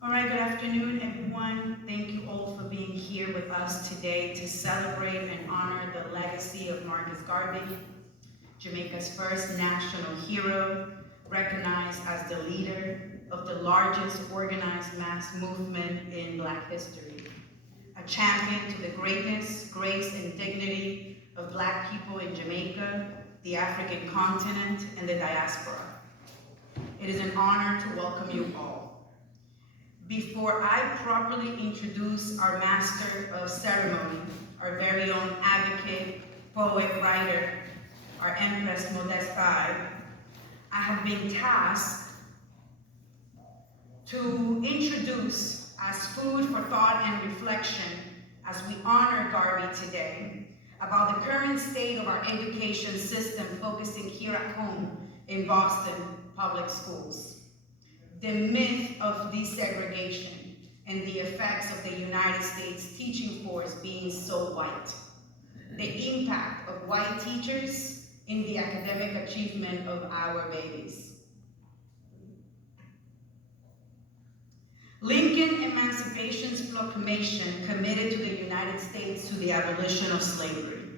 All right, good afternoon, everyone. Thank you all for being here with us today to celebrate and honor the legacy of Marcus Garvey, Jamaica's first national hero, recognized as the leader of the largest organized mass movement in Black history, a champion to the greatness, grace, and dignity of Black people in Jamaica, the African continent, and the diaspora. It is an honor to welcome you all. Before I properly introduce our master of ceremony, our very own advocate, poet, writer, our Empress Modeste I have been tasked to introduce as food for thought and reflection as we honor Garvey today about the current state of our education system focusing here at home in Boston public schools. The myth of desegregation and the effects of the United States teaching force being so white. The impact of white teachers in the academic achievement of our babies. Lincoln Emancipation's Proclamation committed to the United States to the abolition of slavery.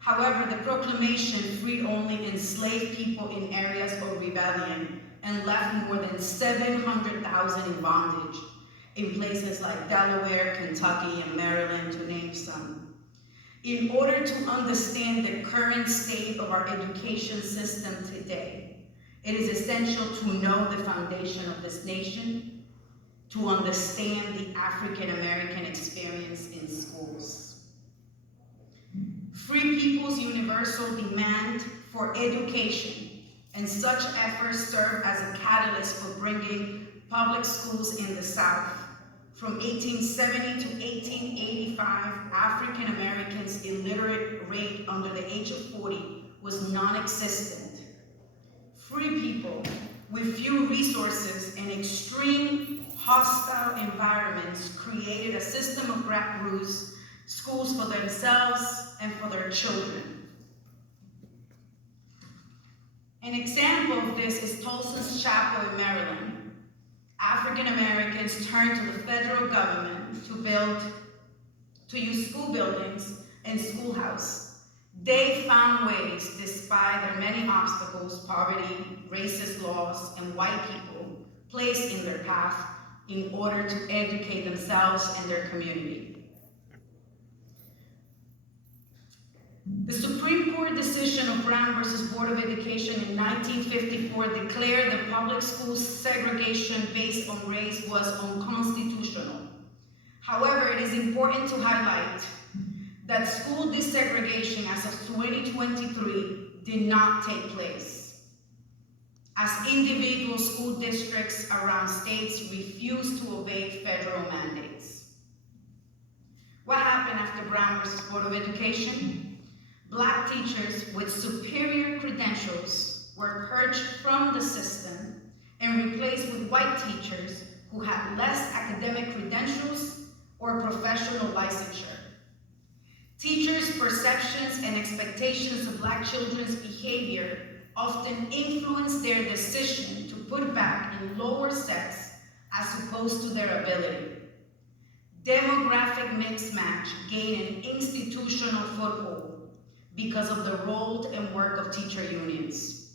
However, the proclamation freed only enslaved people in areas of rebellion and left more than 700,000 in bondage in places like Delaware, Kentucky, and Maryland, to name some. In order to understand the current state of our education system today, it is essential to know the foundation of this nation, to understand the African American experience in schools. Free People's universal demand for education and such efforts served as a catalyst for bringing public schools in the South. From 1870 to 1885, African Americans' illiterate rate under the age of 40 was non-existent. Free people with few resources and extreme hostile environments created a system of grassroots schools for themselves and for their children. An example of this is Tolson's Chapel in Maryland. African Americans turned to the federal government to use school buildings and schoolhouse. They found ways, despite their many obstacles, poverty, racist laws, and white people placed in their path in order to educate themselves and their community. The Supreme Court decision of Brown versus Board of Education in 1954 declared that public school segregation based on race was unconstitutional. However, it is important to highlight that school desegregation as of 2023 did not take place, as individual school districts around states refused to obey federal mandates. What happened after Brown versus Board of Education? Black teachers with superior credentials were purged from the system and replaced with white teachers who had less academic credentials or professional licensure. Teachers' perceptions and expectations of Black children's behavior often influenced their decision to put back in lower sets as opposed to their ability. Demographic mismatch gained an institutional foothold because of the role and work of teacher unions.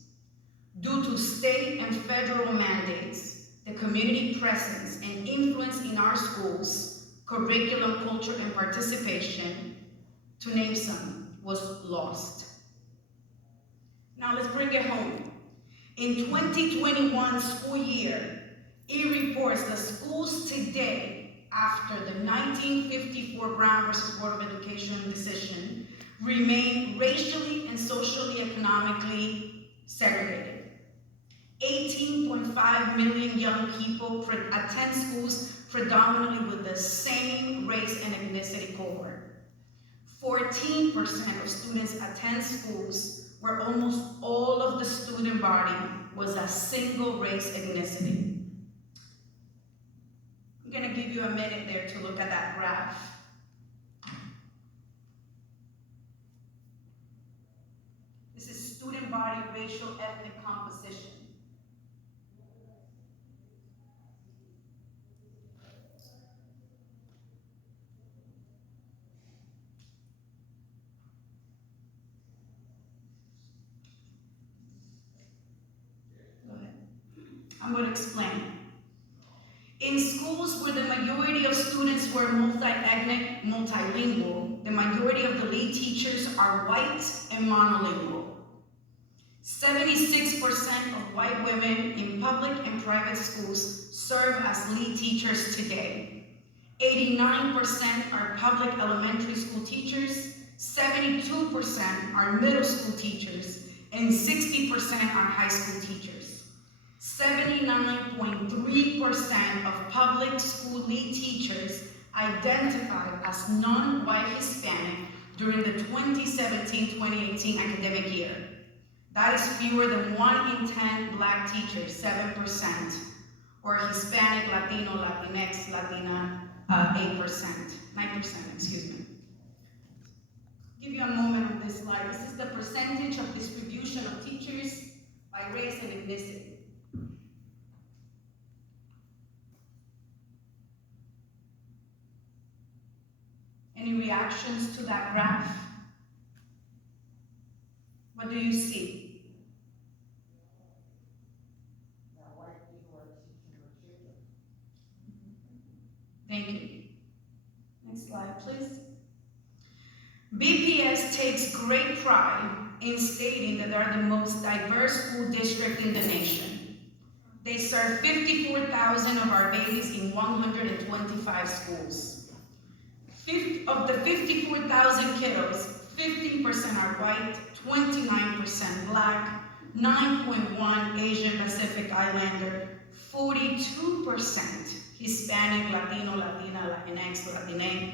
Due to state and federal mandates, the community presence and influence in our schools, curriculum, culture, and participation, to name some, was lost. Now let's bring it home. In 2021 school year, it reports that schools today, after the 1954 Brown versus Board of Education decision, remain racially and socially economically segregated. 18.5 million young people attend schools predominantly with the same race and ethnicity cohort. 14% of students attend schools where almost all of the student body was a single race ethnicity. I'm gonna give you a minute there to look at that graph. Student body racial ethnic composition. I'm going to explain. In schools where the majority of students were multi-ethnic, multilingual, the majority of the lead teachers are white and monolingual. 76% of white women in public and private schools serve as lead teachers today. 89% are public elementary school teachers, 72% are middle school teachers, and 60% are high school teachers. 79.3% of public school lead teachers identified as non-white Hispanic during the 2017-2018 academic year. That is fewer than 1 in 10 black teachers, 7%, or Hispanic, Latino, Latinx, Latina, 9%, excuse me. I'll give you a moment on this slide. This is the percentage of distribution of teachers by race and ethnicity. Any reactions to that graph? What do you see? Thank you. Next slide, please. BPS takes great pride in stating that they're the most diverse school district in the nation. They serve 54,000 of our babies in 125 schools. Of the 54,000 kiddos, 15% are white, 29% black, 9.1% Asian Pacific Islander, 42% Hispanic, Latino, Latina, Latinx, Latinx,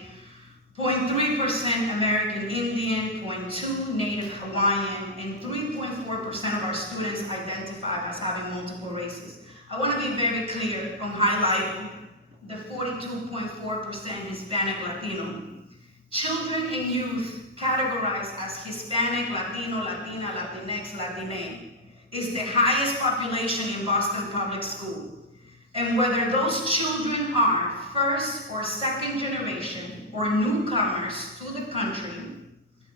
0.3% American Indian, 0.2% Native Hawaiian, and 3.4% of our students identify as having multiple races. I want to be very clear on highlighting the 42.4% Hispanic Latino. Children and youth categorized as Hispanic, Latino, Latina, Latinx, Latine is the highest population in Boston Public School. And whether those children are first or second generation or newcomers to the country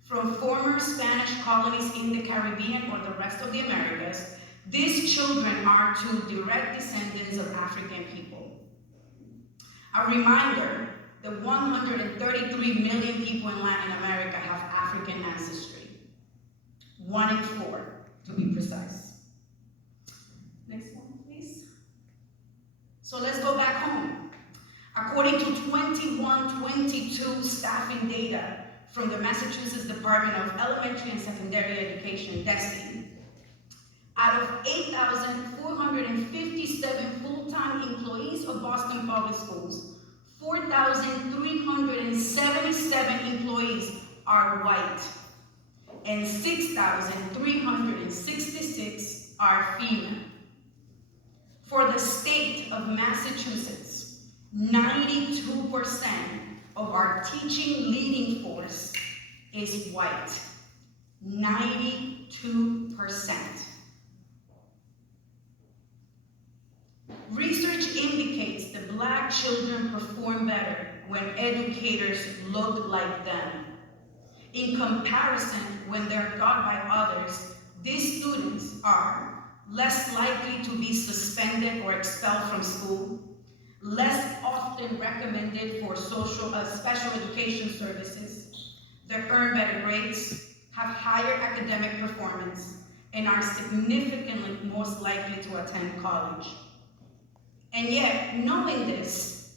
from former Spanish colonies in the Caribbean or the rest of the Americas, these children are two direct descendants of African people. A reminder that 133 million people in Latin America have African ancestry. 1 in 4, to be precise. Next one, please. So let's go back home. According to 21-22 staffing data from the Massachusetts Department of Elementary and Secondary Education, DESE, out of 8,457 full-time employees of Boston Public Schools, 4,377 employees are white, and 6,366 are female. For the state of Massachusetts, 92% of our teaching leading force is white. 92%. Research indicates that black children perform better when educators look like them. In comparison, when they're taught by others, these students are less likely to be suspended or expelled from school, less often recommended for special education services, they earn better grades, have higher academic performance, and are significantly most likely to attend college. And yet, knowing this,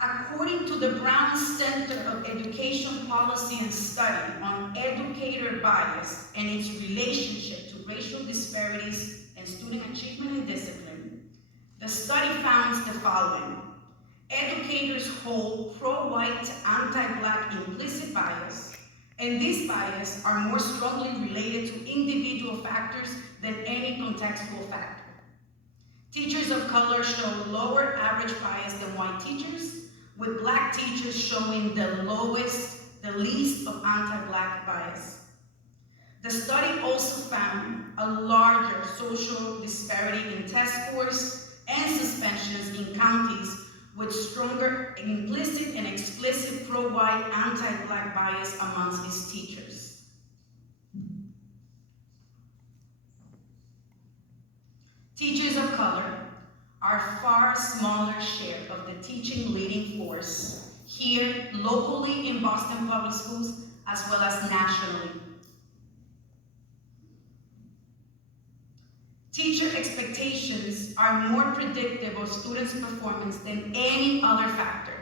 according to the Brown Center of Education Policy and Study on educator bias and its relationship to racial disparities and student achievement and discipline, the study found the following. Educators hold pro-white, anti-black implicit bias, and these bias are more strongly related to individual factors than any contextual factor. Teachers of color show lower average bias than white teachers, with black teachers showing the least of anti-black bias. The study also found a larger social disparity in test scores and suspensions in counties with stronger implicit and explicit pro-white, anti-black bias amongst its teachers. Teachers of color are far smaller share of the teaching leading force here locally in Boston Public Schools as well as nationally. Teacher expectations are more predictive of students' performance than any other factor.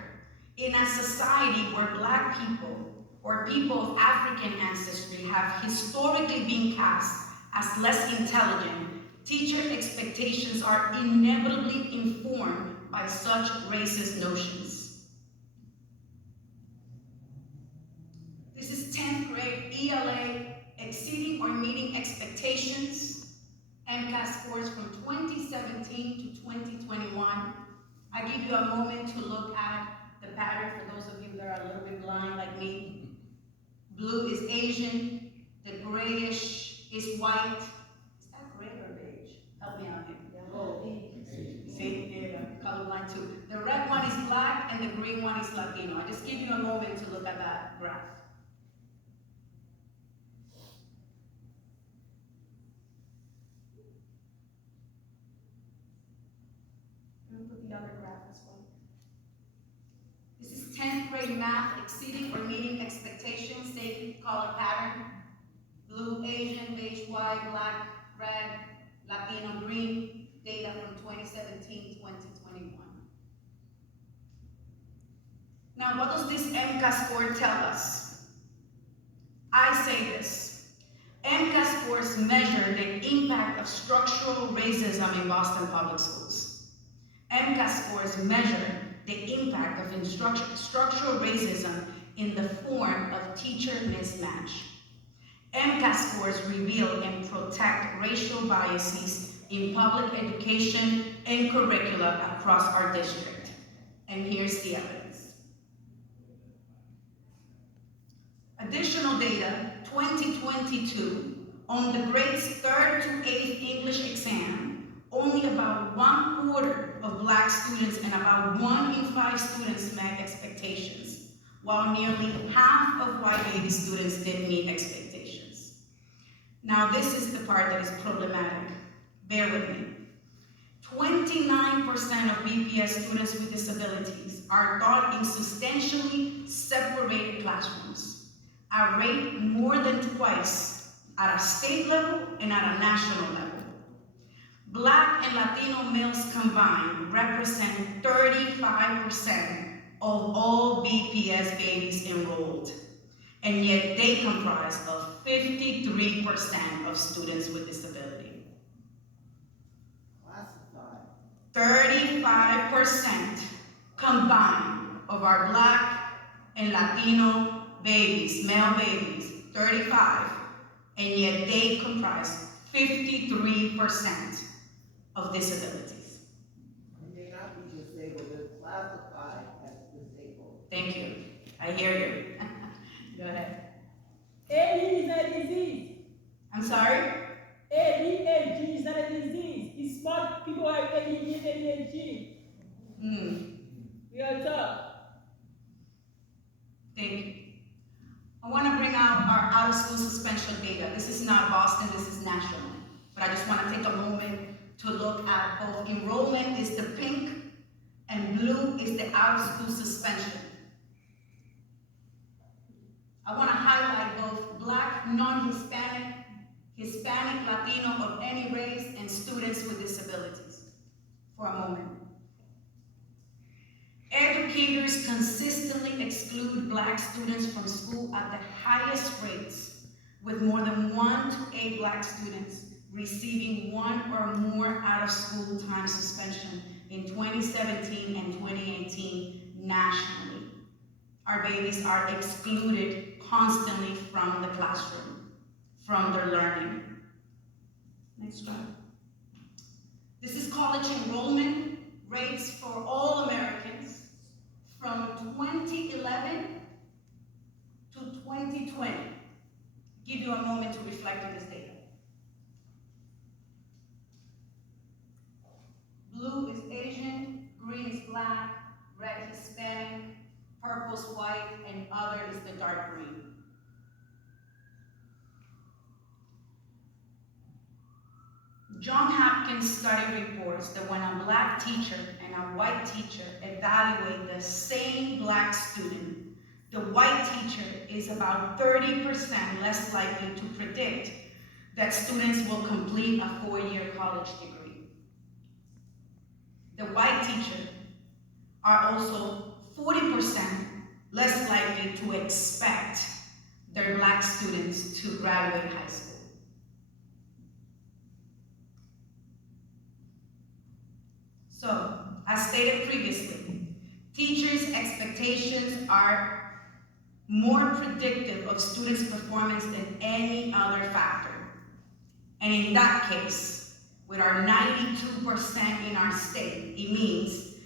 In a society where Black people or people of African ancestry have historically been cast as less intelligent, teacher expectations are inevitably informed by such racist notions. This is 10th grade ELA exceeding or meeting expectations. MCAS scores from 2017 to 2021. I give you a moment to look at the pattern for those of you that are a little bit blind like me. Blue is Asian, the grayish is white. Is that gray or beige? Help me out here. Oh, see, yeah, colorblind too. The red one is Black and the green one is Latino. I just give you a moment to look at that graph. Put the other graph as well. This is 10th grade math exceeding or meeting expectations, same color pattern. Blue, Asian, beige, white, Black, red, Latino, green. Data from 2017, 2021. Now, what does this MCAS score tell us? I say this. MCAS scores measure the impact of structural racism in Boston Public Schools. MCAS scores measure the impact of structural racism in the form of teacher mismatch. MCAS scores reveal and protect racial biases in public education and curricula across our district. And here's the evidence. Additional data, 2022, on the grades 3rd to 8th English exam, only about 1/4 of Black students and about 1 in 5 students met expectations, while nearly half of white baby students did meet expectations. Now this is the part that is problematic. Bear with me. 29% of BPS students with disabilities are taught in substantially separated classrooms, a rate more than twice at a state level and at a national level. Black and Latino males combined represent 35% of all BPS babies enrolled, and yet they comprise of 53% of students with disability. 35% combined of our Black and Latino babies, male babies, 35, and yet they comprise 53% of disabilities. They may not be disabled, they're classified as disabled. Thank you. I hear you. Go ahead. AD is a disease. I'm sorry? ADHD is not a disease. It's smart people have ADHD. We are tough. Thank you. I want to bring out our out-of-school suspension data. This is not Boston, this is national. But I just want to take a moment to look at both enrollment is the pink and blue is the out-of-school suspension. I want to highlight both Black, non-Hispanic, Hispanic, Latino of any race, and students with disabilities for a moment. Educators consistently exclude Black students from school at the highest rates, with more than 1 to 8 Black students receiving 1 or more out-of-school time suspension in 2017 and 2018 nationally. Our babies are excluded constantly from the classroom, from their learning. Next slide. This is college enrollment rates for all Americans from 2011 to 2020. Give you a moment to reflect on this data. Blue is Asian, green is Black, red Hispanic, purple is white, and other is the dark green. John Hopkins African study reports that when a black teacher and a white teacher evaluate the same black student, the white teacher is about 30% less likely to predict that students will complete a 4-year college degree. The white teachers are also 40% less likely to expect their black students to graduate high school. So, as stated previously, teachers' expectations are more predictive of students' performance than any other factor. And in that case, with our 92% in our state, it means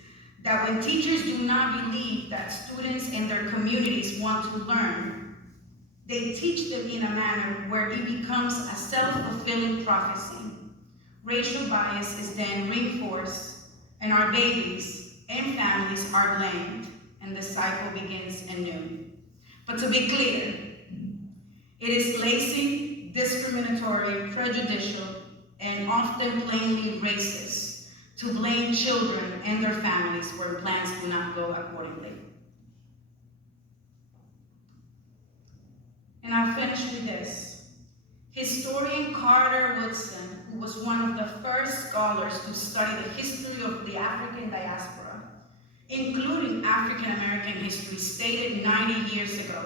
that when teachers do not believe that students and their communities want to learn, they teach them in a manner where it becomes a self-fulfilling prophecy. Racial bias is then reinforced, and our babies and families are blamed, and the cycle begins anew. But to be clear, it is lazy, discriminatory, prejudicial, and often plainly racist to blame children and their families where plans do not go accordingly. And I'll finish with this. Historian Carter Woodson, who was one of the first scholars to study the history of the African diaspora, including African American history, stated 90 years ago,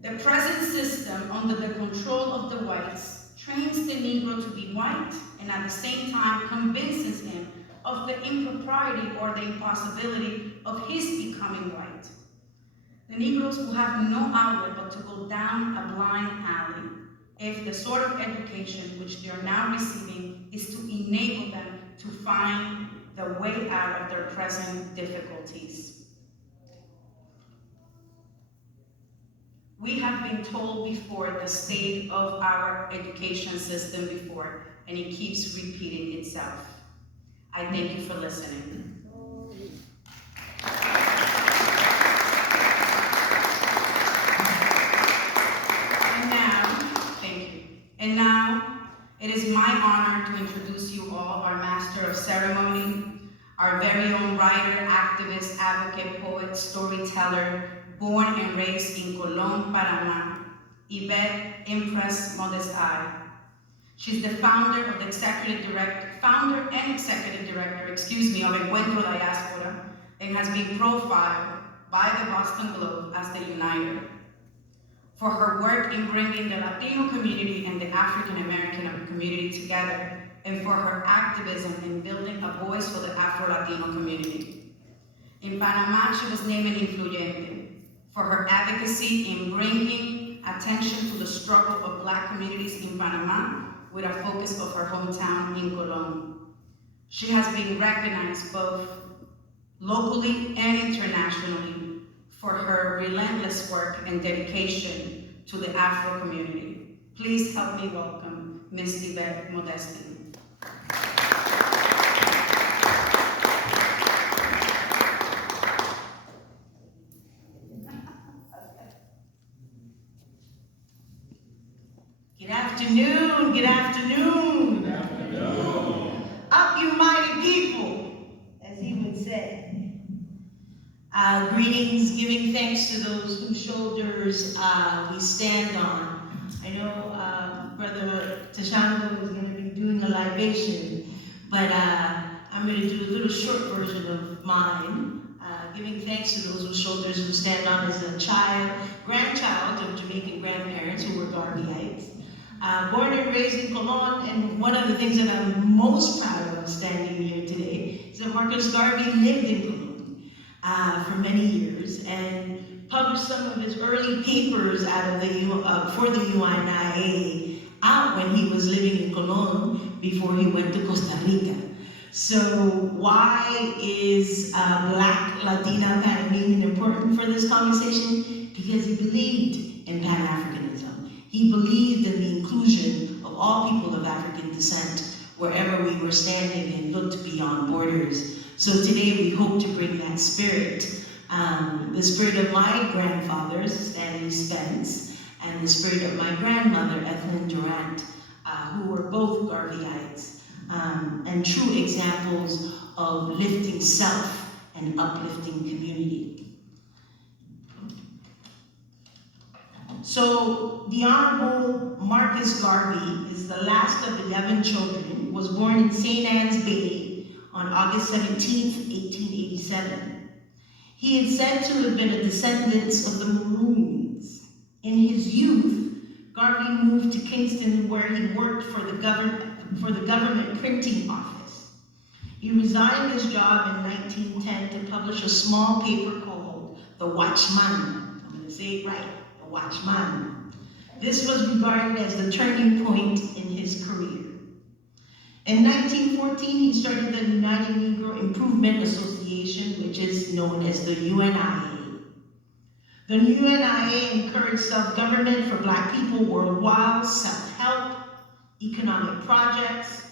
the present system under the control of the whites trains the Negro to be white and at the same time convinces him of the impropriety or the impossibility of his becoming white. The Negroes will have no outlet but to go down a blind alley if the sort of education which they are now receiving is to enable them to find the way out of their present difficulties. We have been told before the state of our education system before, and it keeps repeating itself. I thank you for listening. And now, it is my honor to introduce you all our Master of Ceremony, our very own writer, activist, advocate, poet, storyteller, born and raised in Colón, Panama, Yvette Impress Modestai. She's the founder and executive director, of Encuentro Diaspora, and has been profiled by the Boston Globe as the Uniter. For her work in bringing the Latino community and the African American community together, and for her activism in building a voice for the Afro-Latino community. In Panama, she was named an Influyente for her advocacy in bringing attention to the struggle of Black communities in Panama with a focus of her hometown in Colón. She has been recognized both locally and internationally for her relentless work and dedication to the Afro community. Please help me welcome Ms. Yvette Modestai. Good afternoon, good afternoon. Good afternoon. Up you mighty people, as he would say. Greetings, giving thanks to those whose shoulders we stand on. I know Brother Tashango is going to be doing a libation, but I'm going to do a little short version of mine, giving thanks to those whose shoulders we stand on as a grandchild of Jamaican grandparents who were Garveyites. Born and raised in Colón, and one of the things that I'm most proud of standing here today is that Marcus Garvey lived in Colón for many years and published some of his early papers out of for the UNIA out when he was living in Colón before he went to Costa Rica. So why is Black Latina Panamanian important for this conversation? Because he believed in Pan-Africanism. He believed in the inclusion of all people of African descent wherever we were standing and looked beyond borders. So today we hope to bring that spirit, the spirit of my grandfathers, Stanley Spence, and the spirit of my grandmother, Ethelyn Durant, who were both Garveyites, and true examples of lifting self and uplifting community. So the Honorable Marcus Garvey is the last of 11 children, was born in St. Anne's Bay on August 17, 1887. He is said to have been a descendant of the Maroons. In his youth, Garvey moved to Kingston, where he worked for the government printing office. He resigned his job in 1910 to publish a small paper called The Watchman. I'm going to say it right, The Watchman. This was regarded as the turning point in his career. In 1914, he started the United Negro Improvement Association, which is known as the UNIA. The UNIA encouraged self-government for Black people worldwide, self-help, economic projects,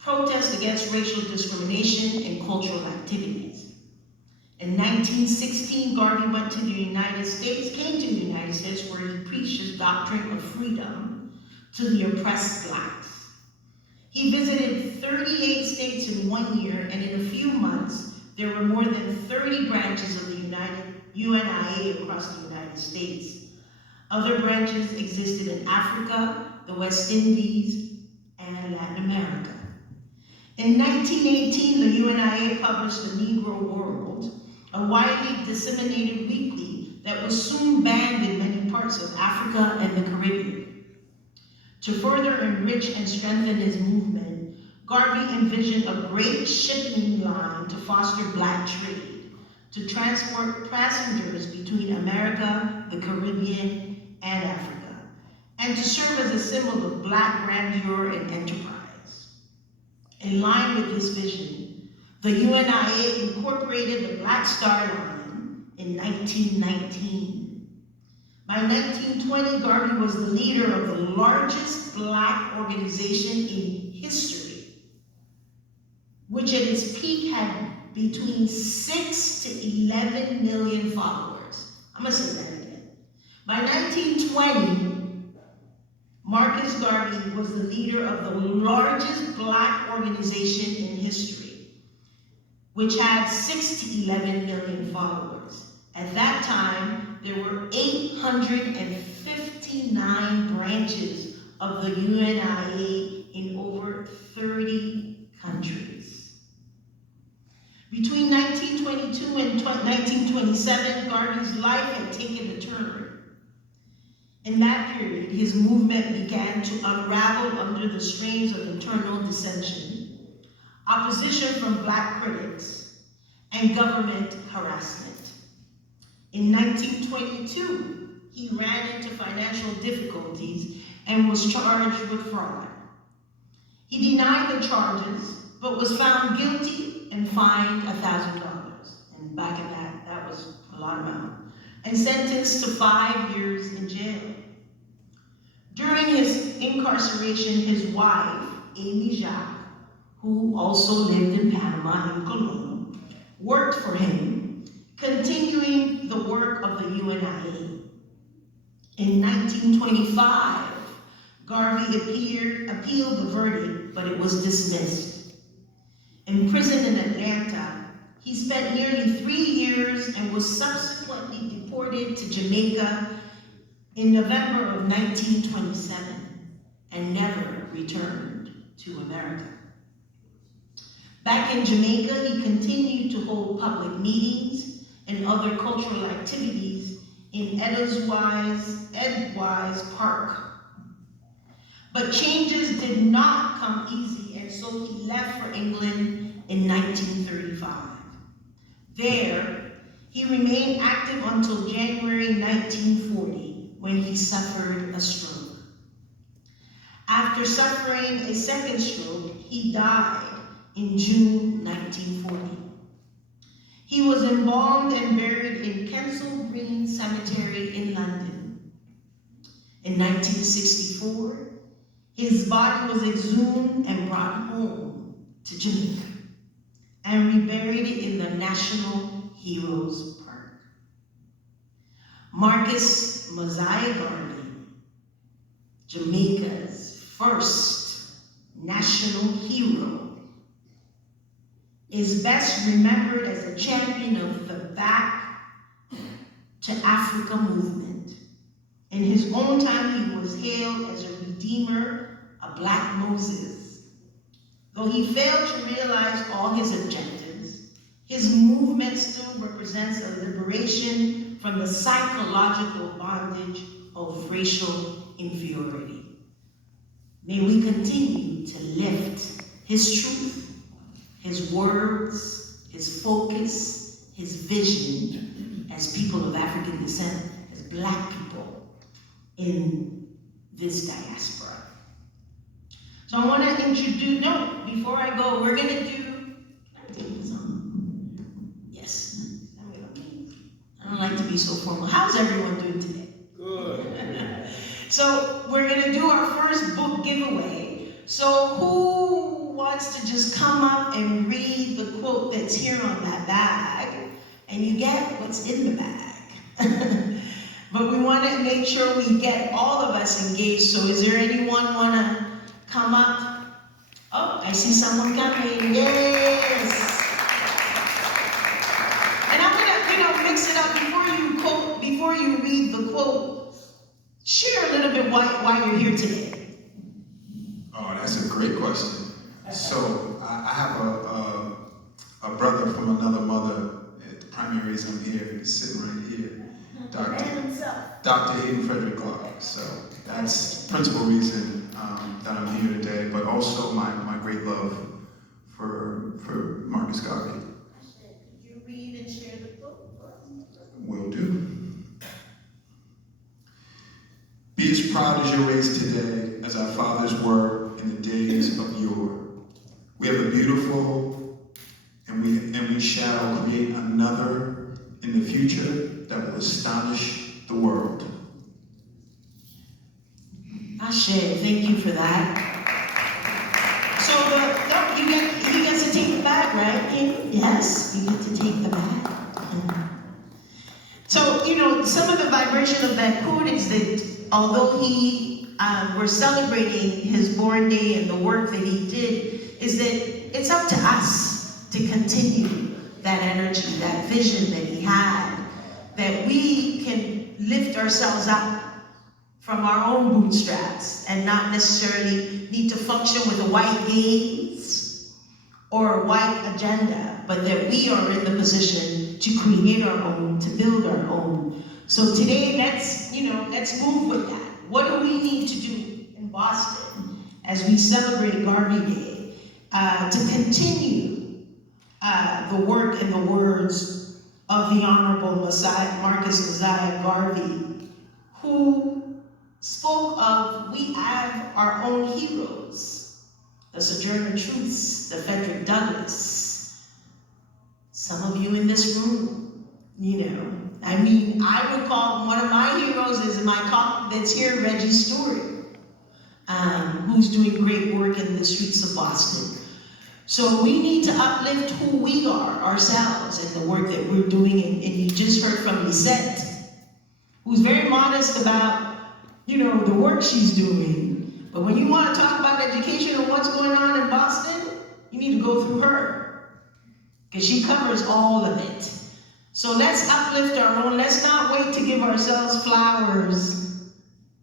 protest against racial discrimination, and cultural activities. In 1916, Garvey came to the United States, where he preached his doctrine of freedom to the oppressed Blacks. He visited 38 states in 1 year, and in a few months, there were more than 30 branches of the UNIA across the United States. Other branches existed in Africa, the West Indies, and Latin America. In 1918, the UNIA published The Negro World, a widely disseminated weekly that was soon banned in many parts of Africa and the Caribbean. To further enrich and strengthen his movement, Garvey envisioned a great shipping line to foster Black trade, to transport passengers between America, the Caribbean, and Africa, and to serve as a symbol of Black grandeur and enterprise. In line with this vision, the UNIA incorporated the Black Star Line in 1919. By 1920, Garvey was the leader of the largest Black organization in history, which at its peak had between 6 to 11 million followers. I'm gonna say that again. By 1920, Marcus Garvey was the leader of the largest Black organization in history, which had 6 to 11 million followers. At that time, there were 859 branches of the UNIA in over 30 countries. Between 1922 and 1927, Garvey's life had taken a turn. In that period, his movement began to unravel under the strains of internal dissension, opposition from Black critics, and government harassment. In 1922, he ran into financial difficulties and was charged with fraud. He denied the charges, but was found guilty and fined $1,000. And back in that was a lot of amount. And sentenced to 5 years in jail. During his incarceration, his wife, Amy Jacques, who also lived in Panama and Cologne, worked for him, continuing the work of the UNIA. In 1925, Garvey appealed the verdict, but it was dismissed. Imprisoned in Atlanta, he spent nearly 3 years and was subsequently deported to Jamaica in November of 1927 and never returned to America. Back in Jamaica, he continued to hold public meetings and other cultural activities in Edwise Park. But changes did not come easy, and so he left for England in 1935. There, he remained active until January 1940, when he suffered a stroke. After suffering a second stroke, he died in June 1940. He was embalmed and buried in Kensal Green Cemetery in London. In 1964, his body was exhumed and brought home to Jamaica and reburied in the National Heroes Park. Marcus Mosiah Garvey Jamaica's first national hero, is best remembered as a champion of the Back to Africa movement. In his own time, he was hailed as a redeemer, a Black Moses. Though he failed to realize all his objectives, his movement still represents a liberation from the psychological bondage of racial inferiority. May we continue to lift his truth, his words, his focus, his vision as people of African descent, as Black people in this diaspora. So I want to introduce, no, before I go, we're going to do, can I take this on? Yes. I don't like to be so formal. How's everyone doing today? Good. So we're going to do our first book giveaway. So who wants to just come up and read the quote that's here on that bag? And you get what's in the bag. But we want to make sure we get all of us engaged. So is there anyone want to come up? Oh, I see someone coming. Yes. And I'm going to, mix it up before you read the quote. Share a little bit why you're here today. Oh, that's a great question. So I have a brother from another mother at the primaries. I'm here, he's sitting right here. Dr. Hayden Frederick Clark. So that's the principal reason that I'm here today, but also my great love for Marcus Garvey. Could you read and share the book for us? Will do. Be as proud as your race today as our fathers were in the days of yore. We have a beautiful, and we shall create another in the future that will astonish the world. Ashe, thank you for that. So he gets to take the bag, right? Yes, you get to take the bag. So, some of the vibration of that quote is that although we're celebrating his born day and the work that he did, is that it's up to us to continue that energy, that vision that he had, that we can lift ourselves up from our own bootstraps and not necessarily need to function with a white gaze or a white agenda, but that we are in the position to create our own, to build our own. So today, let's move with that. What do we need to do in Boston as we celebrate Garvey Day to continue the work and the words of the Honorable Marcus Garvey, who spoke of, we have our own heroes, the Sojourner Truths, the Frederick Douglass. Some of you in this room, I would call one of my heroes that's here, Reggie Stewart, who's doing great work in the streets of Boston. So we need to uplift who we are ourselves and the work that we're doing. And you just heard from Lisette, who's very modest about the work she's doing. But when you want to talk about education and what's going on in Boston, you need to go through her, because she covers all of it. So let's uplift our own. Let's not wait to give ourselves flowers,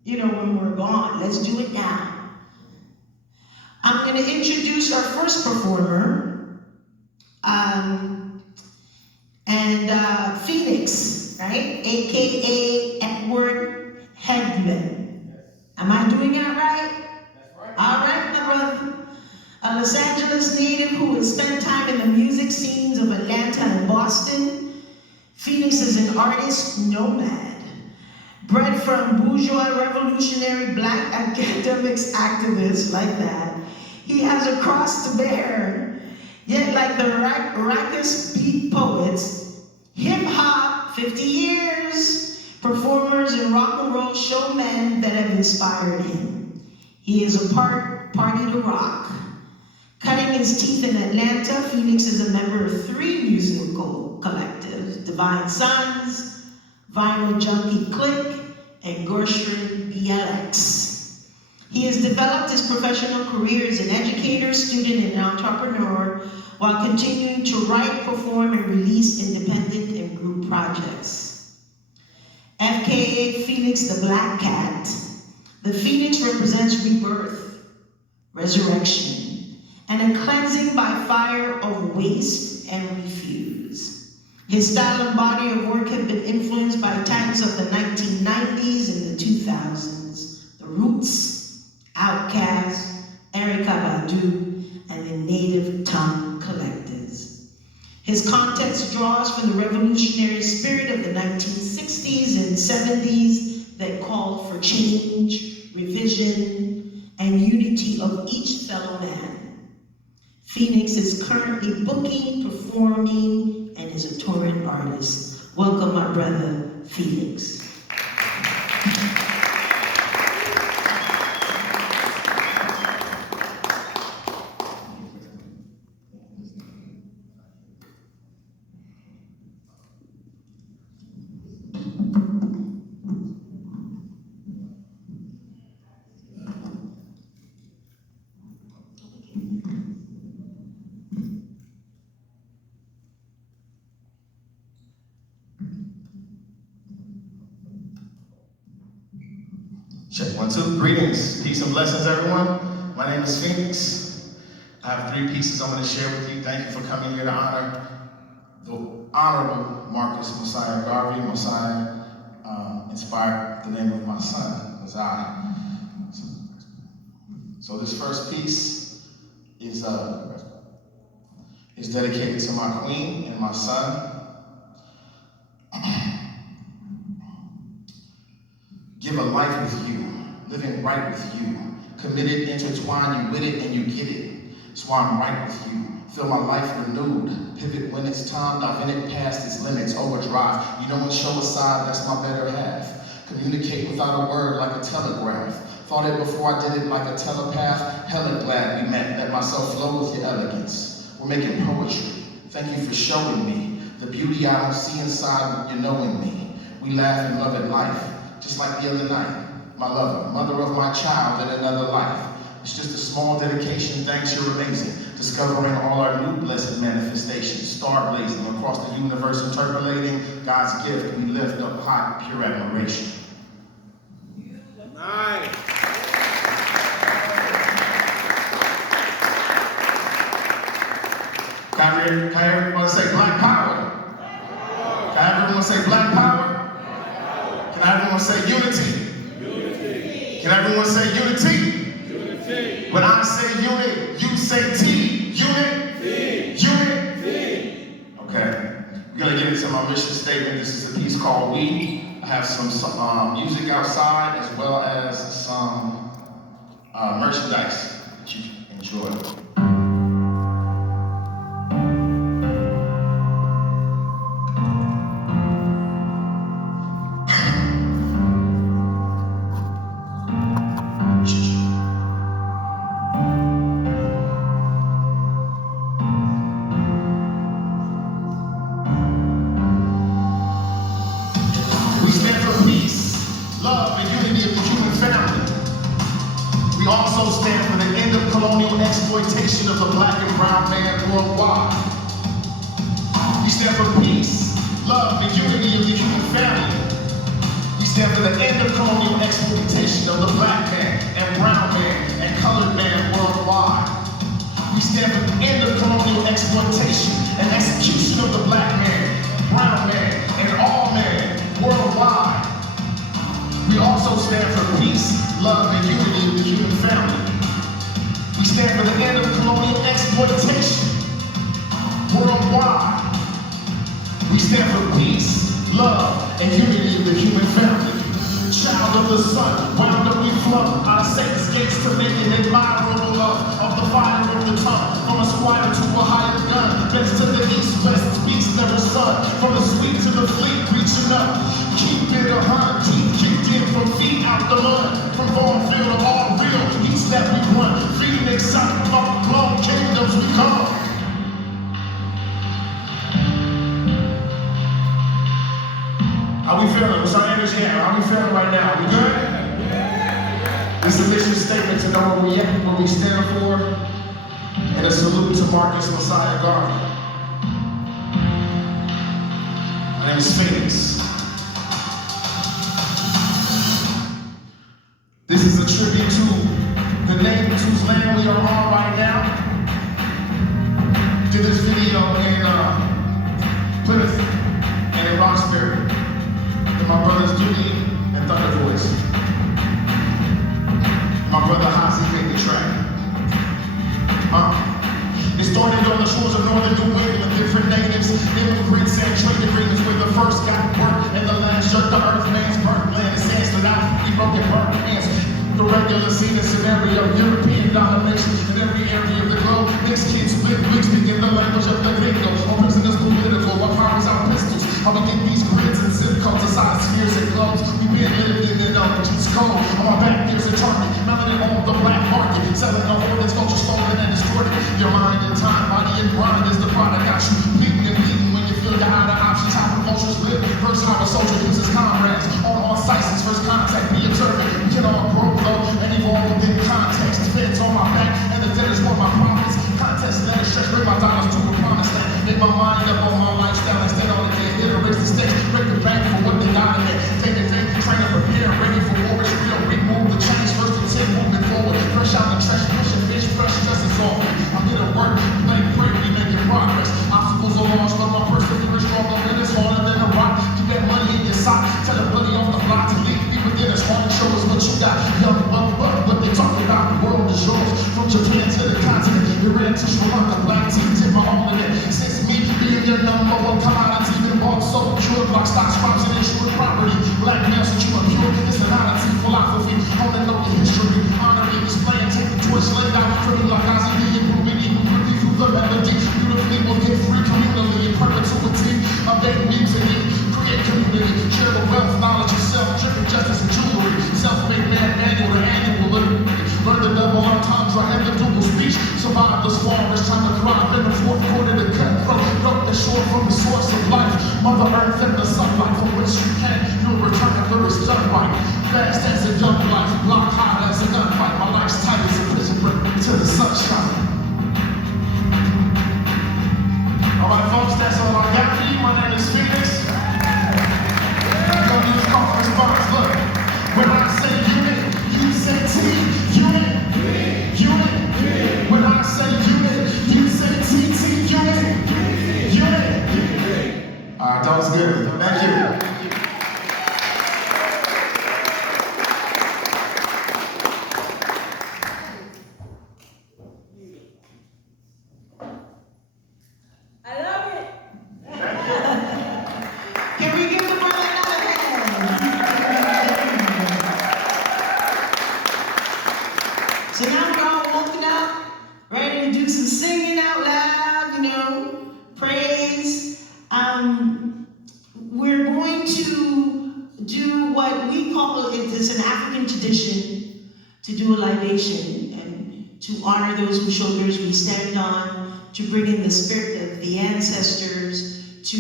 when we're gone. Let's do it now. I'm going to introduce our first performer, Phoenix, right? AKA Edward Hedman. Am I doing that right? That's right. All right, my brother. A Los Angeles native who has spent time in the music scenes of Atlanta and Boston, Phoenix is an artist nomad, bred from bourgeois revolutionary Black academics activists like that. He has a cross to bear, yet like the raucous beat poets, hip-hop, 50 years, performers and rock and roll showmen that have inspired him. He is a party to rock. Cutting his teeth in Atlanta, Phoenix is a member of 3 musical collectives: Divine Sons, Vinyl Junkie Clique, and Gershwin BLX. He has developed his professional career as an educator, student, and entrepreneur while continuing to write, perform, and release independent and group projects. FKA Phoenix the Black Cat. The Phoenix represents rebirth, resurrection, and a cleansing by fire of waste and refuse. His style and body of work have been influenced by titans of the 1990s and the 2000s, The Roots, Outkast, Erykah Badu, and the Native Tongue Collectors. His context draws from the revolutionary spirit of the 1960s and 70s that called for change, revision, and unity of each fellow man. Phoenix is currently booking, performing, and is a touring artist. Welcome, my brother, Phoenix. Check 1, 2. Greetings, peace and blessings, everyone. My name is Phoenix. I have 3 pieces I'm going to share with you. Thank you for coming here to honor the Honorable Marcus Garvey. Messiah inspired the name of my son, Messiah. So this first piece is dedicated to my queen and my son. Give a life with you, living right with you, committed, intertwined, you with it and you get it. That's why I'm right with you. Feel my life renewed, pivot when it's time, dive in it past its limits, overdrive. You know and show a side, that's my better half. Communicate without a word like a telegraph. Thought it before I did it like a telepath. Hella glad we met, let myself flow with your elegance. We're making poetry, thank you for showing me the beauty I don't see inside you knowing me. We laugh and love at life. Just like the other night, my lover, mother of my child in another life. It's just a small dedication, thanks, you're amazing. Discovering all our new blessed manifestations, star blazing across the universe, interpolating God's gift, we lift up high, pure admiration. Nice. Can everyone say black power? Can everyone say black power? Can everyone say unity? Unity. Can everyone say unity? Unity. When I say unit, you say T. Unit? T. Unit? T. Okay. We're going to get into my mission statement. This is a piece called We. I have some music outside as well as some merchandise that you can enjoy. Exploitation of the black and brown man worldwide. We stand for peace, love, and unity of the human family. We stand for the end of colonial exploitation of the black man and brown man and colored man worldwide. We stand for the end of colonial exploitation and execution of the black man, brown man, and all men worldwide. We also stand for peace, love, and unity of the human family. We stand for the end of colonial exploitation worldwide. We stand for peace, love, and unity of the human family. Child of the sun, wound up we flow out of Satan's gates to make an admirable love of the fire of the tongue. From a squire to a higher gun, best to the east, west, beast, never sun. From the sweet to the fleet, reaching up. Keep it 100, teeth kicked in from feet out the mud. From Barnfield to all real, each that we run. Feeding excitement about the glowing kingdoms we come. How we feeling? What's our energy at? How we feeling right now? We good? It's a mission statement to know where we at, what we stand for, and a salute to Marcus Messiah Garvey. My name is Phoenix. This is a tribute to the neighbors whose land we are on right now. Did this video in Plymouth and in Roxbury with my brothers Dewey and Thunder Voice. My brother Hazi made the track. It started on the shores of northern New England, different natives, immigrants, and trade agreements where the first got work and the last jerked the earth man's burnt land and sands stood out, we broken burnt hands. The regular scene and scenario, European domination in every area of the globe. Mixed kids, split weeks, speaking the language of the lingo. All prisoners political, what powers our pistols. How we get these grids and zip codes, the size spheres and globes. We been lived in the East Coast. On my back, there's a target, melanin on the black market. Selling the orders, culture stolen and distorted. Your mind and time, body and grind is the product. Got you beating and beating when you feel you're out of options. How emotions live, first how a soldier uses comrades. On sites, first contact, be observant. We can all grow though, and evolve within context. Feds on my back, and the debtors want my profits. Contest, let it stretch, bring my dollars to a promised land. Make my mind up on my lifestyle instead on the day. Hit a race the stakes, break the bank for what they got in it. Day to day, train and prepare, ready for war. It's real, remove the change, first and 10, moving forward. Fresh out the trash, pushing fish, fresh justice off me. I'm here to work, play, pray, we making progress. Obstacles are lost, but my perseverance stronger, and it's harder than a rock. Keep that money in your sock, tell a buddy off the block to leave. People did us wrong, show us what you got. Young, but they talking about the world is yours. From Japan to the continent, we ran to Sri Lanka, black tea, tip my home in it. Since me being your number one commodity, been bought so pure, block stocks, crops, and insured property. Black males that you are pure, it's an oddity, philosophy, holding up the history, honoring, displaying, take the torch laid out for me like Ozzy, improving, even quickly through the melody. Beautifully will get free communally in perpetuity. Update music, create community, share the wealth, knowledge of self, driven justice and jewelry. Self-made man, manual to annual living. Learn the double entendre and the dual speech. Survive this fall, it's time to thrive. In the fourth quarter to cut throat. Broke the shore from the source of life. Mother Earth and the sunlight from which you came. You'll return after it's done right. Fast as a young life, block hard as a gunfight. My life's tight as a prison break to the sunshine. Alright folks, that's all I got for you. My name is Phoenix. We're gonna do this call and response. Look, when I say unit, you say T, unit. Unit. When I say unit, you say TT, unit. Unit. Alright, that was good. Thank you. I love it. Can we give the brother another hand? So now we're all woken up, ready to do some singing out loud, praise. We're going to do what we call, it's an African tradition, to do a libation and to honor those whose shoulders we stand on, to bring in the spirit of the ancestors, to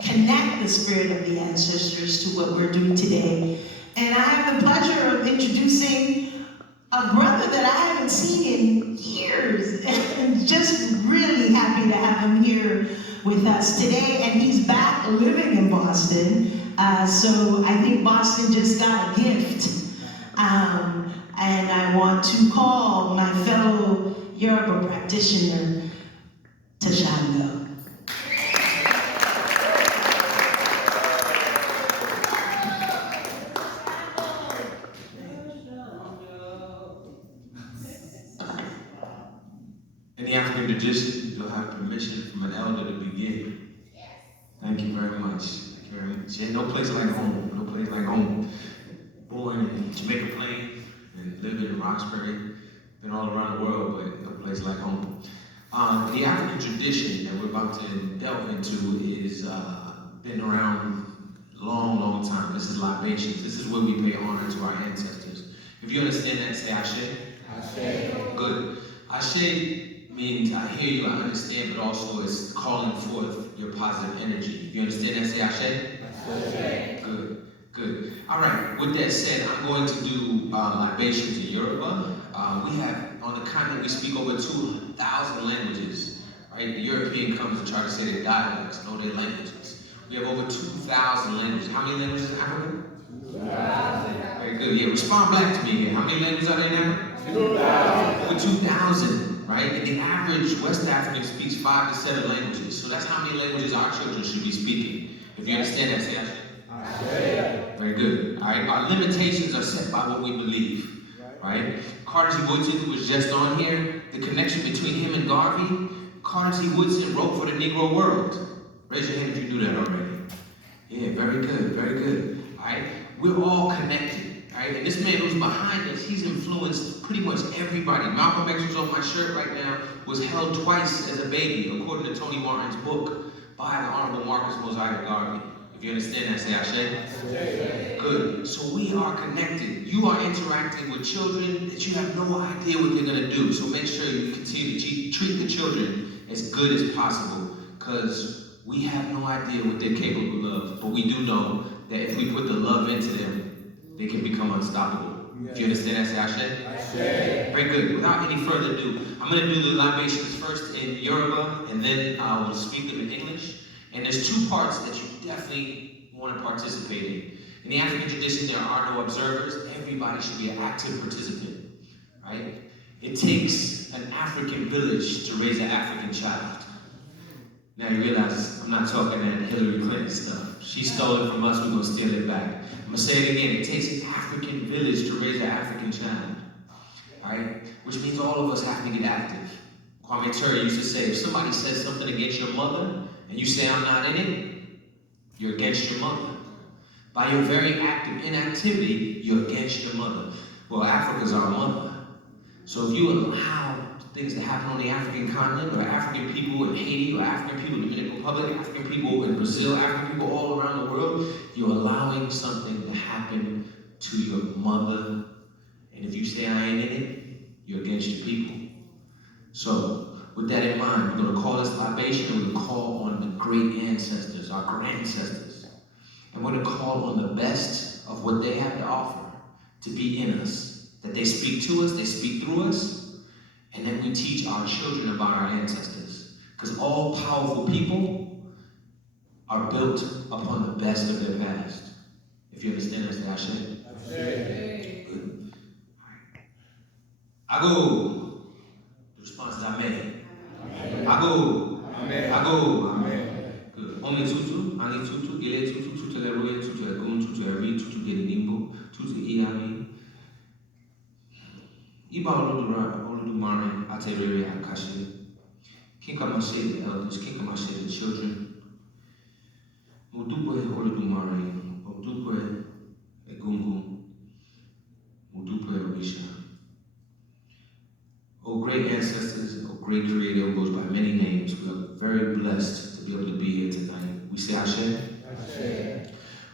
connect the spirit of the ancestors to what we're doing today. And I have the pleasure of introducing a brother that I haven't seen in years, and just really happy to have him here with us today. And he's back living in Boston, so I think Boston just got a gift. And I want to call my fellow Yoruba practitioner, Tashango. In the African tradition, you'll have permission from an elder to begin. Thank you very much. Thank you very much. Yeah, no place like home. No place like home. Born in Jamaica Plain and living in Roxbury. Been all around the world, but no place like home. The African tradition that we're about to delve into is been around a long, long time. This is libations. This is where we pay honor to our ancestors. If you understand that, say Ashe. Ashe. Good. Ashe means I hear you, I understand, but also it's calling forth your positive energy. If you understand that, say Ashe. Ashe. Good. Good. All right. With that said, I'm going to do libations in Yoruba. We have, on the continent, we speak over 2,000 languages. Right? The European comes and try to say their dialects, know their languages. We have over 2,000 languages. How many languages in Africa? 2,000. Very good. Yeah, respond back to me here. How many languages are there in Africa? 2,000. Over 2,000, right? And the average West African speaks 5 to 7 languages. So that's how many languages our children should be speaking. If you understand that, say that. Very good. All right. Our limitations are set by what we believe. Right? Carter G. Woodson was just on here. The connection between him and Garvey. Carter G. Woodson wrote for the Negro world. Raise your hand if you knew that already. Yeah, very good, very good. All right. We're all connected. All right. And this man who's behind us, he's influenced pretty much everybody. Malcolm X, who's on my shirt right now, was held twice as a baby, according to Tony Martin's book, by the Honorable Marcus Garvey. If you understand that, say Ashe. Good. So we are connected. You are interacting with children that you have no idea what they're going to do. So make sure you continue to treat the children as good as possible, because we have no idea what they're capable of. But we do know that if we put the love into them, they can become unstoppable. If you understand that, say Ashe. Very good. Without any further ado, I'm going to do the libations first in Yoruba, and then I will speak them in English. And there's 2 parts that you definitely want to participate in. In the African tradition, there are no observers. Everybody should be an active participant, right? It takes an African village to raise an African child. Now you realize I'm not talking that Hillary Clinton stuff. She stole it from us, we're going to steal it back. I'm going to say it again. It takes an African village to raise an African child, all right? Which means all of us have to get active. Kwame Ture used to say, if somebody says something against your mother, and you say, I'm not in it, you're against your mother. By your very act of inactivity, you're against your mother. Well, Africa's our mother. So if you allow things to happen on the African continent, or African people in Haiti, or African people in the Dominican Republic, African people in Brazil, African people all around the world, you're allowing something to happen to your mother. And if you say, I ain't in it, you're against your people. So, with that in mind, we're going to call this libation, and we're going to call on the great ancestors, our grandsters. And we're going to call on the best of what they have to offer to be in us. That they speak to us, they speak through us, and that we teach our children about our ancestors. Because all powerful people are built upon the best of their past. If you understand that, say Ashe. Good. All right. Ago. The response is Amen. Ago. Amen. Ago. Amen. Good. Only tutu, ani tutu, ile tutu, tutu leroye, tutu egun, tutu eri, tutu gelinimbo, tutu iami. Iba Oludumare, Aterere Akashi. Kinkamashe the elders, Kinkamashe the children. Mudupwe Oludumare, Mudupwe Egungu, Mudupwe Orisha. Oh, great ancestors, oh, great creator who goes by many names, we are very blessed to be able to be here tonight. We say Ashe. Ashe.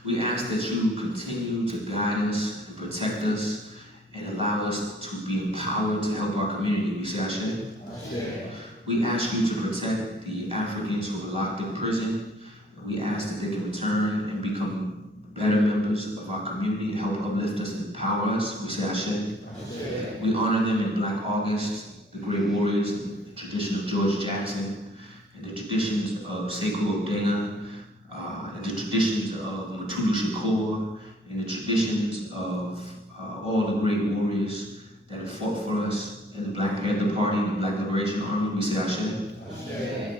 We ask that you continue to guide us and protect us and allow us to be empowered to help our community. We say Ashe. Ashe. We ask you to protect the Africans who are locked in prison. We ask that they can return and become better members of our community, help uplift us and empower us. We say Ashe. Ashe. We honor them in Black August, the great warriors, the tradition of George Jackson, and the traditions of Sekou Odenga, and the traditions of Mutulu Shakur, and the traditions of all the great warriors that have fought for us in the Black Panther Party and the Black Liberation Army. We say Ashe. Ashe.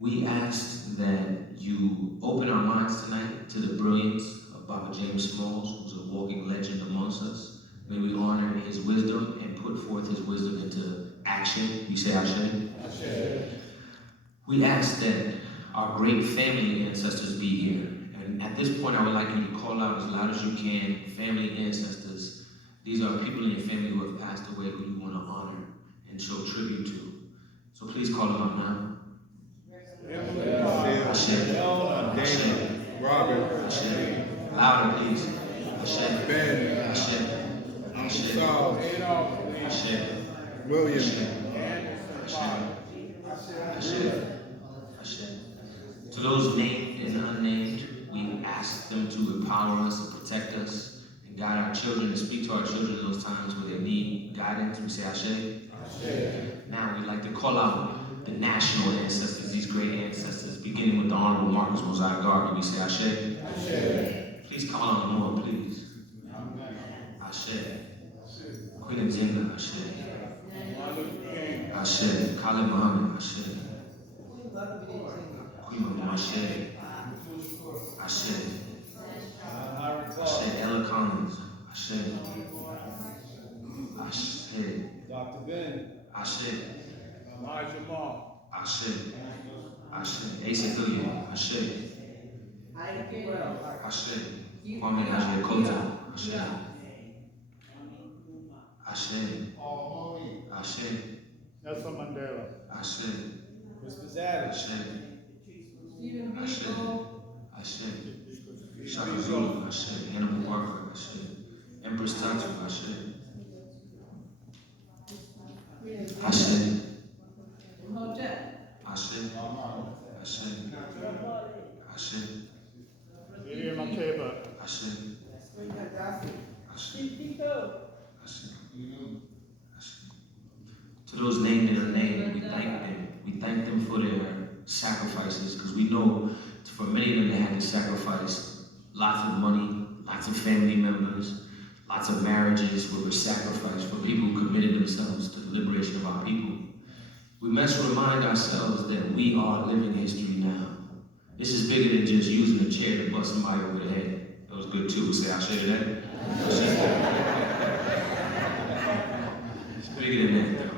We ask that you open our minds tonight to the brilliance of Baba James Smalls, who's a walking legend amongst us. May we honor his wisdom and put forth his wisdom into action. We say Ashe. Ashe. We ask that our great family ancestors be here. And at this point, I would like you to call out as loud as you can, family ancestors. These are people in your family who have passed away who you want to honor and show tribute to. So please call them out now. Ashe. Ashe. Robert. Ashe. Louder, please. Ashe. Ben. Ashe. Ashe. Saul. Ashe. William. Ashe. Ashe. Ashe. To those named and unnamed, we ask them to empower us, to protect us, and guide our children, and speak to our children in those times where they need guidance. We say Ashe. Now we'd like to call out the national ancestors, these great ancestors, beginning with the Honorable Marcus Garvey. We say Ashe. Please call on the Lord, please. Ashe. Queen Nzinga, Ashe. Ashe. Khalid Muhammad, Ashe. Queen Mama, Ashe. Ashe. Ashe. Ella Collins, Ashe. Ashe. Dr. Ben. Ashe. Jamal. Ashe. Ashe. Asa Hilliard, Ashe. Ashe. Kwame Kota, Ashe. Ashe. Ashe. Nelson Mandela. Ashe. Christmas Adams. Ashe. Ashe. Ashe. Shaka Zulu, Ashe. Hannibal Barker, Ashe. Empress Tatu, Ashe. Ashe. Ashe. Ashe. Ashe. Lydia Makeba. Ashe. Ashe. Ashe. To those named in their name, we thank them. We thank them for their sacrifices, because we know for many of them they had to sacrifice lots of money, lots of family members, lots of marriages were sacrificed for people who committed themselves to the liberation of our people. We must remind ourselves that we are living history now. This is bigger than just using a chair to bust somebody over the head. That was good too. Say, I share that. It's bigger than that, though.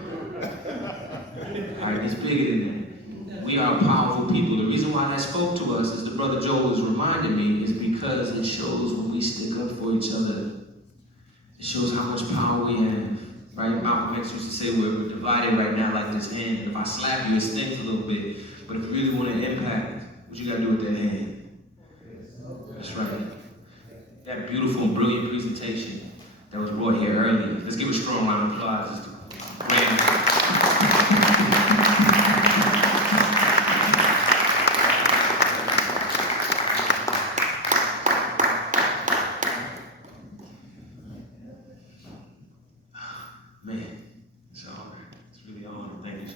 All right, it's bigger than that. We are powerful people. The reason why that spoke to us, as the brother Joel was reminding me, is because it shows when we stick up for each other. It shows how much power we have. Right? Malcolm X used to say we're divided right now like this hand. If I slap you, it stings a little bit. But if you really want to impact, what you got to do with that hand? That's right. That beautiful and brilliant presentation that was brought here earlier. Let's give a strong round of applause. Man, it's an honor. It's really an honor. Thank you, sir.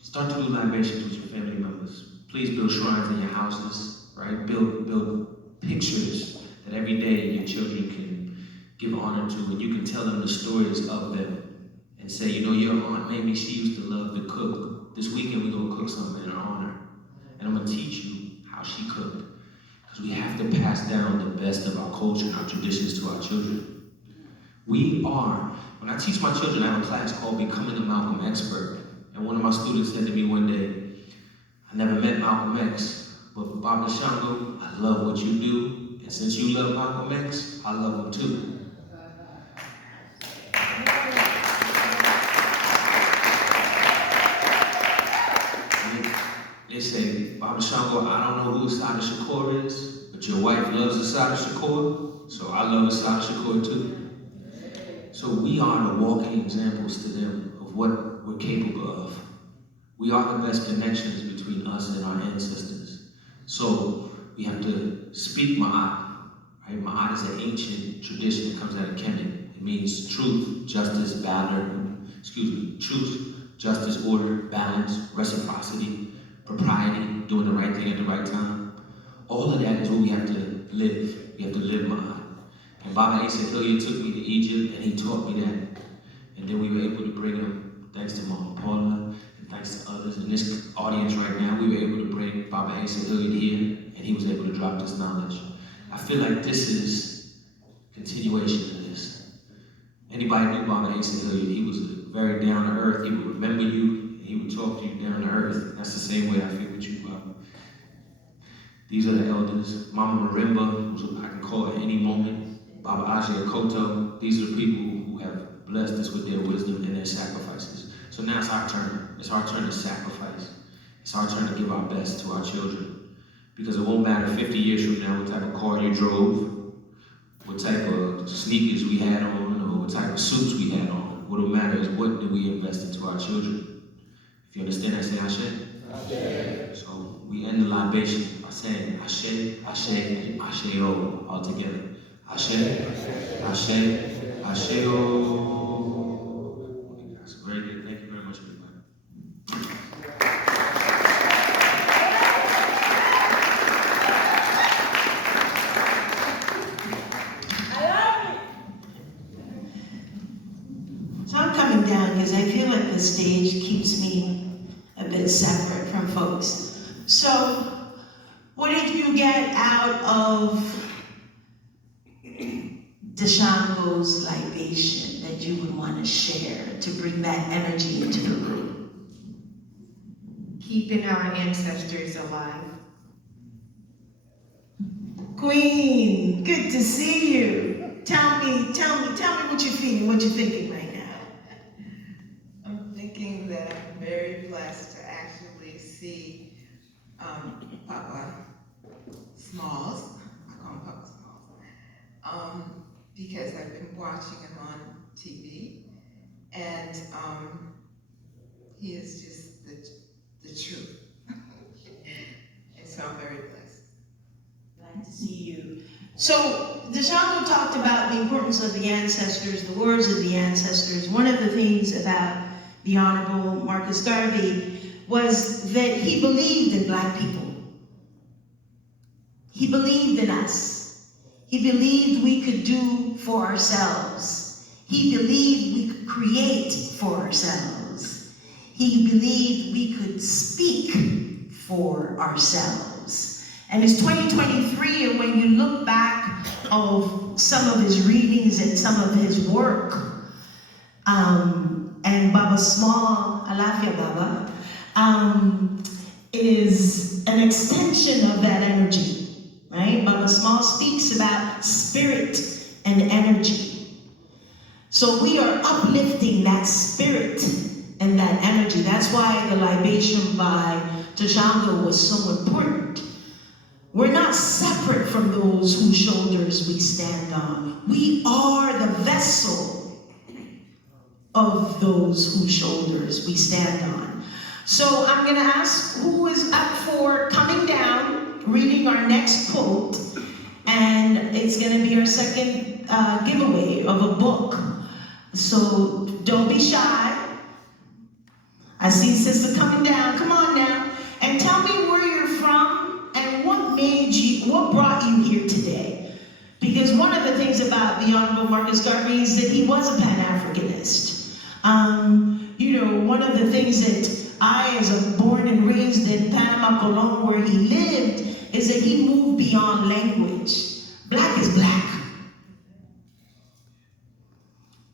Start to do libations with your family members. Please build shrines in your houses, right? Build pictures that every day your children can give honor to, and you can tell them the stories of them. And say, you know, your aunt, maybe she used to love to cook. This weekend we're gonna cook something in her honor. And I'm gonna teach you how she cooked. Because we have to pass down the best of our culture and our traditions to our children. When I teach my children, I have a class called Becoming a Malcolm Expert. And one of my students said to me one day, I never met Malcolm X, but Baba Shango, I love what you do. And since you love Malcolm X, I love him too. They say, Baba Shango, I don't know who Assata Shakur is, but your wife loves Assata Shakur, so I love Assata Shakur too. So we are the walking examples to them of what we're capable of. We are the best connections between us and our ancestors. So we have to speak Ma'at, right? Ma'at is an ancient tradition that comes out of Kemet. It means truth, justice, truth, justice, order, balance, reciprocity, propriety, doing the right thing at the right time. All of that is what we have to live. We have to live Ma'at. And Baba Asa Hilliard took me to Egypt and he taught me that. And then we were able to bring him, thanks to Mama Paula, and thanks to others in this audience right now, we were able to bring Baba Asa Hilliard here and he was able to drop this knowledge. I feel like this is continuation of this. Anybody knew Baba Asa Hilliard, he was very down to earth. He would remember you, and he would talk to you down to earth. That's the same way I feel with you, Baba. These are the elders. Mama Marimba, who I can call at any moment. Baba Ajay Koto. These are the people who have blessed us with their wisdom and their sacrifices. So now it's our turn. It's our turn to sacrifice. It's our turn to give our best to our children. Because it won't matter 50 years from now what type of car you drove, what type of sneakers we had on, or what type of suits we had on. What will matter is what do we invest into our children. If you understand that, say Ashe. So we end the libation by saying Ashe, Ashe, and Asheo all together. Ashe, Ashe, Asheo. That's very good. Thank you very much, everybody. So I'm coming down because I feel like the stage keeps me a bit separate from folks. So, what did you get out of Deshango's libation that you would want to share to bring that energy into the room? Keeping our ancestors alive. Queen, good to see you. Tell me what you're feeling, what you're thinking right now. I'm thinking that I'm very blessed to actually see Papa Smalls. I call him Papa Smalls. Because I've been watching him on TV, and he is just the truth. And so I'm very blessed. Glad to see you. So, Deshango talked about the importance of the ancestors, the words of the ancestors. One of the things about the Honorable Marcus Garvey was that he believed in Black people. He believed in us. He believed we could do for ourselves. He believed we could create for ourselves. He believed we could speak for ourselves. And it's 2023, and when you look back of some of his readings and some of his work, and Baba Small, Alafia Baba, is an extension of that energy, right? Baba Small speaks about spirit and energy. So we are uplifting that spirit and that energy. That's why the libation by Deshango was so important. We're not separate from those whose shoulders we stand on. We are the vessel of those whose shoulders we stand on. So I'm going to ask who is up for coming down, reading our next quote, and it's going to be our second giveaway of a book. So don't be shy. I see sister coming down. Come on now. And tell me where you're from and what brought you here today. Because one of the things about the Honorable Marcus Garvey is that he was a Pan-Africanist. One of the things that I, as a born and raised in Panama, Colón, where he lived, is that he moved beyond language. Black is black.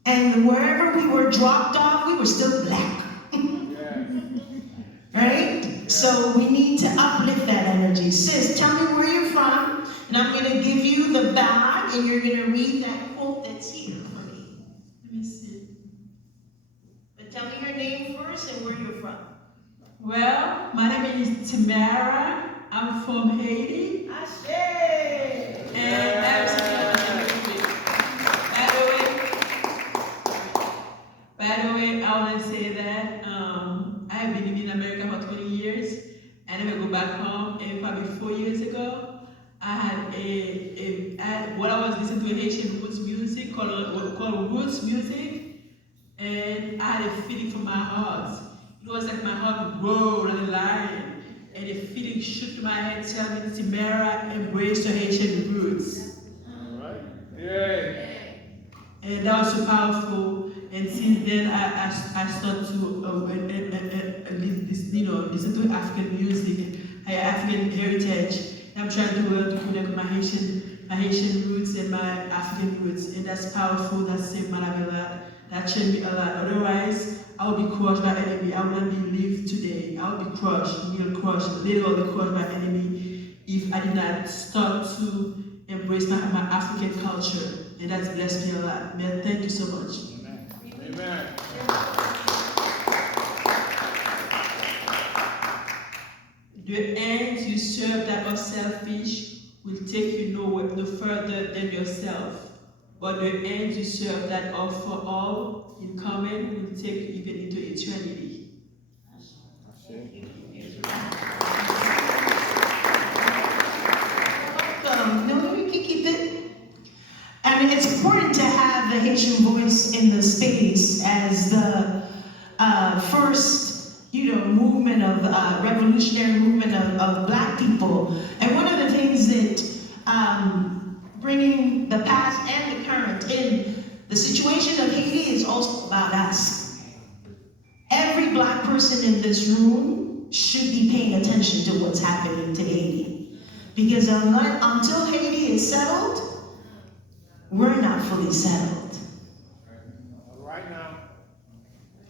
And wherever we were dropped off, we were still black. Right? So we need to uplift that energy. Sis, tell me where you're from, and I'm going to give you the bag, and you're going to read that quote that's here for me. Let me see. But tell me your name first and where you're from. Well, my name is Tamara. I'm from Haiti. Ashe! And by the way, I want to say that I have been living in America for 20 years. I never go back home. And probably 4 years ago, I had when I was listening to Haitian roots music called roots music, and I had a feeling from my heart. It was like my heart roared like a lion, and a feeling shook to my head, telling me, Tamara, embrace your Haitian roots. All right. Yay. And that was so powerful. And since then, I started to listen to African music, African heritage. And I'm trying to connect my Haitian roots and my African roots, and that's powerful. That saved my life a lot. That changed me a lot. Otherwise, I would be crushed by enemy. I wouldn't be lived today. I would be crushed, real crushed, literally crushed by enemy if I did not start to embrace my African culture. And that's blessed me a lot. Man, thank you so much. Amen. Amen. The ends you serve that are selfish will take you no further than yourself. But the ends you serve that are for all in common will take you even into eternity. Thank you. Haitian voice in the space as the first, movement of revolutionary movement of Black people. And one of the things that bringing the past and the current in the situation of Haiti is also about us. Every Black person in this room should be paying attention to what's happening to Haiti. Because until Haiti is settled, we're not fully settled. Right now.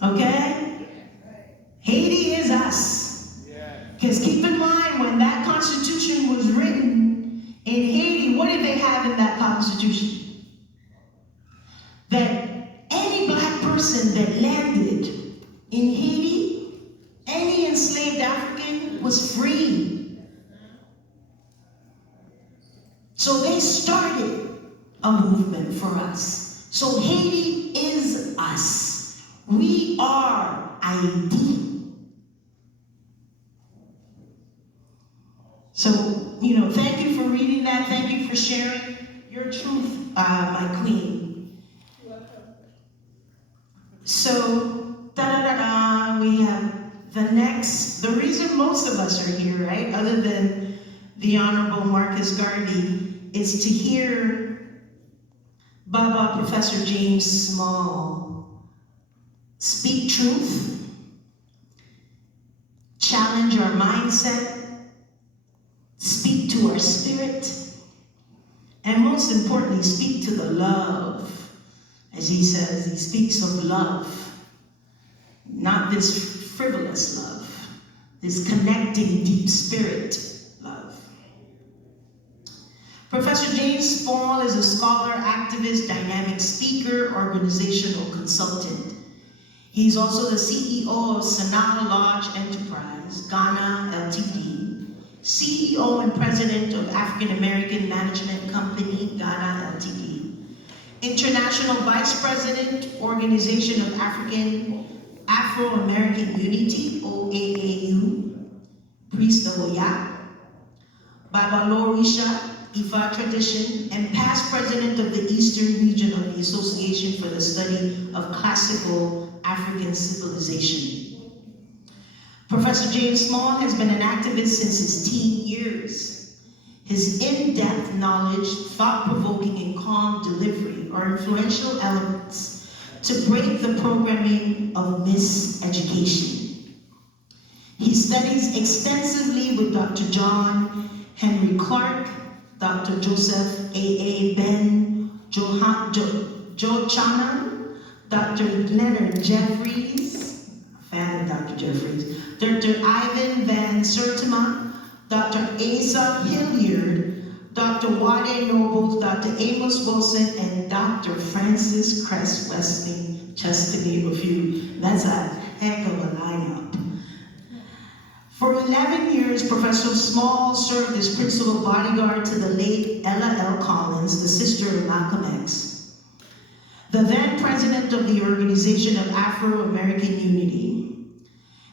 Okay? Haiti is us. Yeah. Because keep in mind, when that Constitution was written in Haiti, what did they have in that Constitution? That any Black person that landed in Haiti, any enslaved African, was free. So they started a movement for us. So Haiti is us. We are ID. So, thank you for reading that. Thank you for sharing your truth, my queen. So, we have the reason most of us are here, right, other than the Honorable Marcus Garvey, is to hear Baba Professor James Small speak truth, challenge our mindset, speak to our spirit, and most importantly, speak to the love. As he says, he speaks of love, not this frivolous love, this connecting deep spirit love. Professor James Small is a scholar, activist, dynamic speaker, organizational consultant. He's also the CEO of Sanaa Lodge Enterprise, Ghana Ltd, CEO and President of African American Management Company, Ghana Ltd, International Vice President, Organization of Afro-American Unity, OAAU, Priest of Oya, Babalorisha, Ifa tradition, and past President of the Eastern Region of the Association for the Study of Classical African Civilization. Professor James Small has been an activist since his teen years. His in-depth knowledge, thought-provoking, and calm delivery are influential elements to break the programming of miseducation. He studies extensively with Dr. John Henry Clark, Dr. Joseph A.A. Ben Jochanan, Dr. Leonard Jeffries, a fan of Dr. Jeffries, Dr. Ivan Van Sertima, Dr. Asa Hilliard, Dr. Wade Nobles, Dr. Amos Wilson, and Dr. Francis Cress Westing, just to name a few. That's a heck of a lineup. For 11 years, Professor Small served as principal bodyguard to the late Ella L. Collins, the sister of Malcolm X, the then president of the Organization of Afro-American Unity,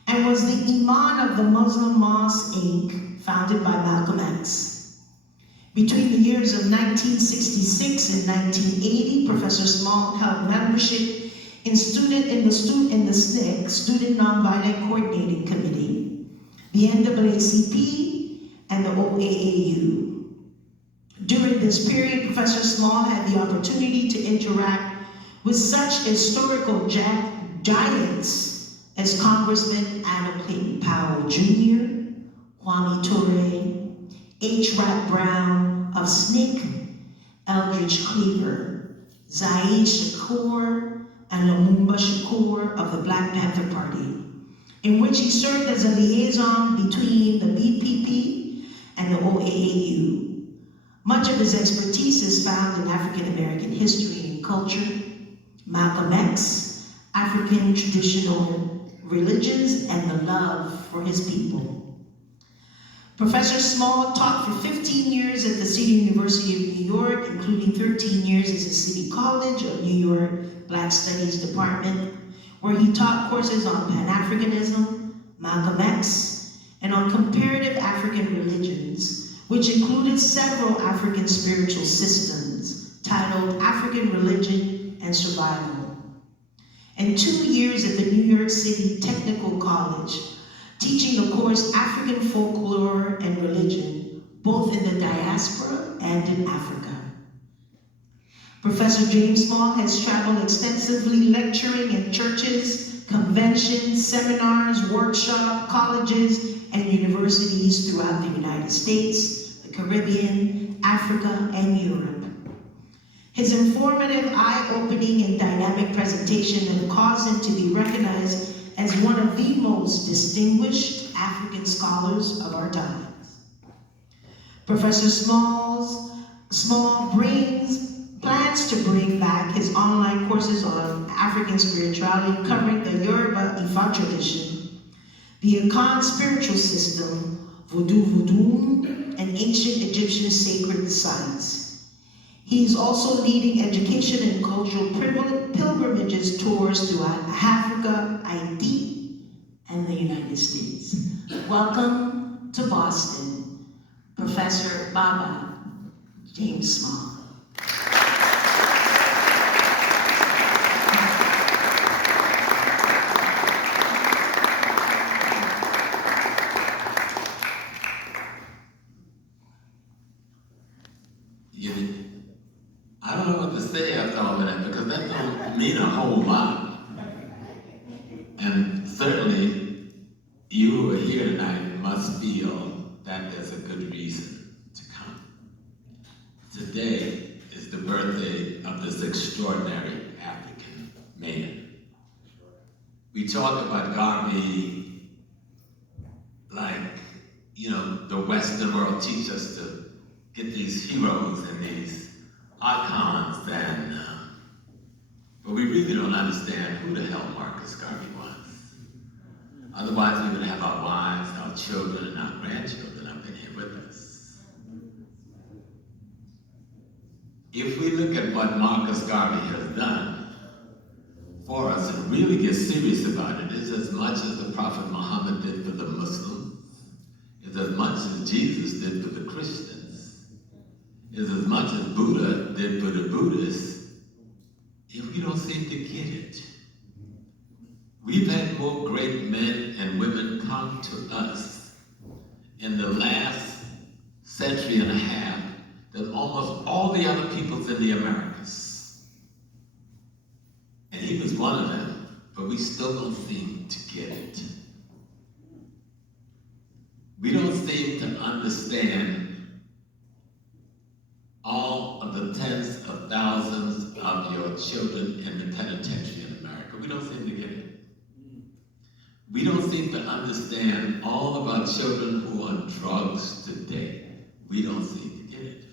and was the imam of the Muslim Mosque, Inc., founded by Malcolm X. Between the years of 1966 and 1980, Professor Small held membership in the SNCC, Student Nonviolent Coordinating Committee, the NAACP, and the OAAU. During this period, Professor Small had the opportunity to interact with such historical giants as Congressman Anna Clayton Powell Jr., Kwame Ture, H. Rat Brown of SNCC, Eldridge Cleaver, Zaid Shakur, and Lumumba Shakur of the Black Panther Party, in which he served as a liaison between the BPP and the OAAU. Much of his expertise is found in African American history and culture, Malcolm X, African traditional religions, and the love for his people. Professor Small taught for 15 years at the City University of New York, including 13 years as a City College of New York Black Studies Department, where he taught courses on Pan-Africanism, Malcolm X, and on comparative African religions, which included several African spiritual systems titled African Religion and survival. And 2 years at the New York City Technical College, teaching the course African Folklore and Religion, both in the diaspora and in Africa. Professor James Small has traveled extensively lecturing in churches, conventions, seminars, workshops, colleges, and universities throughout the United States, the Caribbean, Africa, and Europe. His informative, eye-opening, and dynamic presentation have caused him to be recognized as one of the most distinguished African scholars of our times. Professor Small plans to bring back his online courses on African spirituality, covering the Yoruba Ifa tradition, the Akan spiritual system, Voodoo, and ancient Egyptian sacred sites. He is also leading education and cultural pilgrimages tours throughout Africa, Haiti, and the United States. Welcome to Boston, Professor Baba James Small. I don't know what to say after all of that, because that don't mean a whole lot. And certainly, you who are here tonight must feel that there's a good reason to come. Today is the birthday of this extraordinary African man. We talk about Garvey like, the Western world teaches us to get these heroes and these icons, but we really don't understand who the hell Marcus Garvey was. Otherwise, we would have our wives, our children, and our grandchildren up in here with us. If we look at what Marcus Garvey has done for us and really get serious about it, it's as much as the Prophet Muhammad did for the Muslims, it's as much as Jesus did for the Christians, is as much as Buddha did for the Buddhists. If we don't seem to get it, we've had more great men and women come to us in the last century and a half than almost all the other peoples in the Americas. And he was one of them, but we still don't seem to get it. We don't seem to understand all of the tens of thousands of your children in the penitentiary in America. We don't seem to get it. We don't seem to understand all of our children who are on drugs today. We don't seem to get it.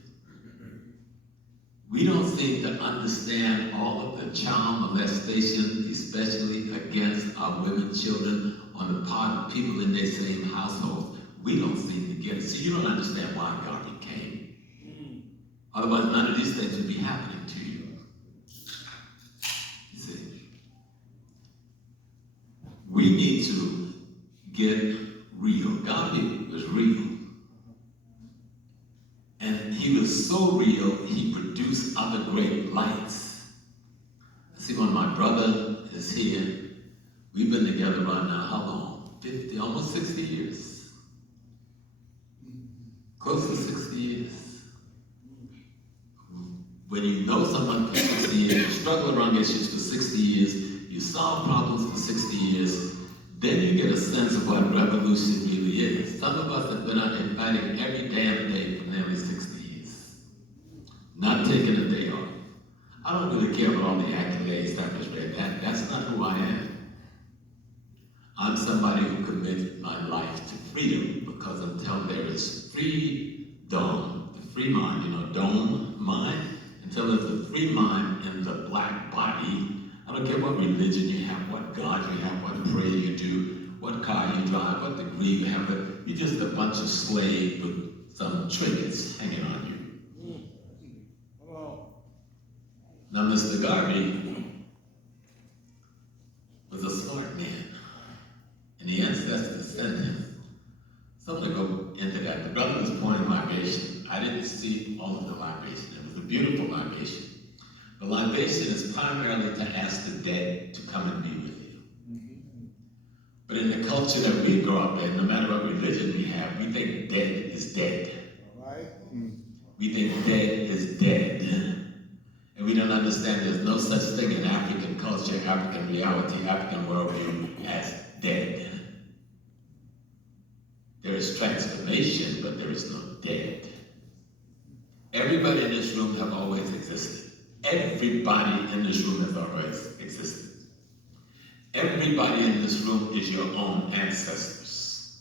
We don't seem to understand all of the child molestation, especially against our women children on the part of people in their same household. We don't seem to get it. See, you don't understand why Garvey came. Otherwise, none of these things would be happening to you. You see, we need to get real. Garvey was real. And he was so real, he produced other great lights. I see one of my brother is here. We've been together right now, how long? 50, almost 60 years. Close to 60 years. When you know someone for 60 years, you struggle around issues for 60 years, you solve problems for 60 years, then you get a sense of what revolution really is. Some of us have been out there fighting every damn day for nearly 60 years. Not taking a day off. I don't really care about all the accolades that was read. That's not who I am. I'm somebody who committed my life to freedom, because until there is freedom, the free mind, dome, mind, until there's a free mind in the black body, I don't care what religion you have, what God you have, what prayer you do, what car you drive, what degree you have, but you're just a bunch of slaves with some trinkets hanging on you. Now, Mr. Garvey was a smart man, and the ancestors sent him. So I'm going to go into that. The brother was pouring libation. I didn't see all of the libation. It was a beautiful libation. The libation is primarily to ask the dead to come and be with you. But in the culture that we grow up in, no matter what religion we have, we think dead is dead. Right? We think dead is dead. And we don't understand there's no such thing in African culture, African reality, African worldview as dead. There is transformation, but there is no dead. Everybody in this room have always existed. Everybody in this room has always existed. Everybody in this room is your own ancestors.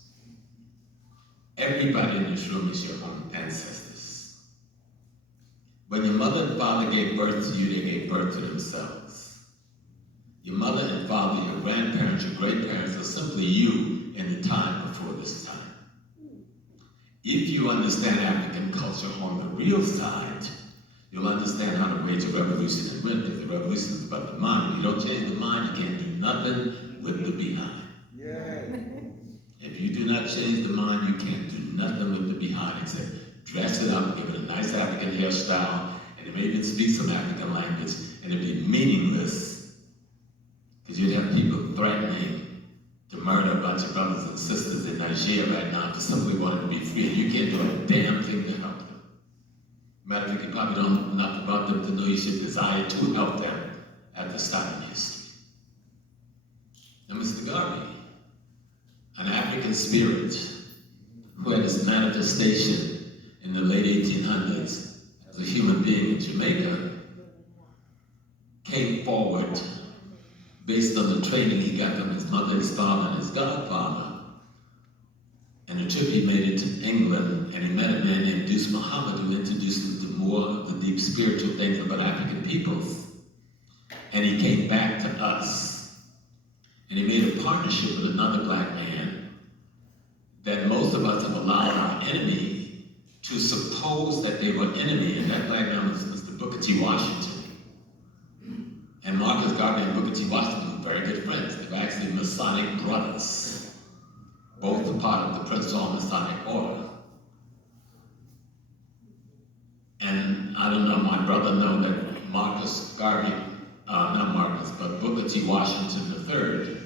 Everybody in this room is your own ancestors. When your mother and father gave birth to you, they gave birth to themselves. Your mother and father, your grandparents, your great-parents are simply you in the time before this time. If you understand African culture on the real side, you'll understand how to wage a revolution and win. If the revolution is about the mind, if you don't change the mind, you can't do nothing with the behind. Yeah. If you do not change the mind, you can't do nothing with the behind except dress it up, give it a nice African hairstyle, and it may even speak some African language, and it'd be meaningless. Because you'd have people threatening to murder a bunch of brothers and sisters in Nigeria right now for simply wanting to be free, and you can't do a damn thing to help them. Matter of fact, you probably don't know enough about them to know you should desire to help them after starting history. Now, Mr. Garvey, an African spirit who had his manifestation in the late 1800s as a human being in Jamaica, came forward based on the training he got from his mother, his father, and his godfather. And the trip he made into England, and he met a man named Deuce Muhammad who introduced him to more of the deep spiritual things about African peoples. And he came back to us. And he made a partnership with another black man that most of us have allowed our enemy to suppose that they were enemy, and that black man was Mr. Booker T. Washington. And Marcus Garvey and Booker T. Washington were very good friends. They were actually Masonic brothers, both a part of the Prince-Hall Masonic Order. And I don't know, my brother know that Marcus Garvey, not Marcus, but Booker T. Washington III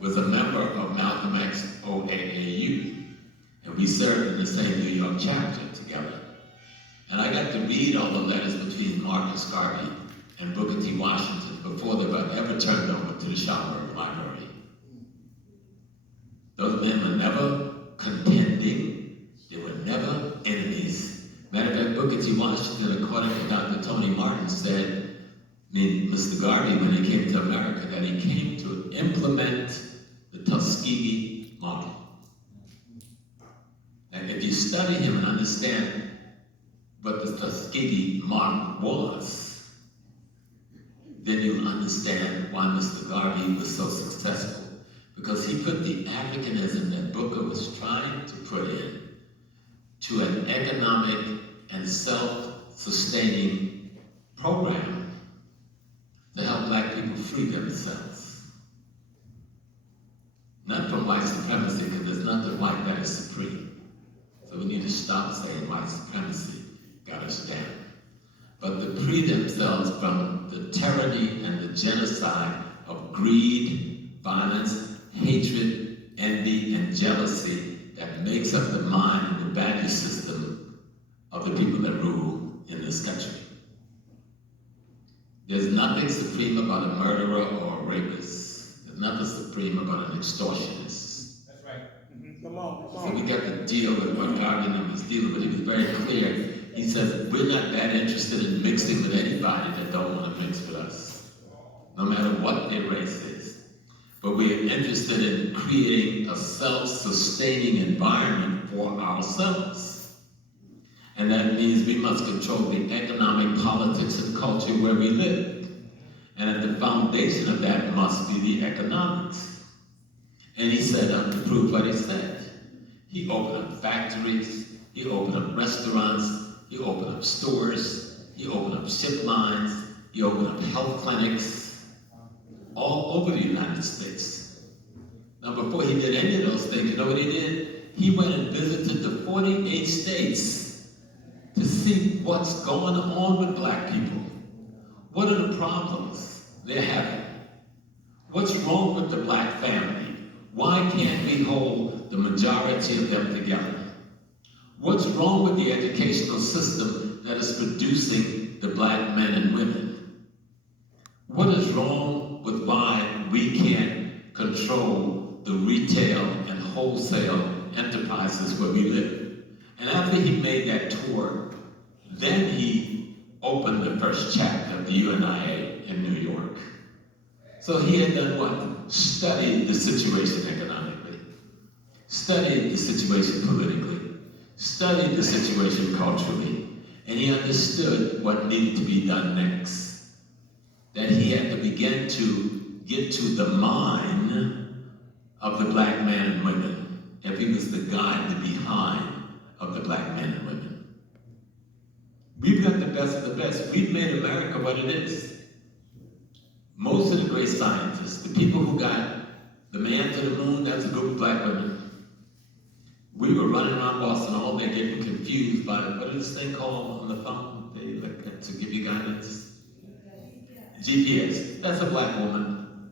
was a member of Malcolm X OAAU. And we served in the same New York chapter together. And I got to read all the letters between Marcus Garvey and Booker T. Washington before they were ever turned over to the Schomburg Library. Those men were never contending. They were never enemies. Matter of fact, Booker T. Washington, according to Dr. Tony Martin, said, Mr. Garvey, when he came to America, that he came to implement the Tuskegee model. And if you study him and understand what the Tuskegee model was, then you'll understand why Mr. Garvey was so successful. Because he put the Africanism that Booker was trying to put in to an economic and self-sustaining program to help black people free themselves. Not from white supremacy, because there's nothing white that is supreme. So we need to stop saying white supremacy got us down. But to free themselves from the tyranny and the genocide of greed, violence, hatred, envy, and jealousy that makes up the mind and the value system of the people that rule in this country. There's nothing supreme about a murderer or a rapist. There's nothing supreme about an extortionist. That's right. Come on, come So on. we got to deal with what Garvey was dealing with. He was very clear. He says, we're not that interested in mixing with anybody that don't want to mix with us, no matter what their race is. But we're interested in creating a self-sustaining environment for ourselves. And that means we must control the economic, politics, and culture where we live. And at the foundation of that must be the economics. And he said, to prove what he said, he opened up factories, he opened up restaurants, he opened up stores, he opened up ship lines, he opened up health clinics all over the United States. Now, before he did any of those things, you know what he did? He went and visited the 48 states to see what's going on with black people. What are the problems they're having? What's wrong with the black family? Why can't we hold the majority of them together? What's wrong with the educational system that is producing the black men and women? What is wrong with why we can't control the retail and wholesale enterprises where we live? And after he made that tour, then he opened the first chapter of the UNIA in New York. So he had done what? Studied the situation economically, studied the situation politically, studied the situation culturally, and he understood what needed to be done next. That he had to begin to get to the mind of the black men and women, if he was the guide, the behind of the black men and women. We've got the best of the best. We've made America what it is. Most of the great scientists, the people who got the man to the moon, that's a group of black women. We were running around Boston all day getting confused by, what is this thing called on the phone they look at to give you guidance? GPS. That's a black woman.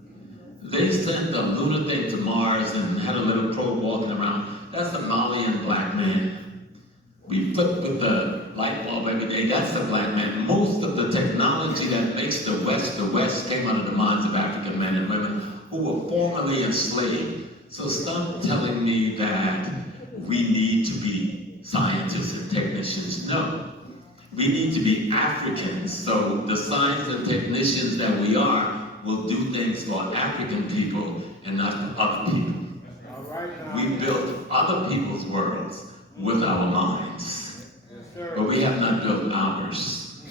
They sent the lunar thing to Mars and had a little probe walking around. That's a Malian black man. We flip with the light bulb every day. That's the black man. Most of the technology that makes the West came out of the minds of African men and women who were formerly enslaved. So stop telling me that we need to be scientists and technicians. No. We need to be Africans. So the scientists and technicians that we are will do things for African people and not for other people. All right, We built other people's worlds with our minds, but we have not built ours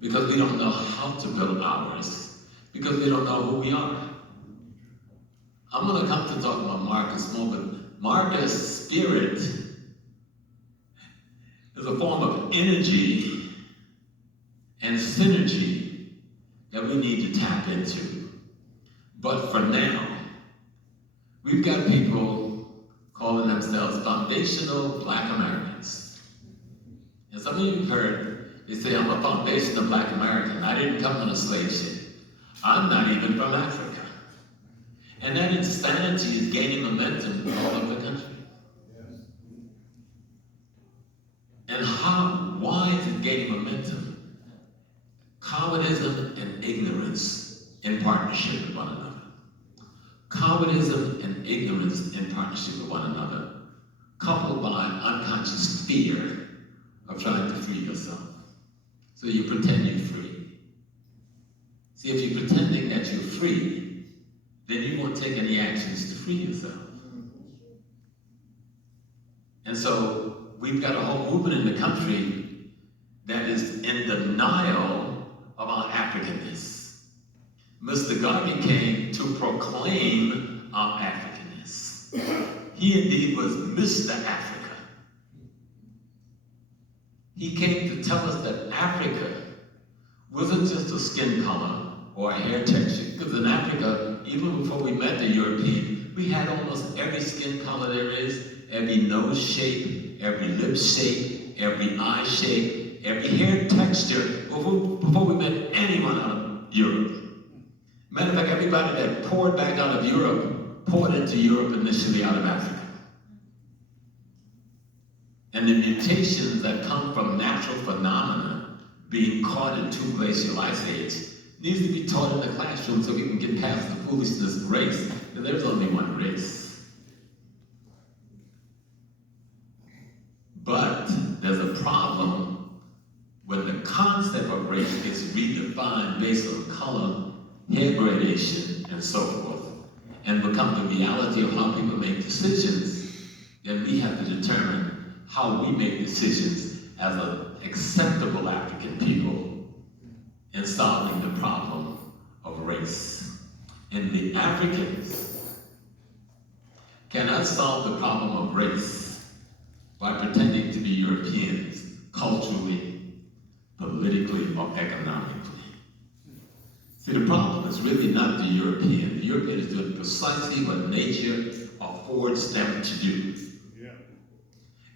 because we don't know how to build ours, because we don't know who we are. I'm going to come to talk about Marcus more, but Marcus' spirit is a form of energy and synergy that we need to tap into. But for now, we've got people calling themselves foundational black Americans. And some of you have heard, they say, I'm a foundational black American. I didn't come on a slave ship. I'm not even from Africa. And that insanity is gaining momentum all over the country. And how? Why is it gaining momentum? Cowardice and ignorance in partnership with one another. Cowardice and ignorance in partnership with one another, coupled by unconscious fear of trying to free yourself. So you pretend you're free. See, if you're pretending that you're free, then you won't take any actions to free yourself. And so we've got a whole movement in the country that is in denial of our Africanness. Mr. Garvey came to proclaim our Africanness. He indeed was Mr. Africa. He came to tell us that Africa wasn't just a skin color or a hair texture, because in Africa, even before we met the European, we had almost every skin color there is, every nose shape, every lip shape, every eye shape, every hair texture, before we met anyone out of Europe. Matter of fact, everybody that poured back out of Europe poured into Europe initially out of Africa. And the mutations that come from natural phenomena being caught in two glacial ice ages needs to be taught in the classroom so we can get past the foolishness of race. And there's only one race. But there's a problem when the concept of race gets redefined based on color, hair gradation, and so forth, and become the reality of how people make decisions, then we have to determine how we make decisions as an acceptable African people in solving the problem of race. And the Africans cannot solve the problem of race by pretending to be Europeans culturally, politically, or economically. See, the problem is really not the European. The European is doing precisely what nature affords them to do. Yeah.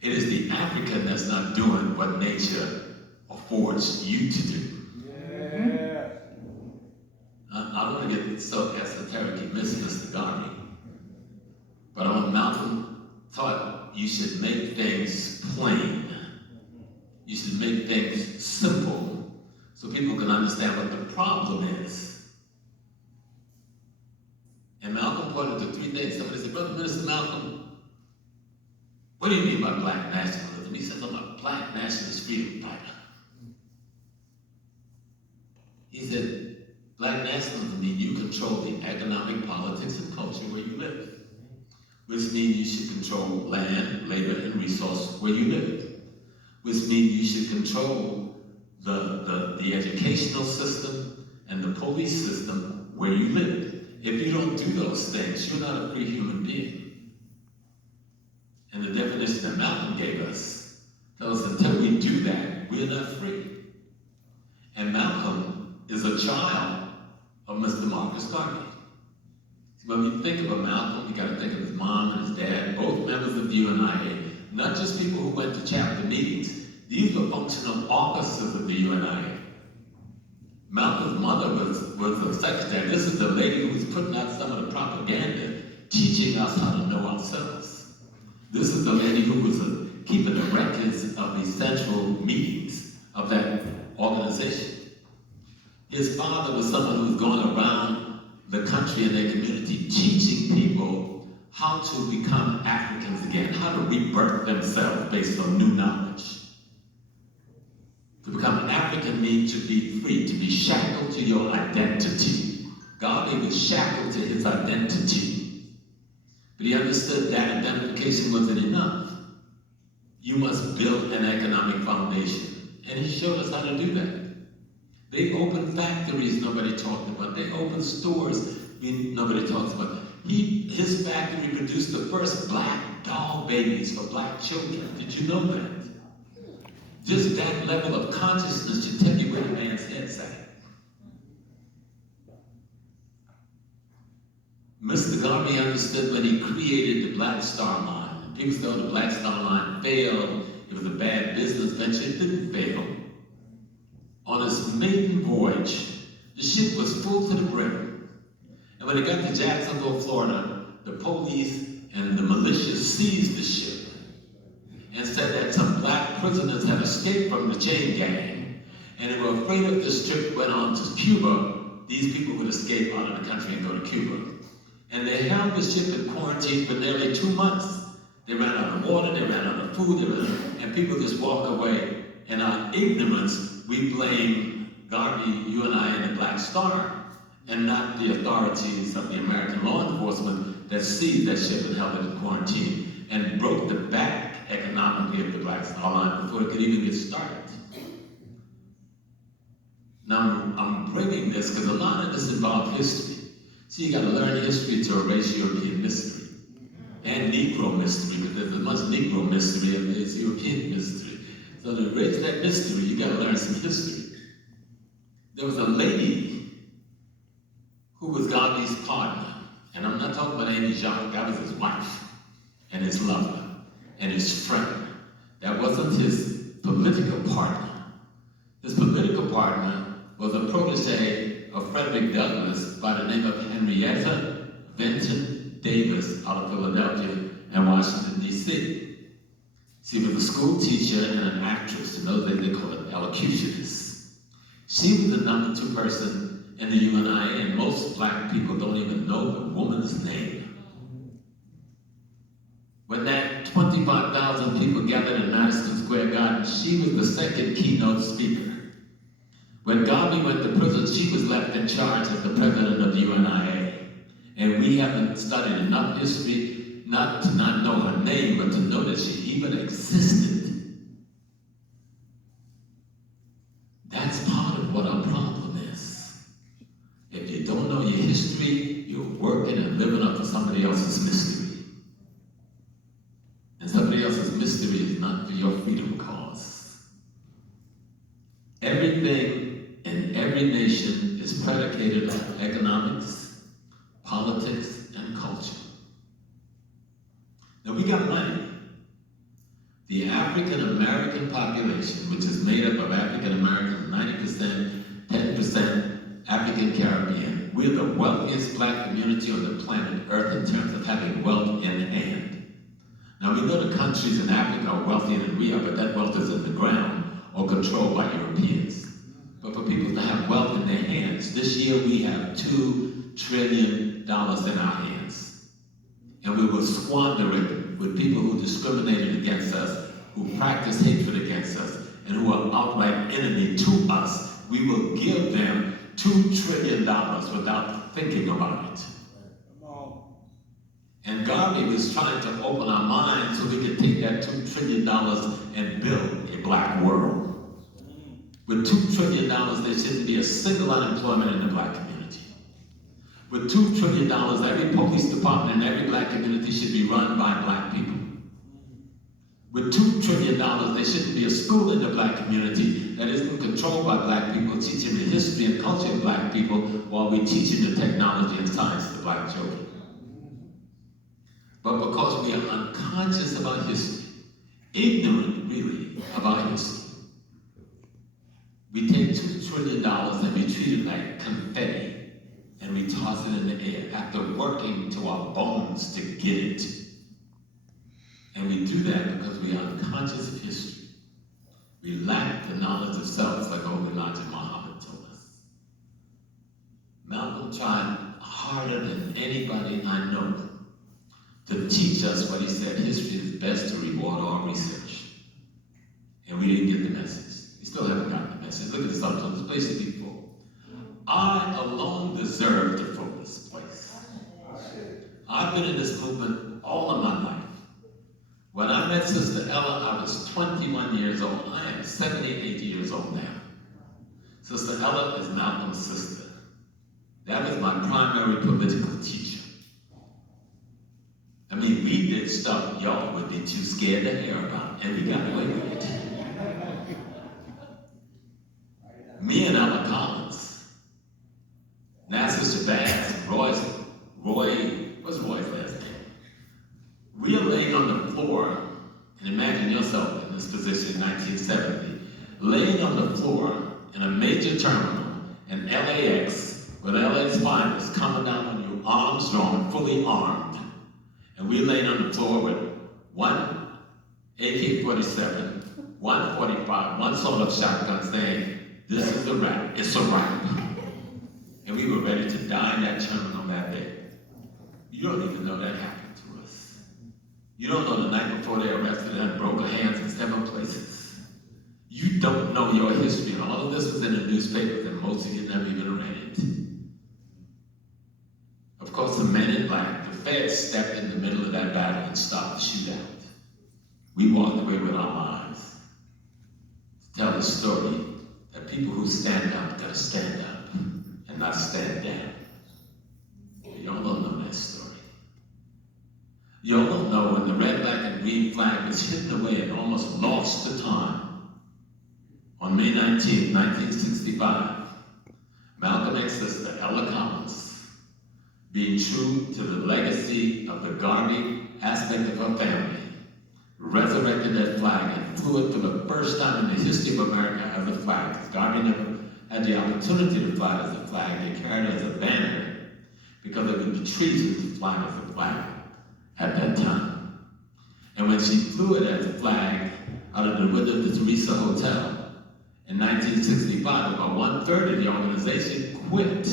It is the African that's not doing what nature affords you to do. Yeah. Yeah. I don't want to get so esoteric and miss Mr. Garvey, but on Malcolm thought you should make things plain. You should make things simple so people can understand what the problem is. And Malcolm pointed to three things. Somebody said, Brother Minister Malcolm, what do you mean by black nationalism? He said, I'm a black nationalist freedom fighter. He said, black nationalism means you control the economic, politics, and culture where you live, which means you should control land, labor, and resource where you live, which means you should control the educational system and the police system where you live. If you don't do those things, you're not a free human being. And the definition that Malcolm gave us tells us until we do that, we're not free. And Malcolm is a child of Mr. Marcus Garvey. When we think of a Malcolm, you got to think of his mom and his dad, both members of the UNIA, not just people who went to chapter meetings. These were functional officers of the UNIA. Malcolm's mother was a secretary. This is the lady who was putting out some of the propaganda, teaching us how to know ourselves. This is the lady who was keeping the records of the central meetings of that organization. His father was someone who was going around the country and their community teaching people how to become Africans again, how to rebirth themselves based on new knowledge. To become African means to be free, to be shackled to your identity. Garvey was shackled to his identity. But he understood that identification wasn't enough. You must build an economic foundation. And he showed us how to do that. They opened factories nobody talked about. They opened stores nobody talks about. His factory produced the first black doll babies for black children. Did you know that? Just that level of consciousness should tell you where a man's head's at. Mr. Garvey understood when he created the Black Star Line. People thought the Black Star Line failed. It was a bad business venture. It didn't fail. On its maiden voyage, the ship was full to the brim. And when it got to Jacksonville, Florida, the police and the militia seized the ship and said that some black prisoners had escaped from the chain gang, and they were afraid if this trip went on to Cuba, these people would escape out of the country and go to Cuba. And they held the ship in quarantine for nearly 2 months. They ran out of water, they ran out of food, and people just walked away. In our ignorance, we blame Garvey, UNI, and the Black Star, and not the authorities of the American law enforcement that seized that ship and held it in quarantine and broke the back economically of the Black Star Line before it could even get started. Now, I'm bringing this because a lot of this involves history. See, you got to learn history to erase European mystery and Negro mystery, because there's as much Negro mystery as there's European mystery. So to erase that mystery, you got to learn some history. There was a lady who was Garvey's partner, and I'm not talking about Amy Jacques. That was his wife and his lover and his friend. That wasn't his political partner. His political partner was a protege of Frederick Douglass by the name of Henrietta Benton Davis out of Philadelphia and Washington, D.C. She was a school teacher and an actress. In those days, they called it elocutionist. She was the number 2 person in the UNIA, and most black people don't even know the woman's name. When that 25,000 people gathered in Madison Square Garden, she was the second keynote speaker. When Garvey went to prison, she was left in charge as the president of the UNIA. And we haven't studied enough history not to not know her name, but to know that she even existed. That's part of what our problem is. If you don't know your history, you're working and living up to somebody else's mystery. And somebody else's mystery is not for your freedom cause. Everything in every nation is predicated on economics, politics, and culture. Now we got money. The African American population, which is made up of African Americans, 90%, 10 70% African Caribbean. We're the wealthiest black community on the planet Earth in terms of having wealth in hand. Now we know the countries in Africa are wealthier than we are, but that wealth is in the ground or controlled by Europeans. But for people to have wealth in their hands, this year we have $2 trillion in our hands. And we will squander it with people who discriminated against us, who practice hatred against us, and who are outright enemy to us. We will give them $2 trillion without thinking about it. And Garvey was trying to open our minds so we could take that $2 trillion and build a black world. With $2 trillion, there shouldn't be a single unemployment in the black community. With $2 trillion, every police department in every black community should be run by black people. With $2 trillion, there shouldn't be a school in the black community that isn't controlled by black people, teaching the history and culture of black people while we're teaching the technology and science to black children. But because we are unconscious about history, ignorant really about history, we take $2 trillion and we treat it like confetti and we toss it in the air after working to our bones to get it. And we do that because we are unconscious of history. We lack the knowledge of self, like old Elijah Muhammad told us. Malcolm tried harder than anybody I know to teach us what he said, history is best to reward all research. And we didn't get the message. We still haven't gotten the message. Look at this on this place to be full. I alone deserve to fill this place. I've been in this movement all of my life. When I met Sister Ella, I was 21 years old. I am 78 years old now. Sister Ella is Malcolm's sister. That is my primary political teacher. I mean, we did stuff y'all would be too scared to hear about, and we got away with it. Me and Ella Collins, Nasser Shabazz, what's Roy's last name? We are laying on the floor, and imagine yourself in this position in 1970, laying on the floor in a major terminal in LAX, with LA's finest coming down on you, arms drawn, fully armed. And we laying on the floor with one AK-47, one 45, one sort of shotgun saying, this is a wrap, it's a wrap. And we were ready to die in that terminal that day. You don't even know that happened to us. You don't know the night before they arrested and broke our hands in 7 places. You don't know your history, and all of this was in the newspapers, and most of you never even read it. Of course, the men in black, the feds stepped in the middle of that battle and stopped the shootout. We walked away with our lives to tell the story that people who stand up gotta stand up and not stand down. Y'all don't know that story. Y'all don't know when the red, black, and green flag was hidden away and almost lost to time. On May 19, 1965, Malcolm X's sister, Ella Collins, being true to the legacy of the Garvey aspect of her family, resurrected that flag and flew it for the first time in the history of America as a flag. Because Garvey never had the opportunity to fly it as a flag. They carried it as a banner because it would be treason to fly it as a flag at that time. And when she flew it as a flag out of the window of the Teresa Hotel in 1965, about 1/3 of the organization quit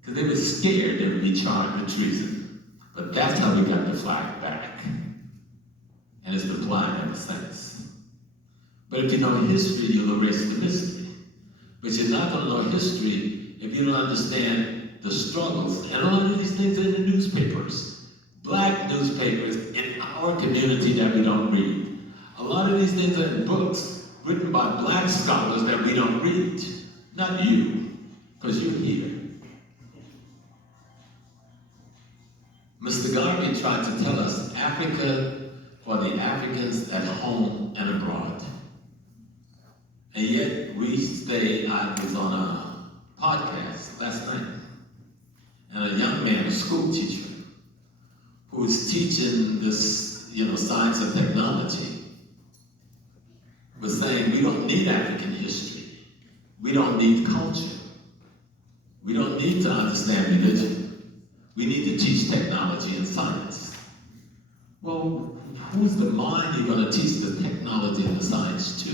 because they were scared they would be charged with treason. But that's how we got the flag back. And it's been flying ever since. But if you know history, you'll erase the mystery. But you're not going to know history if you don't understand the struggles. And a lot of these things are in the newspapers. Black newspapers in our community that we don't read. A lot of these things are in books written by black scholars that we don't read. Not you, because you're here. Mr. Garvey tried to tell us Africa for the Africans at home and abroad. And yet we stay, I was on a podcast last night, and a young man, a school teacher, who was teaching this, science and technology, was saying we don't need African history. We don't need culture. We don't need to understand religion. We need to teach technology and science. Well, who's the mind you're going to teach the technology and the science to?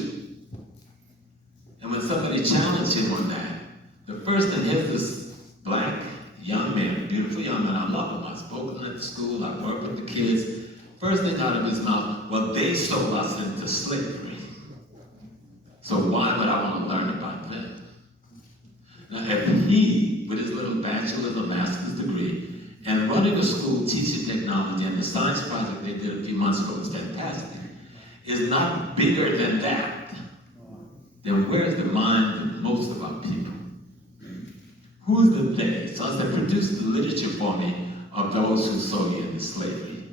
And when somebody challenged him on that, the first thing, here's this black young man, beautiful young man, I love him. I've spoken at the school, I've worked with the kids. First thing out of his mouth, well, they sold us into slavery. So why would I want to learn about them? Now, if he, with his little bachelor's or master's degree, and running a school teaching technology, and the science project they did a few months ago was fantastic, is not bigger than that, then where's the mind of most of our people? Who's the they? So I said, produce the literature for me of those who sold you into slavery.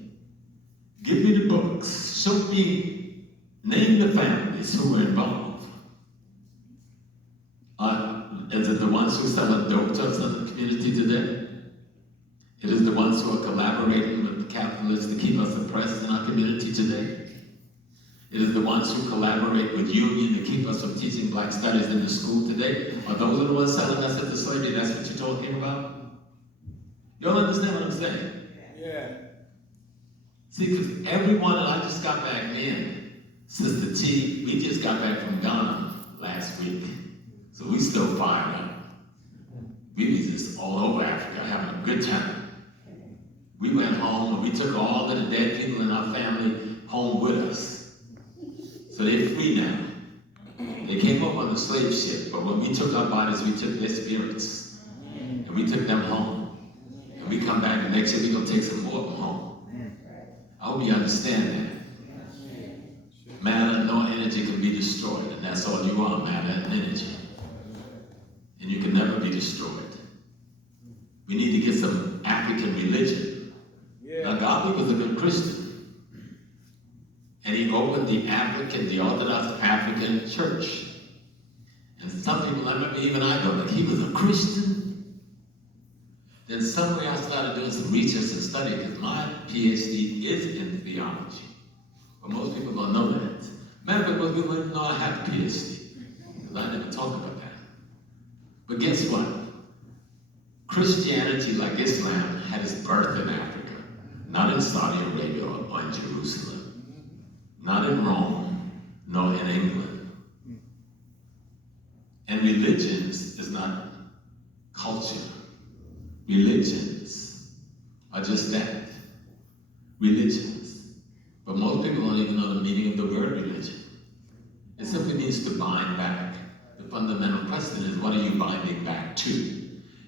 Give me the books. Show me, name the families who were involved. Is it the ones who sell dope to us in the community today? It is the ones who are collaborating with the capitalists to keep us oppressed in our community today. It is the ones who collaborate with union to keep us from teaching black studies in the school today. Are those the ones selling us into slavery? That's what you're talking about? You all understand what I'm saying? Yeah. See, because everyone, and I just got back in, Sister T, we just got back from Ghana last week. So we still fired up. We was just all over Africa having a good time. We went home and we took all of the dead people in our family home with us. So they're free now. They came up on the slave ship, but when we took our bodies, we took their spirits. And we took them home. And we come back and next year we're going to take some more of them home. I hope you understand that. Matter nor energy can be destroyed, and that's all you are, matter and energy. And you can never be destroyed. We need to get some African religion. Now, Garvey was a good Christian. And he opened the Orthodox African Church. And some people, I remember even I go, like, he was a Christian. Then somewhere I started doing some research and study, because my PhD is in theology. But most people don't know that. Matter of fact, most people don't know I have a PhD, because I never talk about that. But guess what? Christianity, like Islam, had its birth in Africa, not in Saudi Arabia or in Jerusalem, not in Rome, nor in England. And religions is not culture. Religions are just that, religions. But most people don't even know the meaning of the word religion. It simply means to bind back. The fundamental question is, what are you binding back to?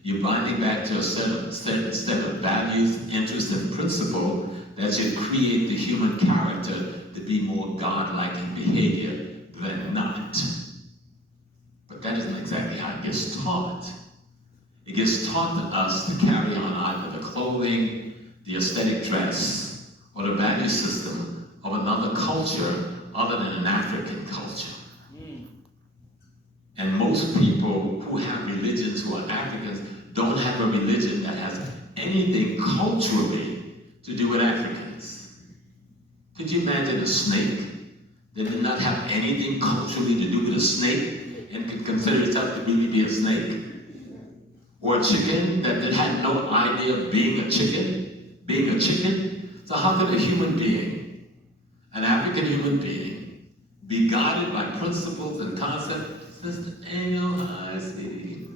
You're binding back to a set of values, interests, and principles that should create the human character to be more God-like in behavior than not. But that isn't exactly how it gets taught. It gets taught to us to carry on either the clothing, the aesthetic dress, or the value system of another culture other than an African culture. And most people who have religions who are Africans don't have a religion that has anything culturally to do with Africans. Could you imagine a snake that did not have anything culturally to do with a snake and could consider itself to really be a snake? Or a chicken that had no idea of being a chicken? Being a chicken? So how could a human being, an African human being, be guided by principles and concepts? Sister Angel, I see.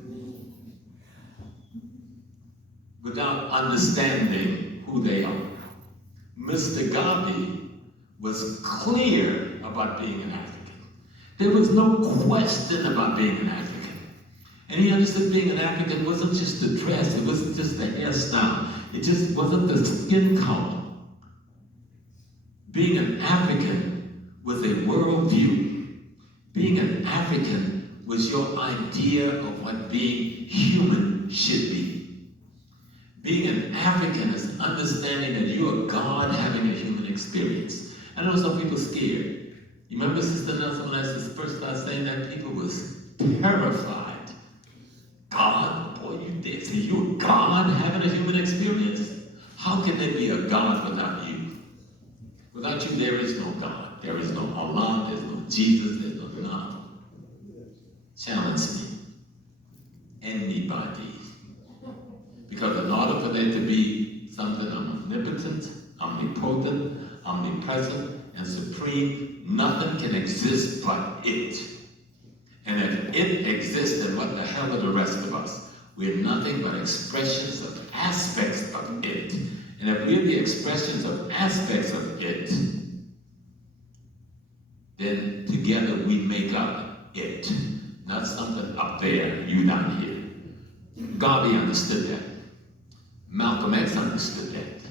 Without understanding who they are. Mr. Garvey was clear about being an African. There was no question about being an African. And he understood being an African wasn't just the dress, it wasn't just the hairstyle, it just wasn't the skin color. Being an African was a worldview. Being an African was your idea of what being human should be. Being an African is understanding that you are God having a human experience. I know some people scared. You remember Sister Nelson when I first started saying that? People was terrified. God, boy, you did say you're God having a human experience? How can there be a God without you? Without you, there is no God. There is no Allah, there's no Jesus, there's no none. Challenge me. there to be something omnipotent, omnipotent, omnipresent, and supreme. Nothing can exist but it. And if it exists, then what the hell are the rest of us? We're nothing but expressions of aspects of it. And if we're the expressions of aspects of it, then together we make up it. Not something up there, you down here. Garvey understood that. Malcolm X understood that.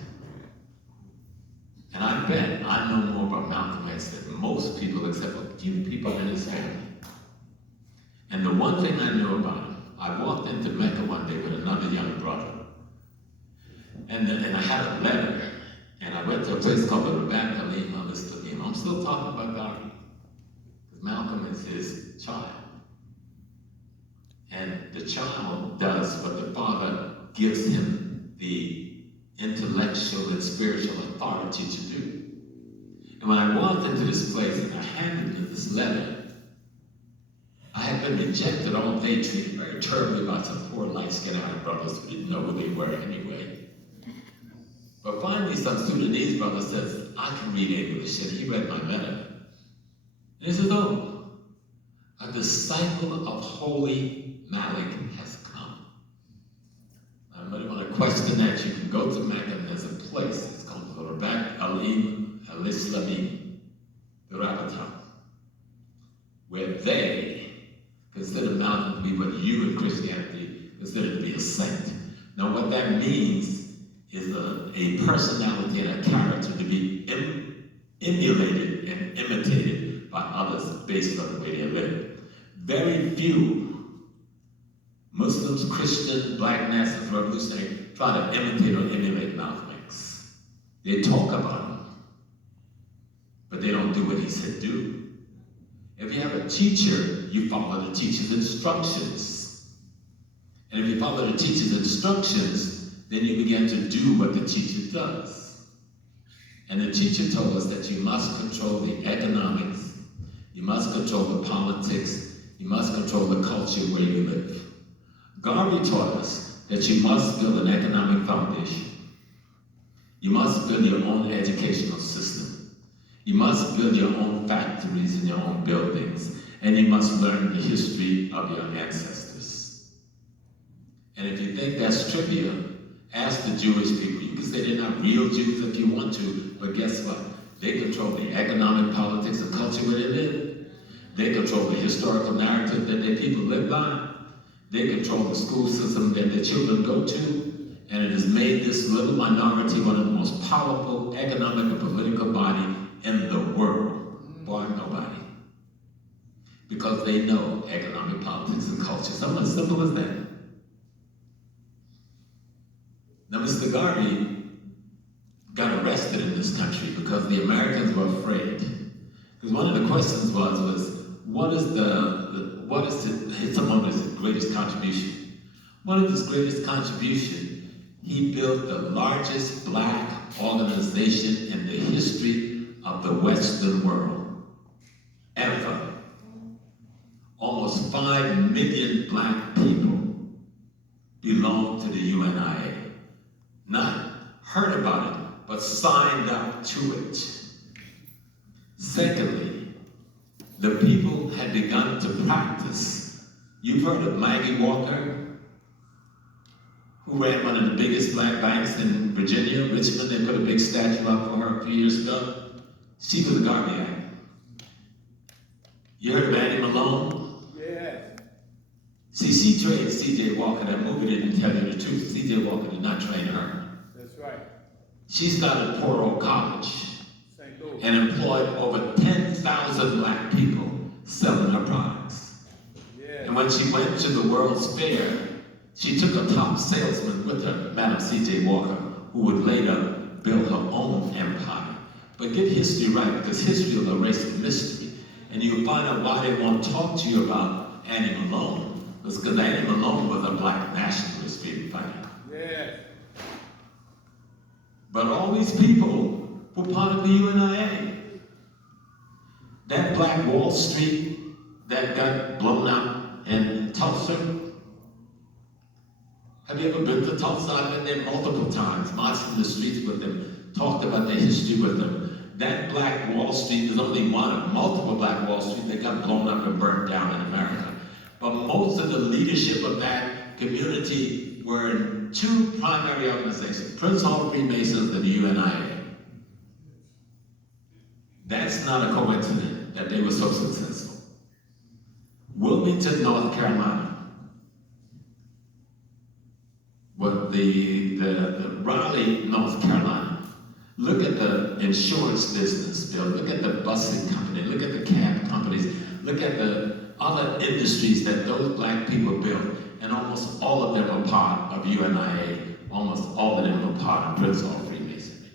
And I bet I know more about Malcolm X than most people, except a few people in his family. And the one thing I know about him, I walked into Mecca one day with another young brother. And I had a letter, and I went to a place called the Rabat Kalim al-Islamim. I'm still talking about Garvey, because Malcolm is his child. And the child does what the father gives him the intellectual and spiritual authority to do. And when I walked into this place and I handed him this letter, I had been rejected all day, treated very terribly by some poor light-skinned Arab brothers who didn't know who they were anyway. But finally, some Sudanese brother says, I can read English, and he read my letter. And he says, oh, a disciple of Holy Malik has come. I really want to question that. You can go to Mecca, and there's a place, it's called the Rabat Alim al-Islamim, the Rabbaton, where they consider Malcolm to be what you in Christianity consider to be a saint. Now what that means is a personality and a character to be emulated and imitated by others based on the way they live. Very few Muslims, Christians, black nationalists, revolutionaries try to imitate or emulate Malcolm X. They talk about him, but they don't do what he said do. If you have a teacher, you follow the teacher's instructions. And if you follow the teacher's instructions, then you begin to do what the teacher does. And the teacher told us that you must control the economics, you must control the politics, you must control the culture where you live. Garvey taught us that you must build an economic foundation. You must build your own educational system. You must build your own factories and your own buildings. And you must learn the history of your ancestors. And if you think that's trivial, ask the Jewish people. You can say they're not real Jews if you want to, but guess what? They control the economic, politics, and culture where they live. They control the historical narrative that their people live by. They control the school system that their children go to. And it has made this little minority one of the most powerful economic and political body in the world. Boy, nobody. Because they know economic, politics, and culture. Something as simple as that. Now, Mr. Garvey got arrested in this country because the Americans were afraid. Because one of the questions was what is someone his greatest contribution? One of his greatest contribution, he built the largest black organization in the history of the Western world, ever. Almost 5 million black people belong to the UNIA. Not heard about it, but signed up to it. Secondly, the people had begun to practice. You've heard of Maggie Walker, who ran one of the biggest black banks in Virginia, Richmond. They put a big statue up for her a few years ago. She was a Garveyite. You heard of Annie Malone? Yes. See, she trained C.J. Walker. That movie didn't tell you the truth. C.J. Walker did not train her. That's right. She started Poor Old College St. Louis. and employed over 10,000 black people selling her products. Yes. And when she went to the World's Fair, she took a top salesman with her, Madam C.J. Walker, who would later build her own empire. But get history right, because history will erase the mystery. And you'll find out why they won't talk to you about Annie Malone. It's because Annie Malone was a black nationalist freedom fighter. Yes. But all these people were part of the UNIA. That Black Wall Street that got blown up in Tulsa Have you ever been to Tulsa? I've been there multiple times, marched in the streets with them, talked about their history with them. That Black Wall Street is only one of multiple Black Wall Street that got blown up and burnt down in America. But most of the leadership of that community were in two primary organizations, Prince Hall Freemasons and the UNIA. That's not a coincidence that they were so successful. Wilmington, North Carolina. But the Raleigh, North Carolina. Look at the insurance business, Bill. Look at the busing company. Look at the cab companies. Look at the other industries that those black people built. And almost all of them are part of UNIA. Almost all of them are part of Prince Hall Freemasonry.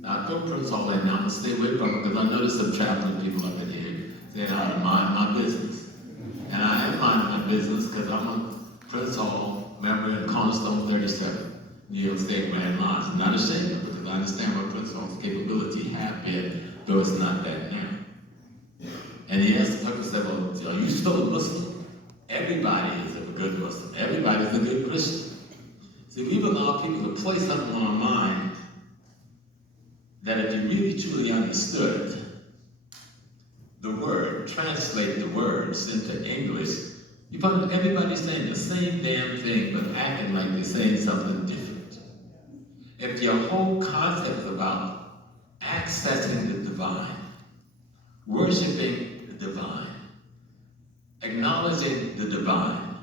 Now, I throw Prince Hall in now. I'm going to stay away from it because I notice some traveling people up in here saying I mind my business. And I am minding my business because I'm a Prince Hall member in Cornerstone 37, New York State Grand Lodge. I'm not ashamed of it because I understand what Prince Hall's capability have been, though it's not that now. And he asked the person, said, well, are you still a Muslim? Everybody is a good Muslim. Everybody's a good Christian. See, we've allowed people to place something on our mind that if you really truly understood the word, translate the words into English, you find everybody saying the same damn thing, but acting like they're saying something different. If your whole concept is about accessing the divine, worshiping the divine, acknowledging the divine,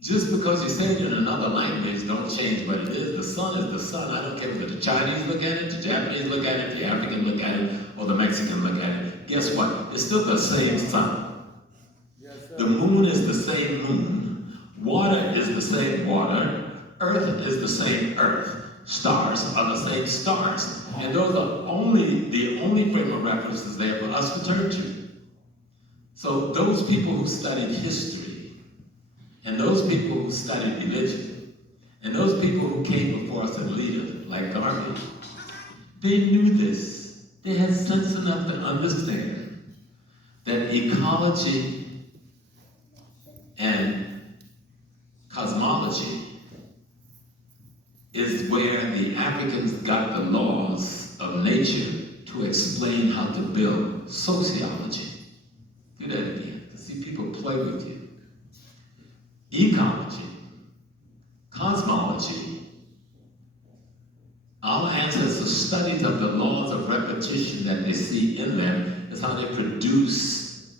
just because you say it in another language don't change what it is. The sun is the sun. I don't care if the Chinese look at it, the Japanese look at it, the African look at it, or the Mexican look at it. Guess what? It's still the same sun. Yes, sir. The moon is the same moon. Water is the same water. Earth is the same earth. Stars are the same stars. And those are the only frame of references there for us to turn to. So those people who studied history, and those people who studied religion, and those people who came before us and leaders, like Garvey, they knew this. They had sense enough to understand that ecology and cosmology is where the Africans got the laws of nature to explain how to build sociology. Do that again, to see people play with you. Ecology, cosmology, our ancestors' studies of the laws of repetition that they see in them is how they produce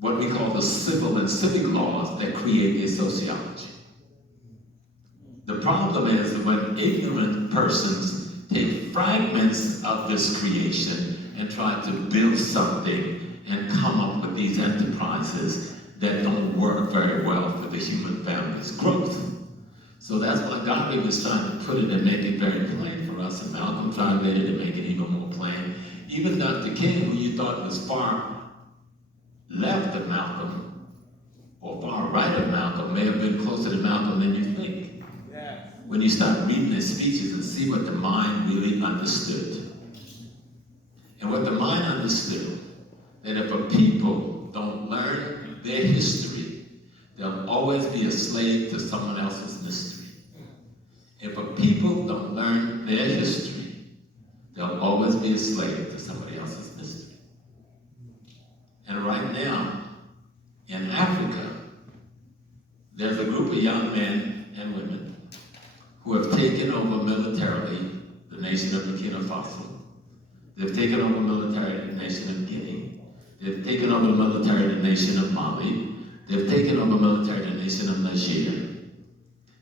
what we call the civil and civic laws that create their sociology. The problem is when ignorant persons take fragments of this creation and try to build something and come up with these enterprises that don't work very well for the human family's growth. So that's why Garvey was trying to put it and make it very plain for us, and Malcolm tried later to make it even more plain. Even Dr. King, who you thought was far left of Malcolm, or far right of Malcolm, may have been closer to Malcolm than you think. Yes. When you start reading his speeches and see what the mind really understood. And what the mind understood, that if a people don't learn their history, they'll always be a slave to someone else's mystery. If a people don't learn their history, they'll always be a slave to somebody else's mystery. And right now, in Africa, there's a group of young men and women who have taken over militarily the nation of Burkina Faso. They've taken over militarily the nation of Guinea. They've taken over the military of the nation of Mali. They've taken over military of the nation of Nigeria.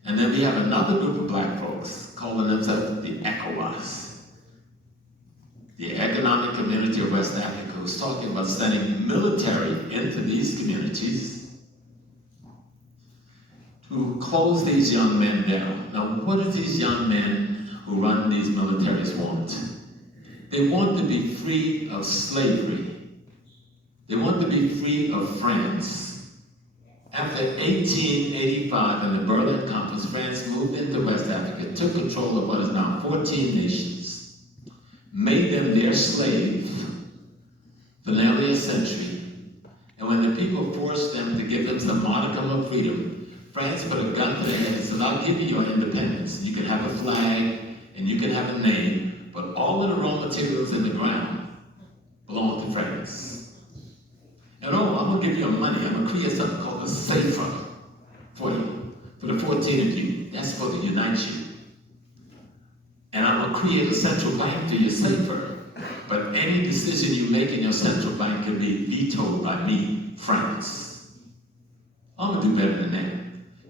And then we have another group of black folks calling themselves the ECOWAS, the Economic Community of West Africa, who's talking about sending military into these communities to close these young men down. Now, what do these young men who run these militaries want? They want to be free of slavery. They want to be free of France. After 1885 and the Berlin Conference, France moved into West Africa, took control of what is now 14 nations, made them their slave for nearly a century. And when the people forced them to give them some modicum of freedom, France put a gun to their head and said, I'll give you your independence. You can have a flag and you can have a name, but all of the raw materials in the ground belong to France. And oh, I'm gonna give you money. I'm gonna create something called a safer for you, for the 14 of you. That's supposed to unite you. And I'm gonna create a central bank to your safer. But any decision you make in your central bank can be vetoed by me, France. I'm gonna do better than that.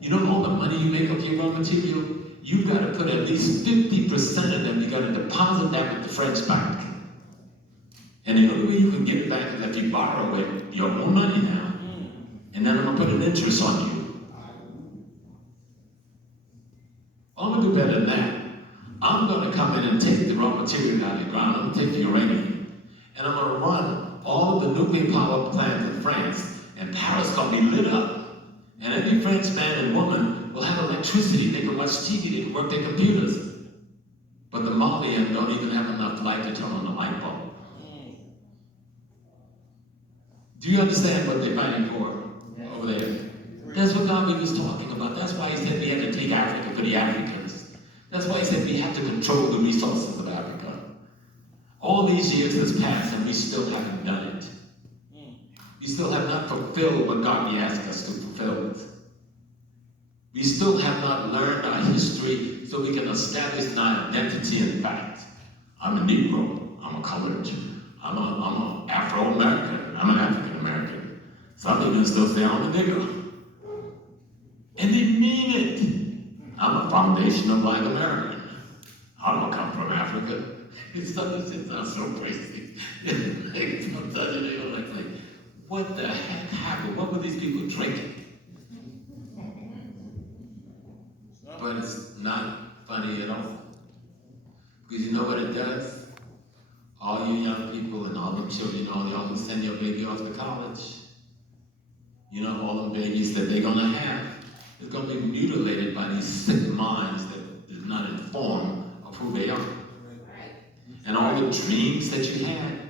You know all the money you make off your raw material? You've got to put at least 50% of them, you got to deposit that with the French bank. And the only way you can get it back is if you borrow it, your own money now. And then I'm gonna put an interest on you. I'm gonna do better than that. I'm gonna come in and take the raw material out of the ground. I'm gonna take the uranium. And I'm gonna run all of the nuclear power plants in France. And Paris is gonna be lit up. And every French man and woman will have electricity. They can watch TV, they can work their computers. But the Malians don't even have enough light to turn on the light bulb. Do you understand what they're fighting for over there? That's what Garvey was talking about. That's why he said we had to take Africa for the Africans. That's why he said we have to control the resources of Africa. All these years has passed and we still haven't done it. We still have not fulfilled what Garvey asked us to fulfill it. We still have not learned our history so we can establish an identity in fact. I'm a Negro, I'm a colored, I'm an Afro-American, I'm an African-American. Some even still say I'm a nigger. And they mean it. I'm a foundational Black American. I don't come from Africa. It's something that sounds so crazy. Sometimes you know, like, what the heck happened? What were these people drinking? But it's not funny at all. Because you know what it does? All you young people and all the children, all y'all who send your baby off to college, you know, all the babies that they're gonna have is gonna be mutilated by these sick minds that is not informed of who they are. And all the dreams that you had,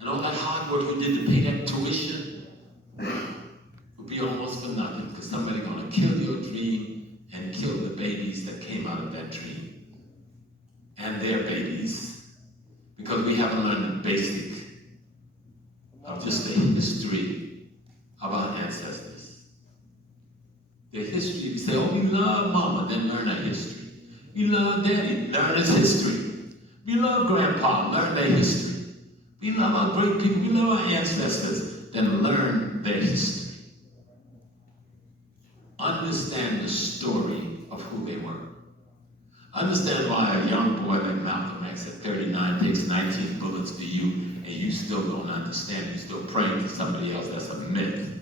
and all that hard work you did to pay that tuition will be almost for nothing, because somebody's gonna kill your dream and kill the babies that came out of that dream. And their babies. Because we haven't learned the basic of just the history of our ancestors. The history, we say, oh, we love mama, then learn our history. We love daddy, learn his history. We love grandpa, learn their history. We love our great people, we love our ancestors, then learn their history. Understand the story of who they were. Understand why a young boy like Malcolm X at 39 takes 19 bullets to you and you still don't understand. You're still praying to somebody else. That's a myth.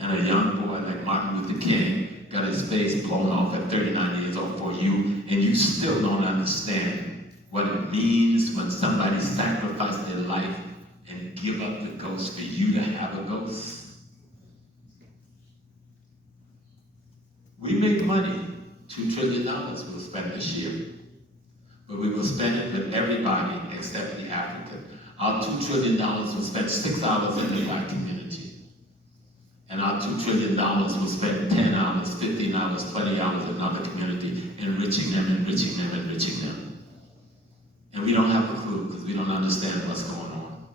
And a young boy like Martin Luther King got his face blown off at 39 years old for you and you still don't understand what it means when somebody sacrificed their life and give up the ghost for you to have a ghost. We make money. $2 trillion we'll spend this year. But we will spend it with everybody except the African. Our $2 trillion will spend 6 hours in the Black community. And our $2 trillion will spend 10 hours, 15 hours, 20 hours in another community, enriching them, enriching them, enriching them. And we don't have a clue because we don't understand what's going on.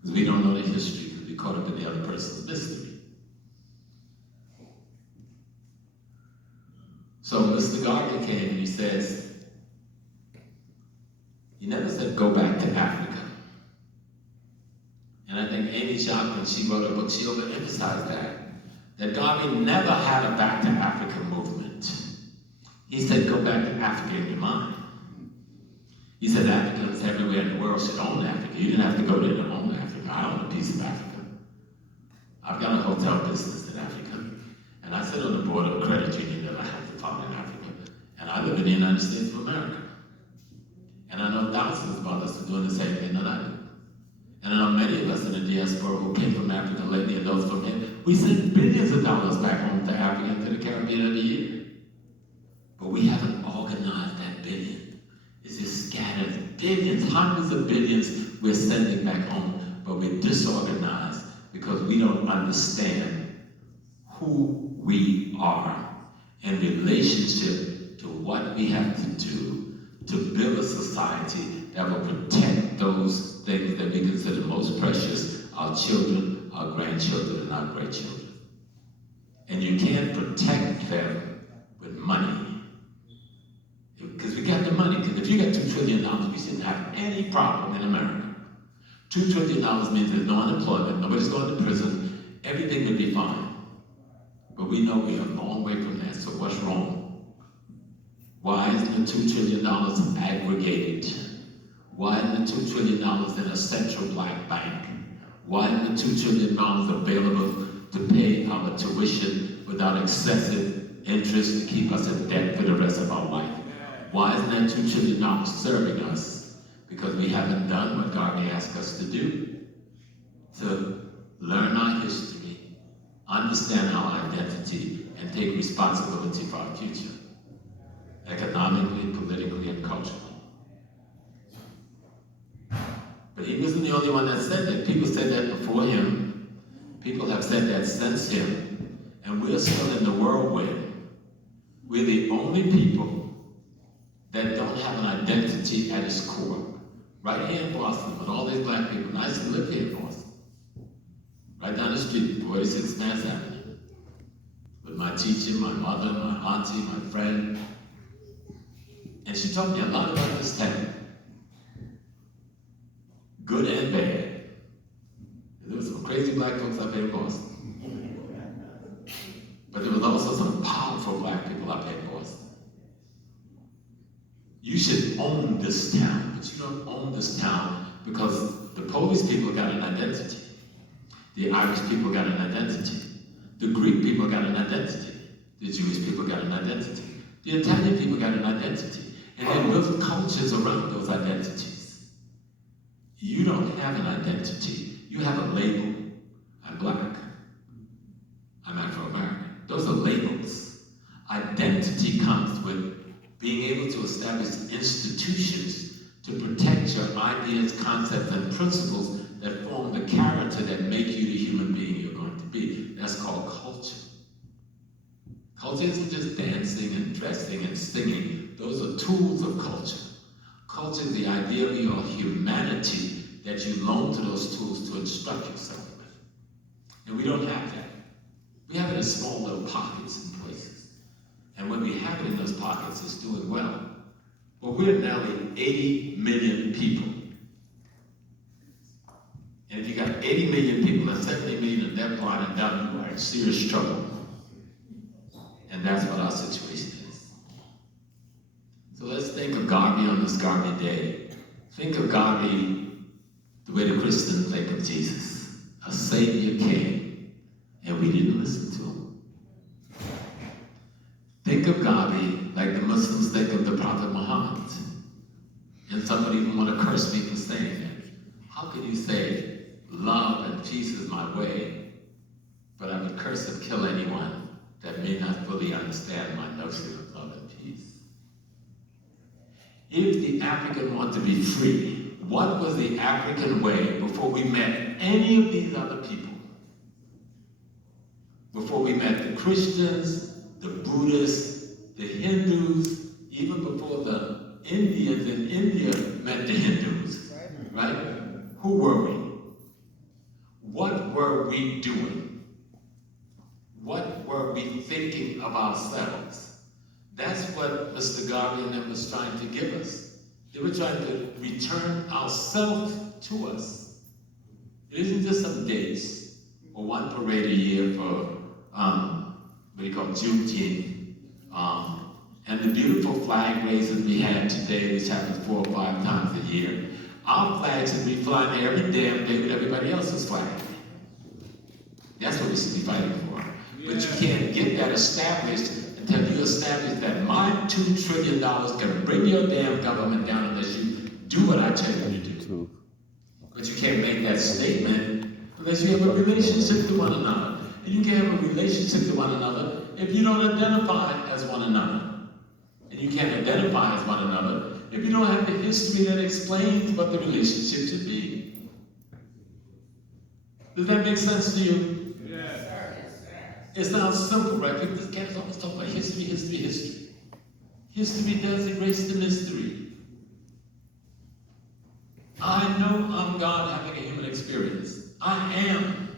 Because we don't know the history because we're caught up in the other person's mystery. So Mr. Garvey came and he says, he never said go back to Africa. And I think Amy Jacques, when she wrote a book, she overemphasized that Garvey never had a back to Africa movement. He said go back to Africa in your mind. He said Africans everywhere in the world should own Africa. You didn't have to go there to own Africa. I own a piece of Africa. I've got a hotel business in Africa. And I sit on the board of a credit union that I have to fund in Africa. And I live in the United States of America. And I know thousands of others are doing the same thing that I do. And I know many of us in the diaspora who came from Africa lately and those from here, we send billions of dollars back home to Africa and to the Caribbean every year. But we haven't organized that billion. It's just scattered. Billions, hundreds of billions we're sending back home, but we're disorganized because we don't understand who we are in relationship to what we have to do to build a society that will protect those things that we consider most precious, our children, our grandchildren, and our great-children. And you can't protect them with money. Because we got the money. Because if you got $2 trillion, we shouldn't have any problem in America. $2 trillion means there's no unemployment, nobody's going to prison, everything would be fine. But we know we are a long way from that, so what's wrong? Why isn't the $2 trillion aggregated? Why isn't the $2 trillion in a central black bank? Why isn't the $2 trillion available to pay our tuition without excessive interest to keep us in debt for the rest of our life? Why isn't that $2 trillion serving us? Because we haven't done what Garvey asked us to do, to learn our history, understand our identity, and take responsibility for our future, economically, politically, and culturally. But he wasn't the only one that said that. People said that before him. People have said that since him. And we're still in the whirlwind. We're the only people that don't have an identity at its core. Right here in Boston, with all these black people, and I used to live here in Boston, right down the street, 46 Mass Avenue, with my teacher, my mother, my auntie, my friend, and she taught me a lot about this town, good and bad. There were some crazy black folks up here in Boston, but there was also some powerful black people up here in Boston. You should own this town, but you don't own this town because the Polish people got an identity. The Irish people got an identity. The Greek people got an identity. The Jewish people got an identity. The Italian people got an identity. And they built cultures around those identities. You don't have an identity. You have a label. I'm black. I'm Afro-American. Those are labels. Identity comes with being able to establish institutions to protect your ideas, concepts, and principles that form the character that make you the human being you're going to be. That's called culture. Culture isn't just dancing and dressing and singing. Those are tools of culture. Culture is the idea of your humanity that you loan to those tools to instruct yourself with. And we don't have that. We have it in small little pockets and places. And when we have it in those pockets, it's doing well. But we're nearly 80 million people. And if you got 80 million people and 70 million of deaf, blind, and dumb, you are in serious trouble. And that's what our situation is. So let's think of Garvey on this Garvey Day. Think of Garvey the way the Christians think of Jesus. A Savior came, and we didn't listen to him. Think of Garvey like the Muslims think of the Prophet Muhammad. And some would even want to curse me for saying that. How can you say, love and peace is my way, but I would curse and kill anyone that may not fully understand my notion of love and peace? If the African want to be free, what was the African way before we met any of these other people? Before we met the Christians, the Buddhists, the Hindus, even before the Indians in India met the Hindus, right? Who were we? What were we doing? What were we thinking of ourselves? That's what Mr. Garvey and them was trying to give us. They were trying to return ourselves to us. It isn't just some dates or one parade a year for what do you call it, Juneteenth. And the beautiful flag raisers we had today, which happens 4 or 5 times a year. Our flags should be flying there every damn day with everybody else's flag. That's what we should be fighting for. But you can't get that established until you establish that my $2 trillion can bring your damn government down unless you do what I tell you to do. But you can't make that statement unless you have a relationship to one another. And you can't have a relationship to one another if you don't identify as one another. And you can't identify as one another if you don't have the history that explains what the relationship should be. Does that make sense to you? Yes. It sounds simple, right? People just can't always talk about history, history, history. History does erase the mystery. I know I'm God having a human experience. I am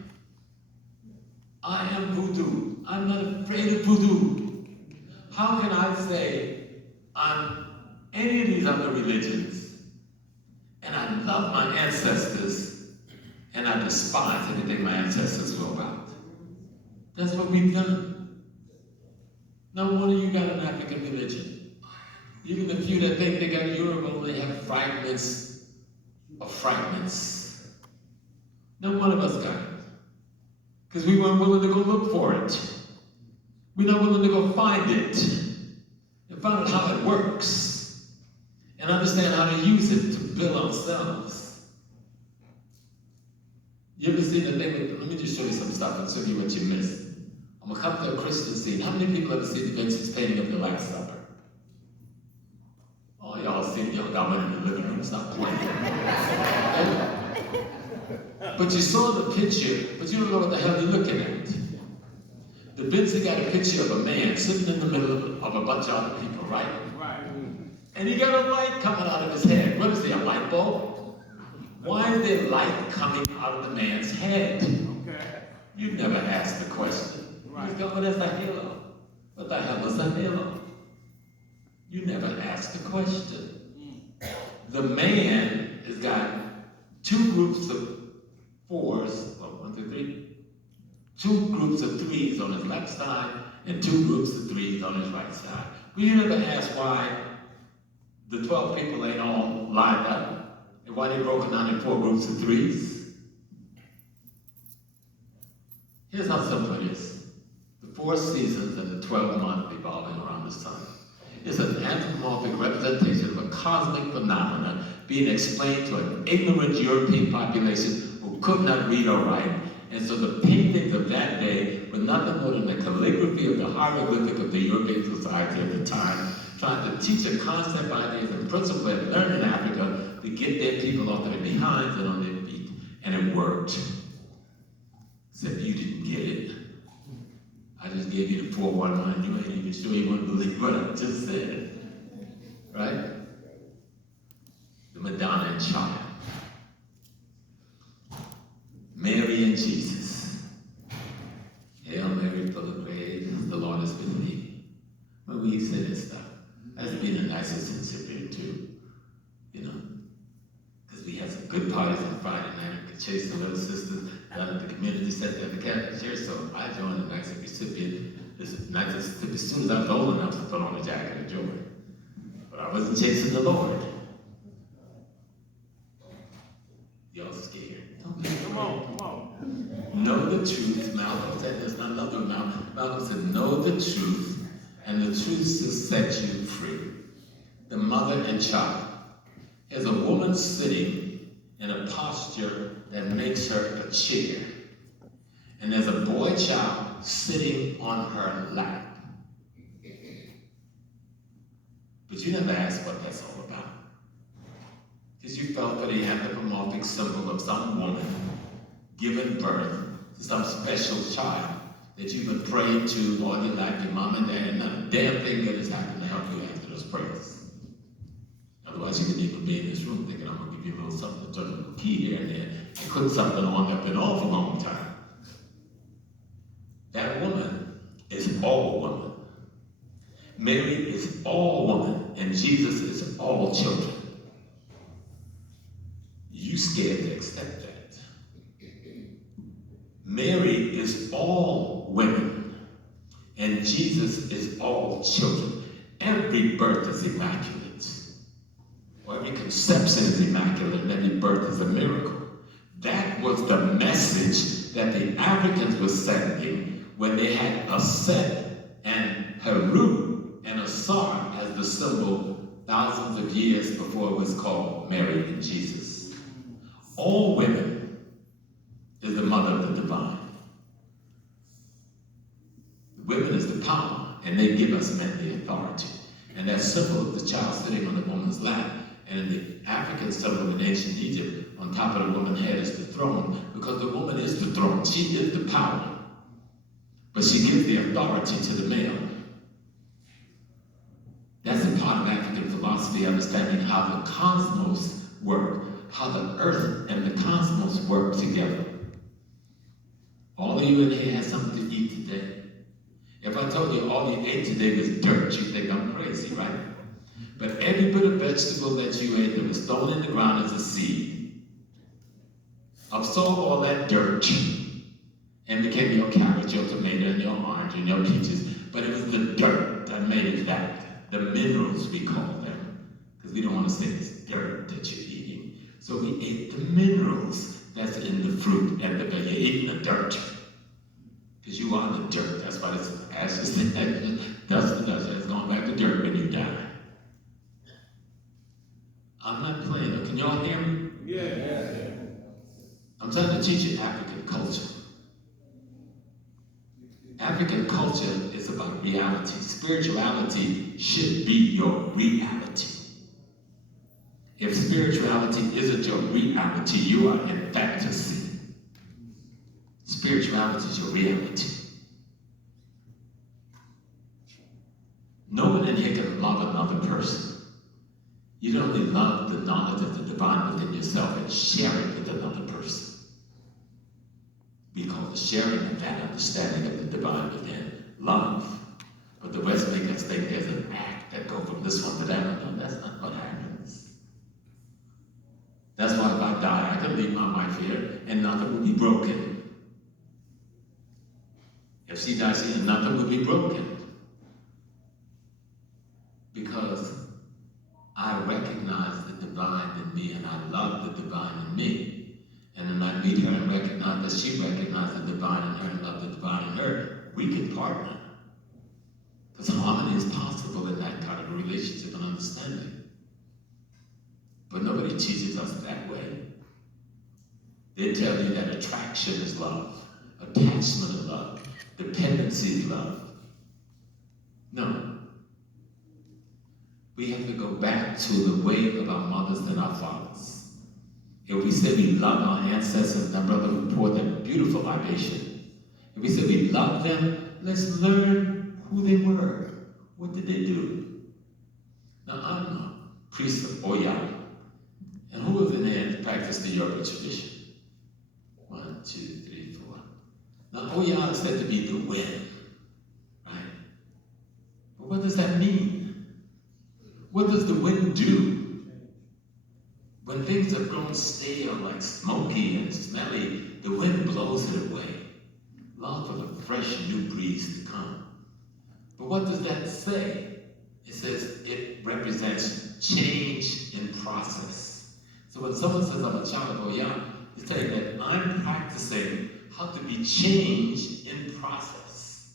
voodoo. I'm not afraid of voodoo. How can I say I'm any of these other religions and I love my ancestors and I despise anything my ancestors were about? That's what we've done. No one of you got an African religion. Even the few that think they got Europe only have fragments of fragments. No one of us got it. Because we weren't willing to go look for it. We're not willing to go find it and find out how it works and understand how to use it to build ourselves. You ever seen the thing? Let me just show you some stuff and show you what you missed. I'm gonna come to a Christian scene. How many people ever seen the Vincent's painting of the Last Supper? Oh, y'all seen, y'all got one in the living room, stop playing. But you saw the picture, but you don't know what the hell you're looking at. The Vincent got a picture of a man sitting in the middle of a bunch of other people, right? Right. And he got a light coming out of his head. What is there, a light bulb? Why is there light coming out of the man's head? Okay. You never asked the question. Right. He's going, that's a halo. What the hell is a halo? You never asked the question. The man has got two groups of fours, well, 1, 2, 3. Two groups of threes on his left side and two groups of threes on his right side. But you never asked why the 12 people ain't all lined up and why they broken down in 4 groups of threes. Here's how simple it is. The 4 seasons and the 12 months revolving around the sun is an anthropomorphic representation of a cosmic phenomenon being explained to an ignorant European population who could not read or write. And so the paintings of that day were nothing more than the calligraphy of the hieroglyphic of the European society at the time, trying to teach a concept, ideas, and principles they had learned in Africa to get their people off their behinds and on their feet. And it worked. Except you didn't get it. I just gave you the 411, you ain't even sure you want to believe what I just said. Right? The Madonna and Child. Mary and Jesus. Hail Mary, full of grace, the Lord is with thee. When we say this stuff, that's being a nice and sincere too, you know. Because we had some good parties on Friday night. We could chase the little sisters down at the community center at the Catholic Church, so I joined the nice recipient. This nice recipient as soon as I was old enough to put on a jacket of joy. But I wasn't chasing the Lord. Y'all scared. Come on. Know the truth. Malcolm said this, and I love the Malcolm said, know the truth, and the truth will set you free. The mother and child. There's a woman sitting in a posture that makes her a chair. And there's a boy child sitting on her lap. But you never asked what that's all about. Because you felt for the anthropomorphic symbol of some woman giving birth to some special child that you've been praying to all your life, your mom and dad, and not a damn thing good has happened to help you answer those prayers. Otherwise, you wouldn't even be in this room thinking, I'm going to give you a little something to turn a little key here and there and click something on up an awful long time. That woman is all woman. Mary is all woman, and Jesus is all children. You scared to accept that. Mary is all women, and Jesus is all children. Every birth is immaculate. Or every conception is immaculate, and every birth is a miracle. That was the message that the Africans were sending when they had a Set and Heru and a Sar as the symbol thousands of years before it was called Mary and Jesus. All women is the mother of the divine. Women is the power, and they give us men the authority. And that symbol of the child sitting on the woman's lap, and in the African symbol in ancient Egypt, on top of the woman's head is the throne, because the woman is the throne. She is the power. but she gives the authority to the male. That's a part of African philosophy, understanding how the cosmos work, how the earth and the cosmos work together. All of you in here have something to eat today. If I told you all you ate today was dirt, you'd think I'm crazy, right? But every bit of vegetable that you ate that was thrown in the ground as a seed absorbed all that dirt and became your carrot, your tomato, and your orange, and your peaches. But it was the dirt that made it that. The minerals, we call them, because we don't want to say it's dirt that you're eating. So we ate the minerals that's in the fruit and the veg. You're eating the dirt. Because you are the dirt. That's why it's ashes and dust to dust. It's going back to dirt when you die. I'm not playing. Can y'all hear me? Yeah. I'm trying to teach you African culture. African culture is about reality. Spirituality should be your reality. If spirituality isn't your reality, you are in fantasy. Spirituality is your reality. No one in here can love another person. You don't only love the knowledge of the divine within yourself and share it with another person. We call the sharing of that understanding of the divine within love. But the West make us think there's an act that goes from this one to that one. No, that's not what happens. That's why if I die, I can leave my wife here and nothing will be broken. If she dies here, nothing will be broken. Because I recognize the divine in me and I love the divine in me. And then I meet her and recognize that she recognizes the divine in her and love the divine in her. We can partner. Because harmony is possible in that kind of a relationship and understanding. But nobody teaches us that way. They tell you that attraction is love, attachment is love, dependency is love. No. We have to go back to the way of our mothers and our fathers. If we say we love our ancestors and our brother who poured that beautiful libation, if we say we love them, let's learn who they were. What did they do? Now, I'm a priest of Oya. And who was in there to practice the Yoruba tradition? 1, 2, 3, 4. Now, Oya is said to be the wind, right? But what does that mean? What does the wind do? When things have grown stale, like smoky and smelly, the wind blows it away. Long for the fresh new breeze to come. But what does that say? It says it represents change in process. So when someone says, I'm a child of Oya, it's saying that I'm practicing how to be changed in process.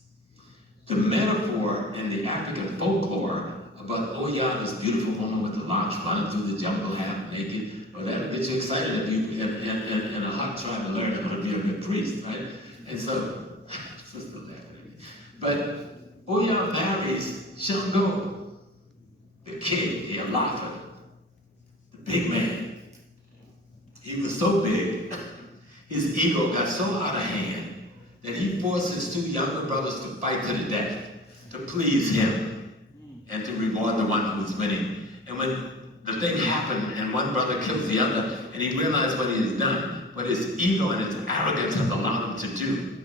The metaphor in the African folklore about Oya, this beautiful woman with the locks running through the jungle half naked, well, that'll get you excited if you in a hot tribe to learn how to be a good priest, right? And so, sister laughing. But Oya marries Shango, the kid, the Alafa, the big man. He was so big, his ego got so out of hand that he forced his 2 younger brothers to fight to the death to please him and to reward the one who was winning. And when the thing happened and one brother kills the other and he realized what he has done, what his ego and his arrogance have allowed him to do,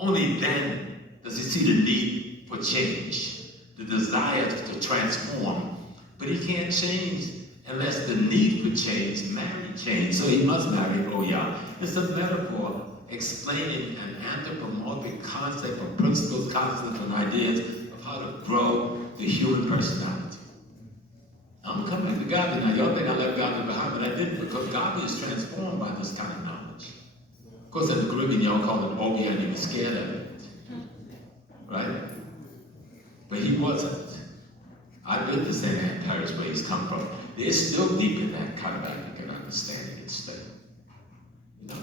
only then does he see the need for change, the desire to transform. But he can't change unless the need for change marry change. So he must marry Oya. It's a metaphor explaining an anthropomorphic concept of principles, concepts, and ideas of how to grow the human personality. I'm gonna come back to Garvey now. Y'all think I left Garvey behind, but I didn't, because Garvey is transformed by this kind of knowledge. Of course, in the Caribbean, y'all call it Ogi, and he was scared of it. Right? But he wasn't. I've been to St. Anne Parish where he's come from. They're still deep in that kind of African understanding and study. You know?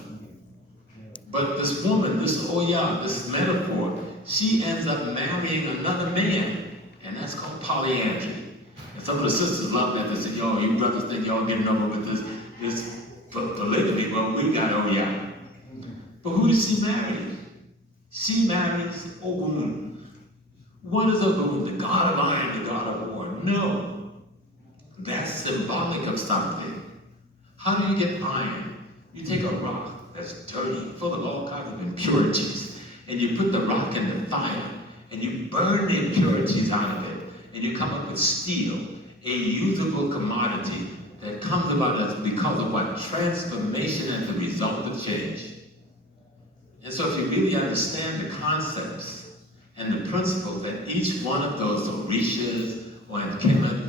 But this woman, this Oya, this metaphor, she ends up marrying another man, and that's called polyandry. And some of the sisters love that. They say, yo, you brothers think y'all getting over with this polygamy. Well, we got Oya. But who did she marry? She marries Ogun. What is Ogun? The god of iron, the god of war. No. That's symbolic of something. How do you get iron? You take a rock that's dirty, full of all kinds of impurities, and you put the rock in the fire, and you burn the impurities out of it, and you come up with steel, a usable commodity that comes about as because of what? Transformation as a result of change. And so if you really understand the concepts and the principles that each one of those Orishas, or in Kemet,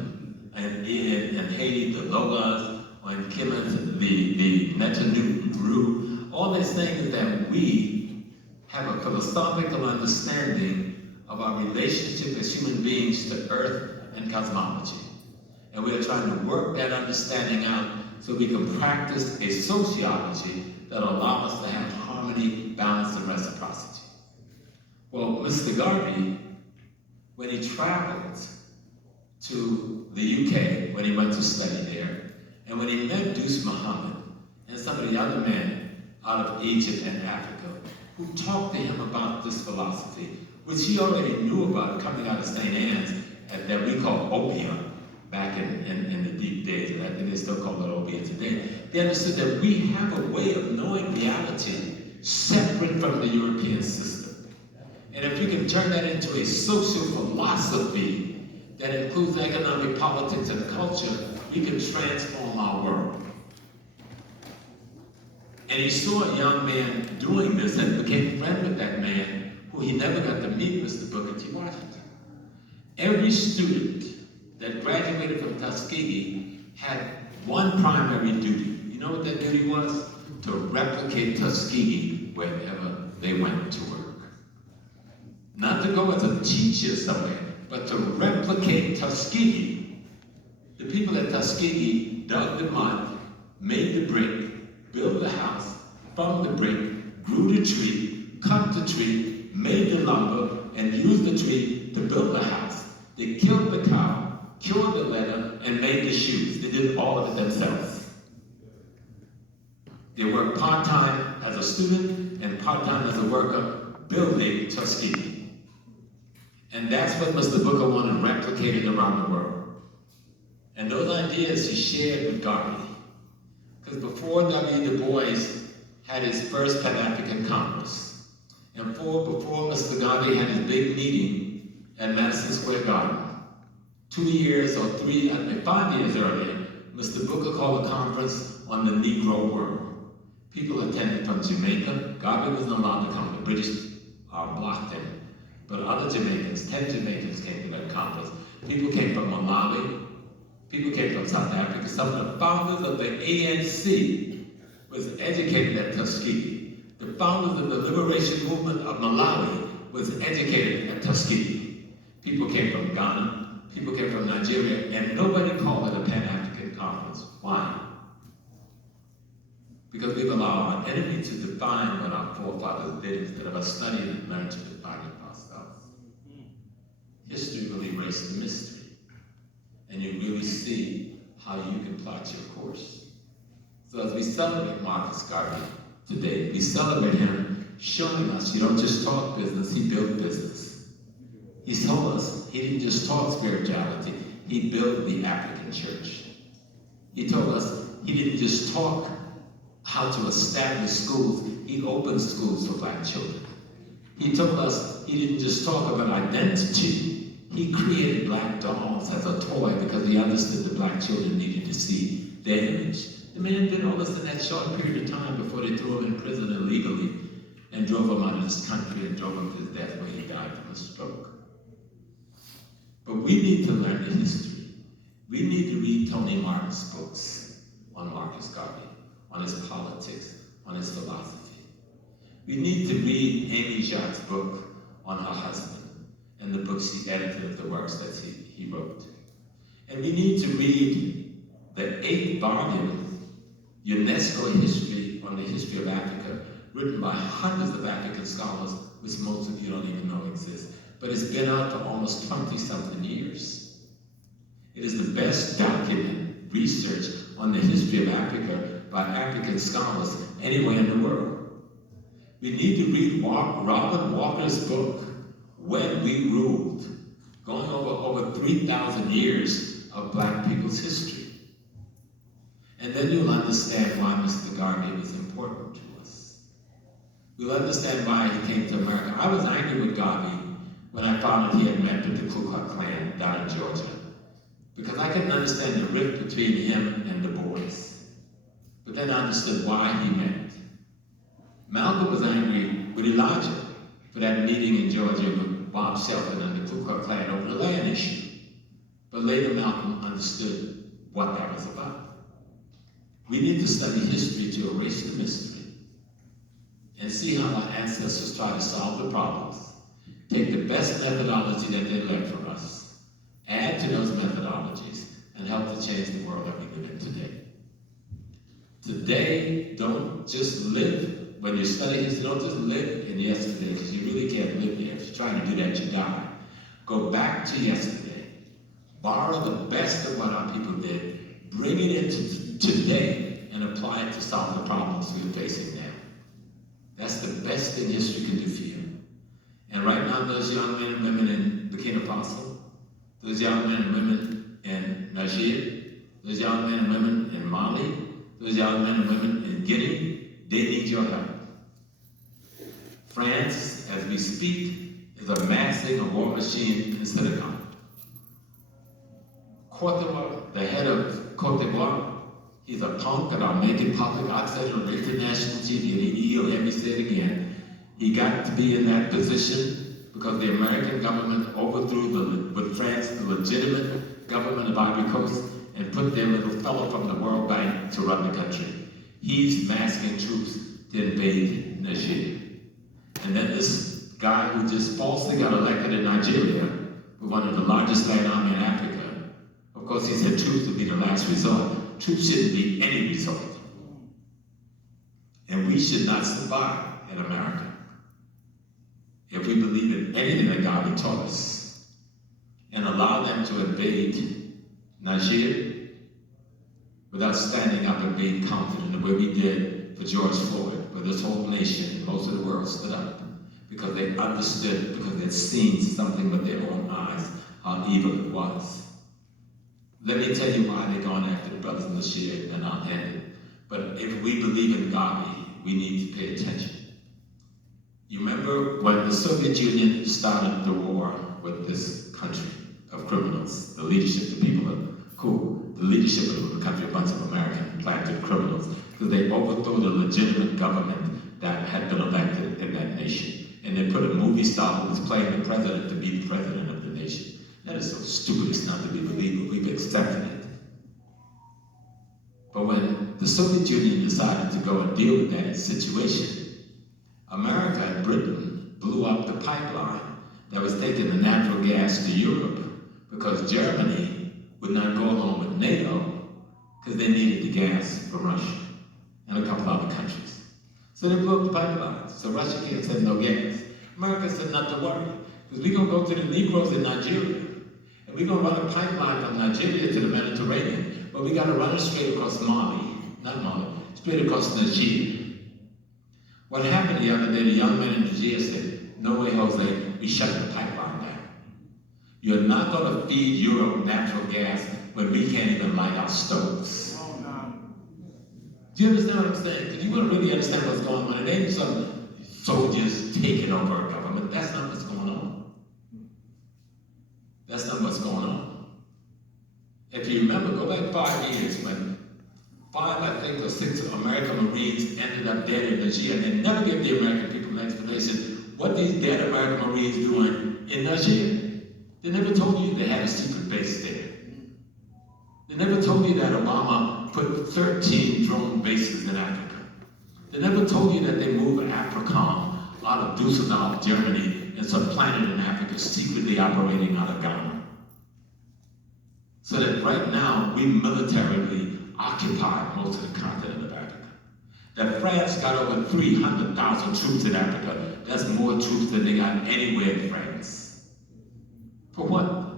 and in Haiti, the Logos, or in Kemet, the Netanyahu, all they're saying is that we have a philosophical understanding of our relationship as human beings to earth and cosmology. And we are trying to work that understanding out so we can practice a sociology that will allow us to have harmony, balance, and reciprocity. Well, Mr. Garvey, when he traveled to the UK, when he went to study there, and when he met Dus Muhammad and some of the other men out of Egypt and Africa who talked to him about this philosophy, which he already knew about coming out of St. Anne's, that we call opium back in the deep days, and I think they still call it opium today. They understood that we have a way of knowing reality separate from the European system. And if you can turn that into a social philosophy that includes economic, politics, and culture, we can transform our world. And he saw a young man doing this and became friends with that man, who he never got to meet, Mr. Booker T. Washington. Every student that graduated from Tuskegee had one primary duty. You know what that duty was? To replicate Tuskegee wherever they went to work. Not to go as a teacher somewhere, but to replicate Tuskegee. The people at Tuskegee dug the mud, made the brick, built the house, from the brick, grew the tree, cut the tree, made the lumber, and used the tree to build the house. They killed the cow, cured the leather, and made the shoes. They did all of it themselves. They worked part-time as a student and part-time as a worker building Tuskegee. And that's what Mr. Booker wanted replicated around the world. And those ideas he shared with Garvey. Because before W. Du Bois had his first Pan-African Congress, and before Mr. Garvey had his big meeting at Madison Square Garden, 5 years earlier, Mr. Booker called a conference on the Negro world. People attended from Jamaica. Garvey wasn't allowed to come. The British blocked him. But other Jamaicans, 10 Jamaicans came to that conference. People came from Malawi. People came from South Africa. Some of the founders of the ANC was educated at Tuskegee. The founders of the liberation movement of Malawi was educated at Tuskegee. People came from Ghana. People came from Nigeria. And nobody called it a Pan-African Conference. Why? Because we've allowed our enemy to define what our forefathers did instead of us studying and learning to define it ourselves. History will erase the mystery. And you really see how you can plot your course. So as we celebrate Marcus Garvey today, we celebrate him showing us you don't just talk business, he built business. He told us he didn't just talk spirituality, he built the African church. He told us he didn't just talk how to establish schools, he opened schools for black children. He told us he didn't just talk about identity, he created black dolls as a toy because he understood the black children needed to see their image. The man did all this in that short period of time before they threw him in prison illegally and drove him out of this country and drove him to his death where he died from a stroke. But we need to learn the history. We need to read Toni Martin's books on Marcus Garvey, on his politics, on his philosophy. We need to read Amy Jacques' book on her husband and the books she edited of the works that he wrote. And we need to read the 8-volume UNESCO history on the history of Africa, written by hundreds of African scholars, which most of you don't even know exist. But it's been out for almost 20-something years. It is the best documented research on the history of Africa by African scholars anywhere in the world. We need to read Robert Walker's book, When We Ruled, going over 3,000 years of black people's history. And then you'll understand why Mr. Garvey was important to us. You'll understand why he came to America. I was angry with Garvey when I found out he had met with the Ku Klux Klan down in Georgia, because I couldn't understand the rift between him and the boys. But then I understood why he met. Malcolm was angry with Elijah for that meeting in Georgia with Bob Shelton and the Ku Klux Klan over the land issue. But later Malcolm understood what that was about. We need to study history to erase the mystery and see how our ancestors tried to solve the problems. Take the best methodology that they left for us, add to those methodologies, and help to change the world that we live in today. Today, don't just live. When you study history, don't just live in yesterday, because you really can't live there. If you're trying to do that, you die. Go back to yesterday. Borrow the best of what our people did, bring it into today, and apply it to solve the problems we're facing now. That's the best thing history can do for you. And right now, those young men and women in Burkina Faso, those young men and women in Niger, those young men and women in Mali, those young men and women in Guinea, they need your help. France, as we speak, is amassing a war machine in Senegal. Cote d'Ivoire, the head of Cote d'Ivoire, he's a punk, and I'll make it public. I've said it on international TV, and he'll hear me say it again. He got to be in that position because the American government overthrew, with France, the legitimate government of Ivory Coast, and put their little fellow from the World Bank to run the country. He's massing troops to invade Niger. And then this guy who just falsely got elected in Nigeria, with one of the largest land army in Africa, of course he said troops would be the last resort. Troops shouldn't be any resort. And we should not survive in America if we believe in anything that God taught us and allow them to invade Niger without standing up and being confident the way we did for George Floyd, where this whole nation, most of the world stood up because they understood, because they'd seen something with their own eyes, how evil it was. Let me tell you why they're going after the brothers in the Shia, and I'll end it. But if we believe in Garvey, we need to pay attention. You remember when the Soviet Union started the war with this country of criminals, the leadership, the people of who, the leadership of the country, a bunch of American planted criminals, because they overthrew the legitimate government that had been elected in that nation. And they put a movie star who was playing the president to be the president of the nation. That is so stupid it's not to be believed, but we've accepted it. But when the Soviet Union decided to go and deal with that situation, America and Britain blew up the pipeline that was taking the natural gas to Europe, because Germany would not go along with NATO because they needed the gas from Russia and a couple other countries. So they blew up the pipeline. So Russia can't send no gas. America said not to worry, because we're going to go to the Negroes in Nigeria, and we're going to run a pipeline from Nigeria to the Mediterranean, but we got to run it straight across straight across Nigeria. What happened the other day, the young man in Nigeria said, no way, Jose, we shut the pipeline down. You're not going to feed Europe natural gas when we can't even light our stoves. Oh, no. Do you understand what I'm saying? Because you want to really understand what's going on. It ain't some soldiers taking over our government. That's not what's going on. That's not what's going on. If you remember, go back 5 years when 5, I think, or 6 American Marines ended up dead in Niger, and they never gave the American people an explanation what these dead American Marines doing in Niger. They never told you they had a secret base there. They never told you that Obama put 13 drone bases in Africa. They never told you that they moved AFRICOM out of Dusseldorf, Germany, and some planet in Africa secretly operating out of Ghana. So that right now, we militarily occupy most of the continent of Africa. That France got over 300,000 troops in Africa. That's more troops than they got anywhere in France. For what?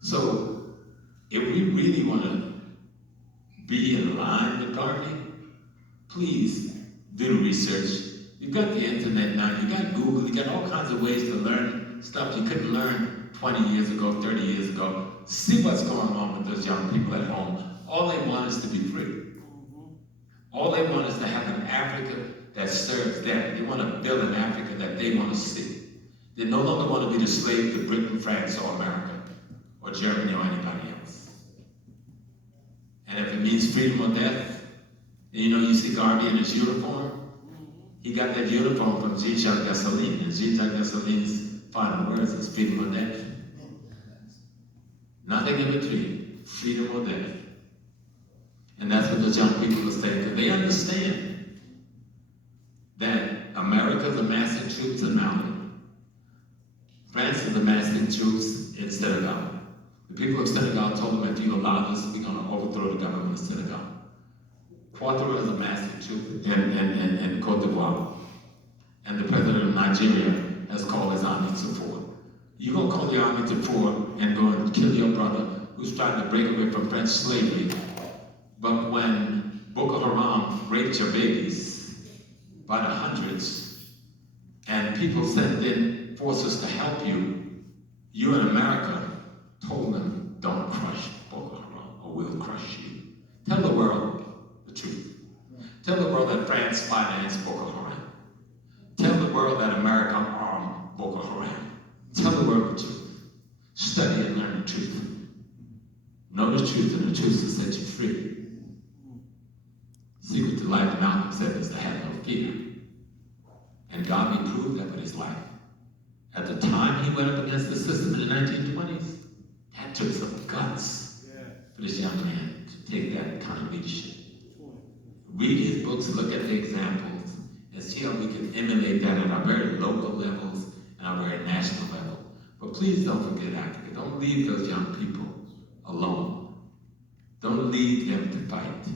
So, if we really want to be in line with Garvey, please do the research. You've got the internet now, you got Google, you got all kinds of ways to learn stuff you couldn't learn 20 years ago, 30 years ago. See what's going on with those young people at home. All they want is to be free. All they want is to have an Africa that serves them. They want to build an Africa that they want to see. They no longer want to be the slave to Britain, France, or America, or Germany, or anybody else. And if it means freedom or death, then you see Garvey in his uniform. He got that uniform from Jean-Jacques Dessalines, and Jean-Jacques Dessalines' final words is freedom or death. Nothing in between, freedom or death. And that's what the young people are saying, because they understand that America is amassing troops in Mali. France is amassing troops in Senegal. The people of Senegal told them, if you allow this, we're going to overthrow the government of Senegal. Quattro is amassing troops in Cote d'Ivoire. And the president of Nigeria has called his army to fore. You're going to call the army to fore and go and kill your brother who's trying to break away from French slavery. But when Boko Haram raped your babies by the hundreds, and people sent in forces to help you, you in America told them, don't crush Boko Haram, or we'll crush you. Tell the world the truth. Tell the world that France financed Boko Haram. Tell the world that America armed Boko Haram. Tell the world the truth. Study and learn the truth. Know the truth, and the truth will set you free. Secret to life, Malcolm said, is to have no fear. And Garvey proved that with his life. At the time he went up against the system in the 1920s, that took some guts for this young man to take that kind of leadership. Read his books, look at the examples, and see how we can emulate that at our very local levels and our very national level. But please don't forget Africa. Don't leave those young people alone. Don't leave them to fight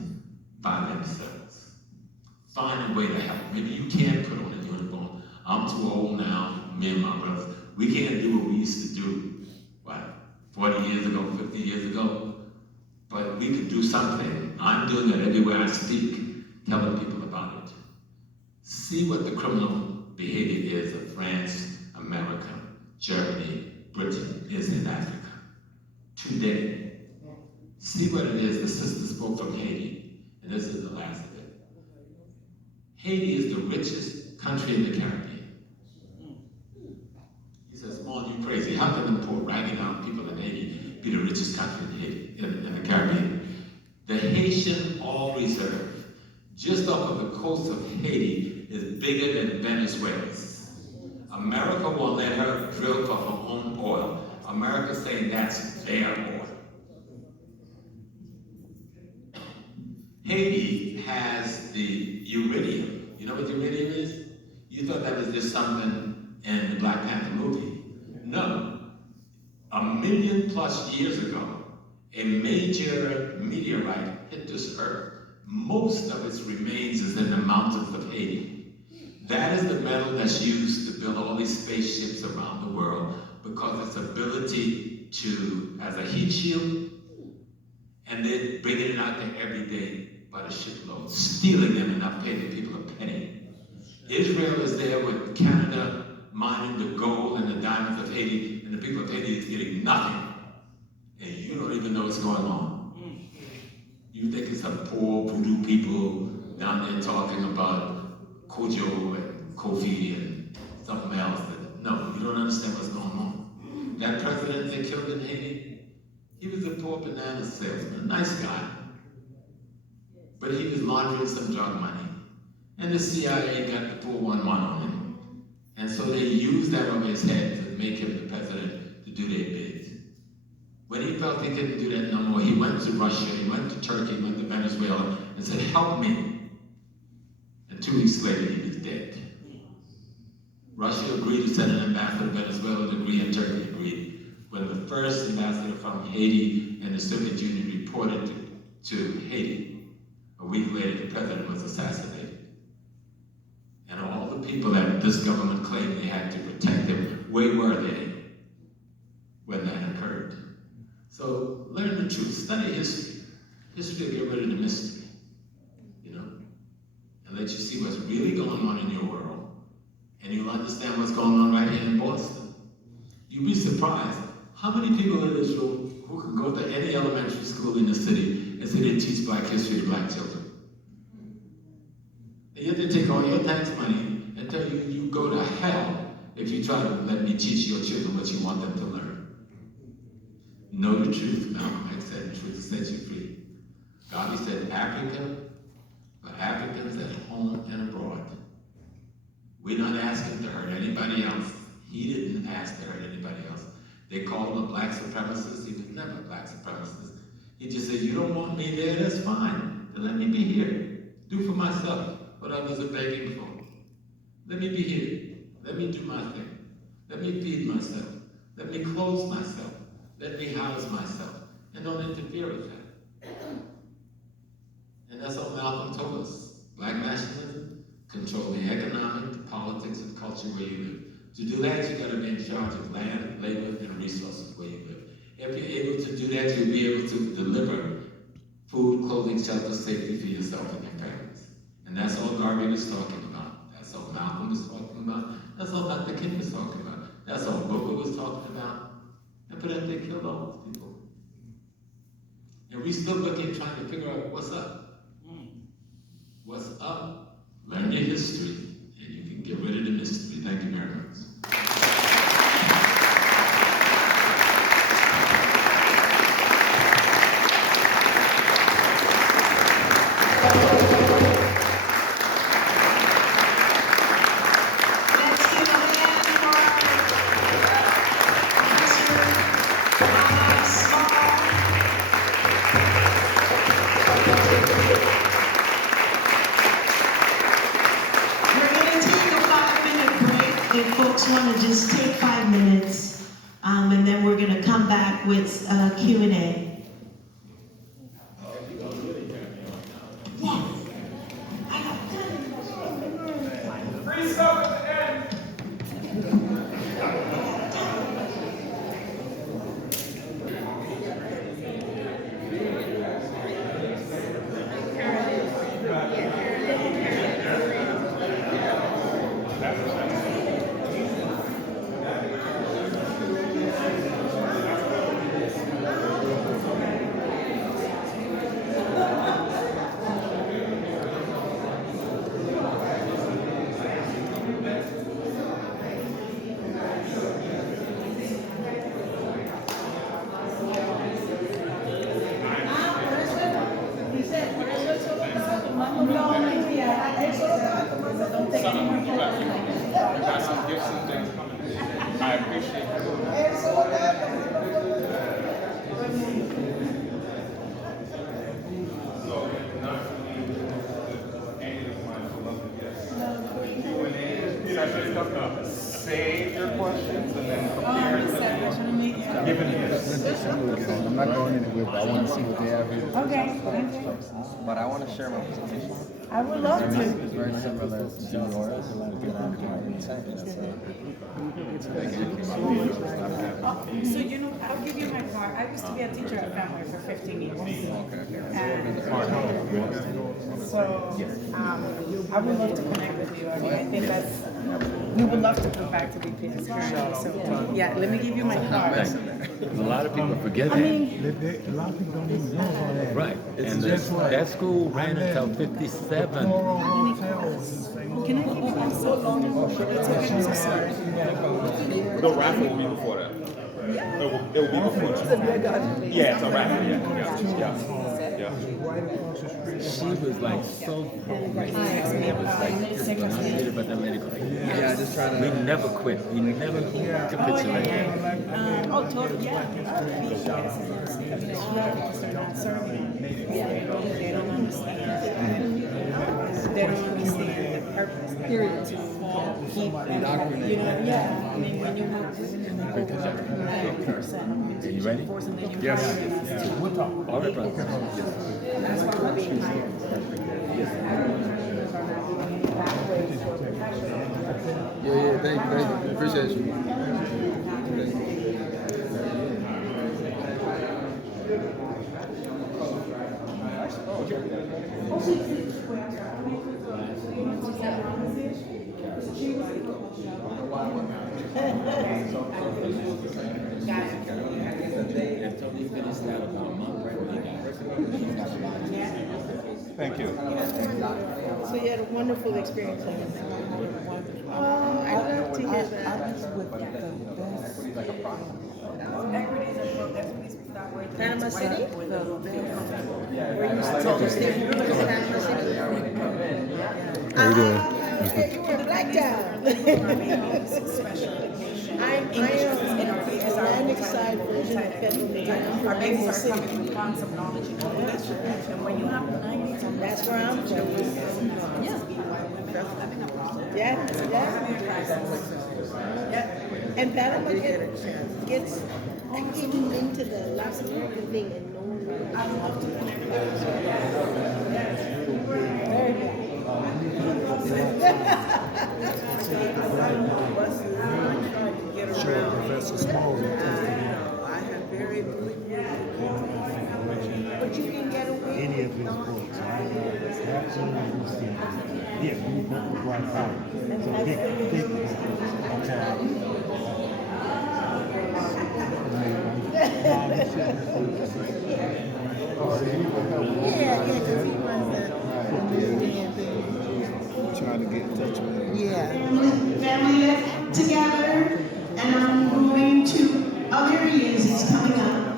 by themselves. Find a way to help. Maybe you can't put on a uniform. I'm too old now, me and my brothers. We can't do what we used to do, 40 years ago, 50 years ago? But we could do something. I'm doing it everywhere I speak, telling people about it. See what the criminal behavior is of France, America, Germany, Britain is in Africa today. See what it is. The sister spoke from Haiti, and this is the last of it. Haiti is the richest country in the Caribbean. He says, "Mon, you crazy. How can the poor, ragging out people in Haiti be the richest country in Haiti, in the Caribbean?" The Haitian oil reserve, just off of the coast of Haiti, is bigger than Venezuela's. America won't let her drill for her own oil. America's saying that's their oil. Haiti has the uridium. You know what uridium is? You thought that was just something in the Black Panther movie. No. 1,000,000+ years ago, a major meteorite hit this earth. Most of its remains is in the mountains of Haiti. That is the metal that's used to build all these spaceships around the world, because its ability to, as a heat shield, and then bringing it out there every day by the shipload, stealing them and not paying the people a penny. Israel is there with Canada mining the gold and the diamonds of Haiti, and the people of Haiti is getting nothing. And you don't even know what's going on. You think it's some poor voodoo people down there talking about Kojo and Kofi and something else. No, you don't understand what's going on. That president they killed in Haiti, he was a poor banana salesman, a nice guy. But he was laundering some drug money. And the CIA got the 411 on him. And so they used that over his head to make him the president to do their bids. When he felt he couldn't do that no more, he went to Russia, he went to Turkey, he went to Venezuela, and said, "Help me." And 2 weeks later, he was dead. Russia agreed to send an ambassador to Venezuela to agree, and Turkey agreed. When the first ambassador from Haiti and the Soviet Union reported to Haiti, a week later, the president was assassinated. And all the people that this government claimed they had to protect them, where were they when that occurred? So learn the truth, study history. History will get rid of the mystery, and let you see what's really going on in your world, and you'll understand what's going on right here in Boston. You'd be surprised how many people in this room who can go to any elementary school in the city and say they teach Black history to Black children. And yet they take all your tax money and tell you you go to hell if you try to let me teach your children what you want them to learn. Know the truth, Malcolm X said, the truth will set you free. Garvey said, Africa for Africans at home and abroad. We're not asking to hurt anybody else. He didn't ask to hurt anybody else. They called him a black supremacist. He was never a black supremacist. He just said, you don't want me there, that's fine. Then let me be here. Do for myself what others are begging for. Let me be here. Let me do my thing. Let me feed myself. Let me clothe myself. Let me house myself. And don't interfere with that. And that's all Malcolm told us. Black nationalism, control the economic, the politics, and culture where you live. To do that, you gotta be in charge of land, labor, and resources where you live. If you're able to do that, you'll be able to deliver food, clothing, shelter, safety for yourself and your families. And that's all Garvey was talking about. That's all Malcolm was talking about. That's all Dr. King was talking about. That's all Booker was talking about. And for that, they killed all those people. And we still looking, trying to figure out what's up. What's up? Learn your history, and you can get rid of the mystery. Thank you very much. Want to just take 5 minutes, and then we're going to come back with Q&A. Free stuff at the end. I appreciate it. So, not any of my beloved guests. Q&A session, save your questions and then prepare them. Given this. I'm not going anywhere, but I want to see what they have here. Okay, thank you. But I want to share my presentation. I would love to. It's very similar to yours. So, you know, I'll give you my card. I used to be a teacher at Family for 15 years. And so, I would love to connect with you. I mean, I think that's, we would love to go back to BPS currently. So, yeah, let me give you my card. A lot of people forget that. I A lot of people don't even know all that. Right. And that school ran until 57. can I give you one so long? It's okay, I'm so sorry. The raffle will be before that. It will be before that. Yeah, it's a raffle. Yeah. She was like so pro-race. It was like just unreal about that lady. Yeah, just trying to. We never quit. We never capitulated. Totally, yeah. BPS is understanding. They're not serving. They don't understand. They don't understand the purpose. Period. To keep and, you know, yeah. I mean, when you work with Are you ready? Yes. We'll talk. All right, brother. That's why we're being hired. Yeah, thank you. Appreciate you. Thank you. So you had a wonderful experience. Oh, I love to hear that. Panama City? Where you stayed in Panama City? How you doing? You were blacked out. I'm excited for the Panama City. Concept knowledge and when you have 90s, That's where I'm from. Yeah. And Panama gets even into the Latin American thing and no one really. I love to I have very but you can get away. Any of his books. Absolutely understand. Yeah, we book with white power. So big Trying to get in touch with him. Yeah. Family together, and I'm going to, oh, there he is, he's coming up.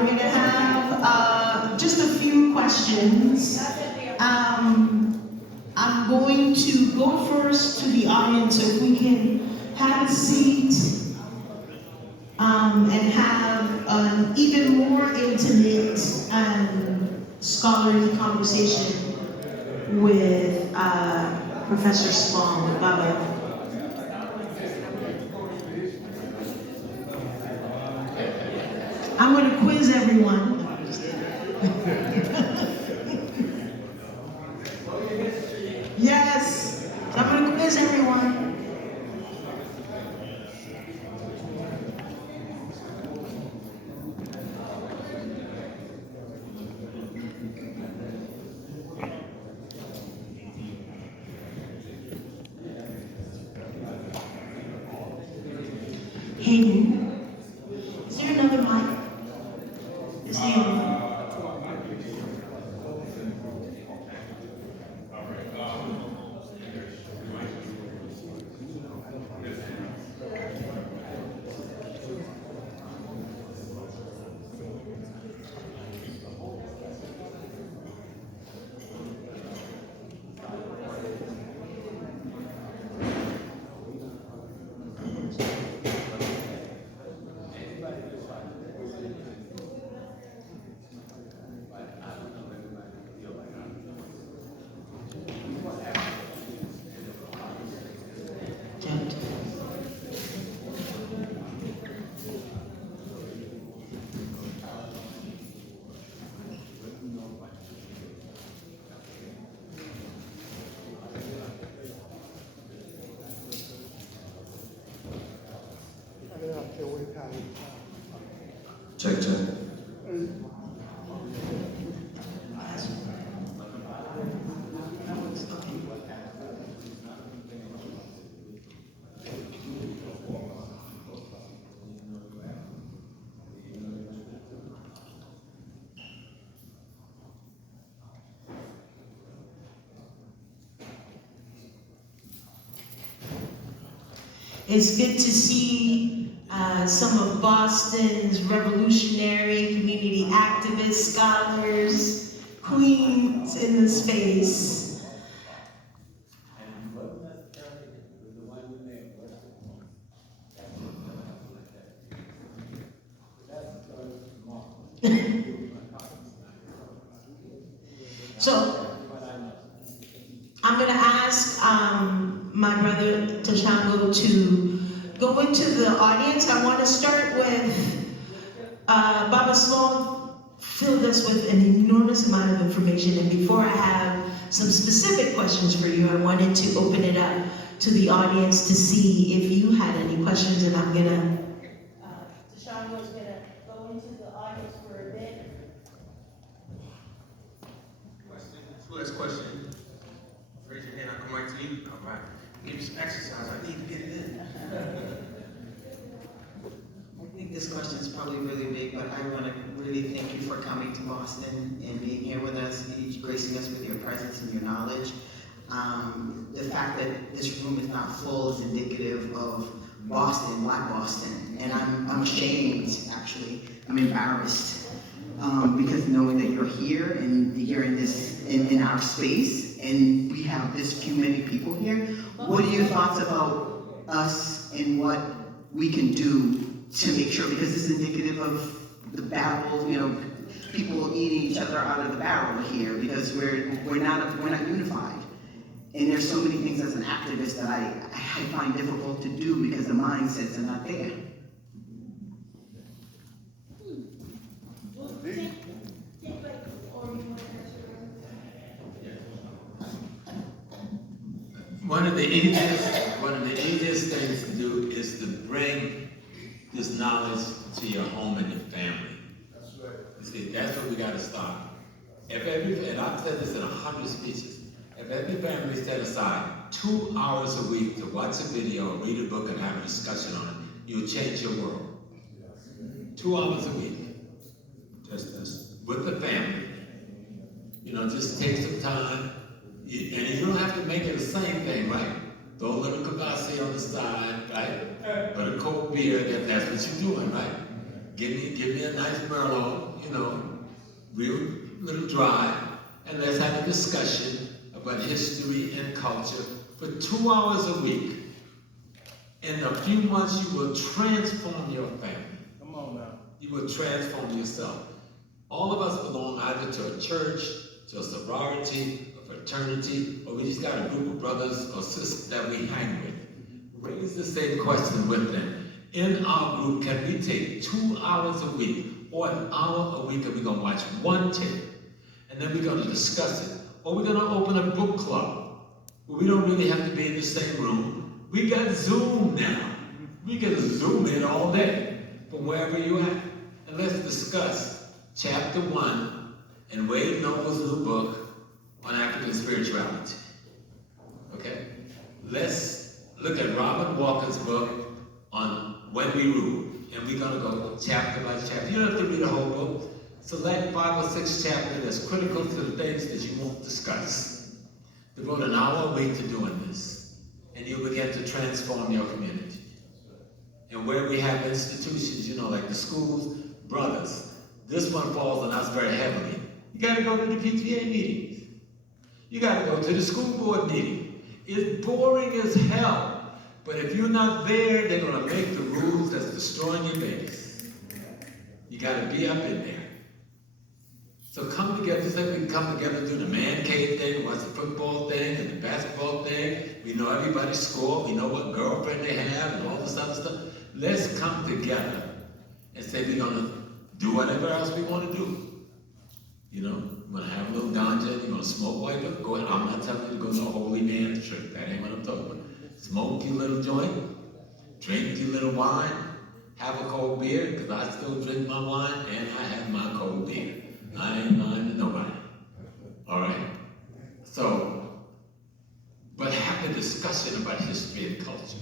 We're going to have just a few questions. I'm going to go first to the audience, so if we can have a seat and have an even more intimate and scholarly conversation with Professor Spong, with Baba. I'm going to quiz everyone. Yes, so I'm going to quiz everyone. Hayden, is there another mic? Is there another? Check, check. It's good to see some of Boston's revolutionary community activists, scholars, queens in the space. So, I'm going to ask my brother Tashango to go into the audience. I want to start with Baba Sloan filled us with an enormous amount of information, and before I have some specific questions for you, I wanted to open it up to the audience to see if you had any questions, and I'm going to Tashango's going to go into the audience for a bit. first question. Raise your hand, I'll come right to you. All right. Give me some exercise, I need to get it in. I think this question is probably really big, but I want to really thank you for coming to Boston and being here with us, gracing us with your presence and your knowledge. The fact that this room is not full is indicative of Boston, Black Boston, and I'm ashamed, actually. I'm embarrassed because knowing that you're here and you're in our space, and we have this few many people here. What are your thoughts about us and what we can do to make sure, because this is indicative of the battle, people eating each other out of the barrel here, because we're not unified. And there's so many things as an activist that I find difficult to do because the mindsets are not there. One of the easiest things to do is to bring this knowledge to your home and your family. That's right. You see, that's what we got to start. And I've said this in 100 speeches, if every family set aside 2 hours a week to watch a video, read a book, and have a discussion on it, you'll change your world. 2 hours a week, just with the family. Just take some time. And you don't have to make it the same thing, right? Throw a little kibasi on the side, right? But a cold beer, that's what you're doing, right? Give me a nice Merlot, real little dry, and let's have a discussion about history and culture for 2 hours a week. In a few months, you will transform your family. Come on now. You will transform yourself. All of us belong either to a church, to a sorority, a fraternity, or we just got a group of brothers or sisters that we hang with. Raise the same question with them. In our group, can we take 2 hours a week or an hour a week and we're going to watch one tape? And then we're going to discuss it. Or we're going to open a book club where we don't really have to be in the same room. We got Zoom now. We can Zoom in all day from wherever you're at. And let's discuss chapter 1 in Wade Noble's new book on African spirituality. Okay? Let's look at Robert Walker's book on When We Rule. And we're going to go chapter by chapter. You don't have to read the whole book. Select 5 or 6 chapters that's critical to the things that you won't discuss. Devote an hour a week to doing this. And you'll begin to transform your community. And where we have institutions, like the schools, brothers, this one falls on us very heavily. You got to go to the PTA meetings. You got to go to the school board meeting. It's boring as hell. But if you're not there, they're going to make the rules that's destroying your base. You got to be up in there. So come together, just like we can come together and do the man cave thing, watch the football thing and the basketball thing. We know everybody's score. We know what girlfriend they have and all this other stuff. Let's come together and say we're going to do whatever else we want to do. We're going to have a little ganja, you're going to smoke white, but go ahead. I'm not telling you to go to a holy man's trip. That ain't what I'm talking about. Smoke your little joint, drink your little wine, have a cold beer, because I still drink my wine and I have my cold beer. I ain't lying to nobody. All right? So, but have a discussion about history and culture.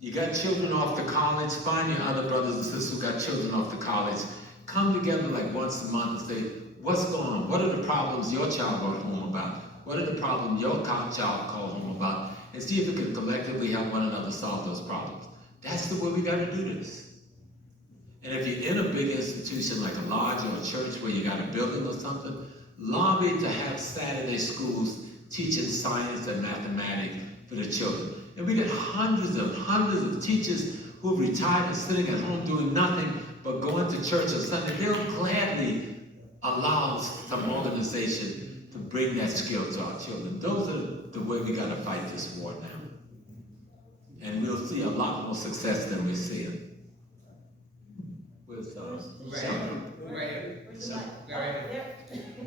You got children off to college, find your other brothers and sisters who got children off to college. Come together like once a month and say, what's going on? What are the problems your child brought home about? What are the problems your child called home about? And see if we can collectively help one another solve those problems. That's the way we got to do this. And if you're in a big institution like a lodge or a church where you got a building or something, lobby to have Saturday schools teaching science and mathematics for the children. And we get hundreds of teachers who are retired and sitting at home doing nothing but going to church on Sunday. They'll gladly allow some organization to bring that skill to our children. Those are the way we got to fight this war now. And we'll see a lot more success than we're seeing. With,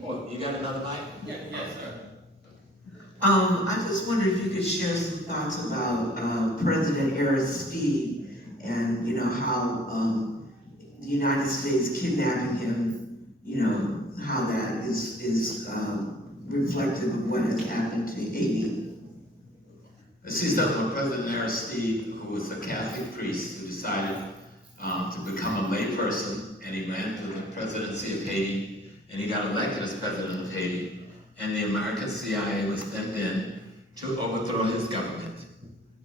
Oh, you got another mic? Yes, sir. I just wondered if you could share some thoughts about President Aristide and how the United States kidnapping him, how that is reflective of what has happened to Haiti? I see something with President Aristide, who was a Catholic priest who decided to become a lay person, and he ran for the presidency of Haiti, and he got elected as president of Haiti, and the American CIA was sent in to overthrow his government.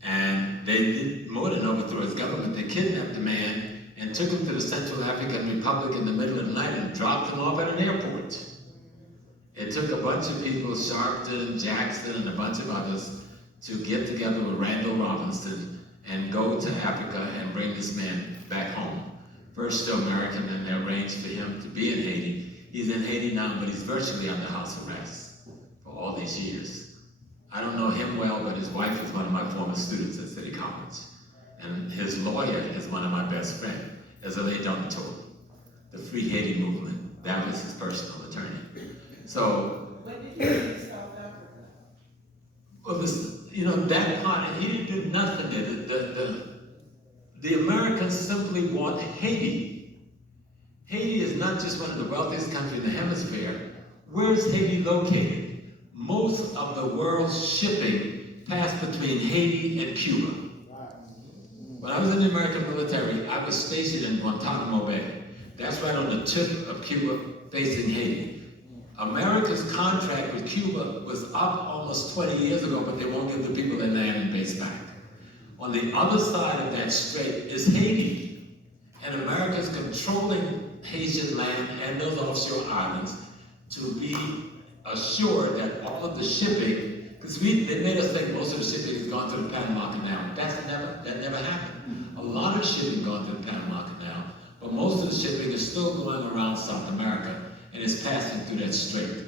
And they did more than overthrow his government. They kidnapped the man and took him to the Central African Republic in the middle of the night and dropped him off at an airport. It took a bunch of people, Sharpton, Jackson, and a bunch of others, to get together with Randall Robinson and go to Africa and bring this man back home. First to America, and they arranged for him to be in Haiti. He's in Haiti now, but he's virtually under house arrest for all these years. I don't know him well, but his wife is one of my former students at City College. And his lawyer is one of my best friends, Ezele Donto, the Free Haiti movement. That was his personal attorney. So, When did he leave South Africa? well, that part, he didn't do nothing. The Americans simply want Haiti. Haiti is not just one of the wealthiest countries in the hemisphere. Where is Haiti located? Most of the world's shipping passed between Haiti and Cuba. When I was in the American military, I was stationed in Guantanamo Bay. That's right on the tip of Cuba, facing Haiti. America's contract with Cuba was up almost 20 years ago, but they won't give the people their land and base back. On the other side of that strait is Haiti, and America's controlling Haitian land and those offshore islands to be assured that all of the shipping, because they made us think most of the shipping has gone to the Panama Canal. That never happened. A lot of shipping gone to the Panama Canal, but most of the shipping is still going around South America, and it's passing through that strait.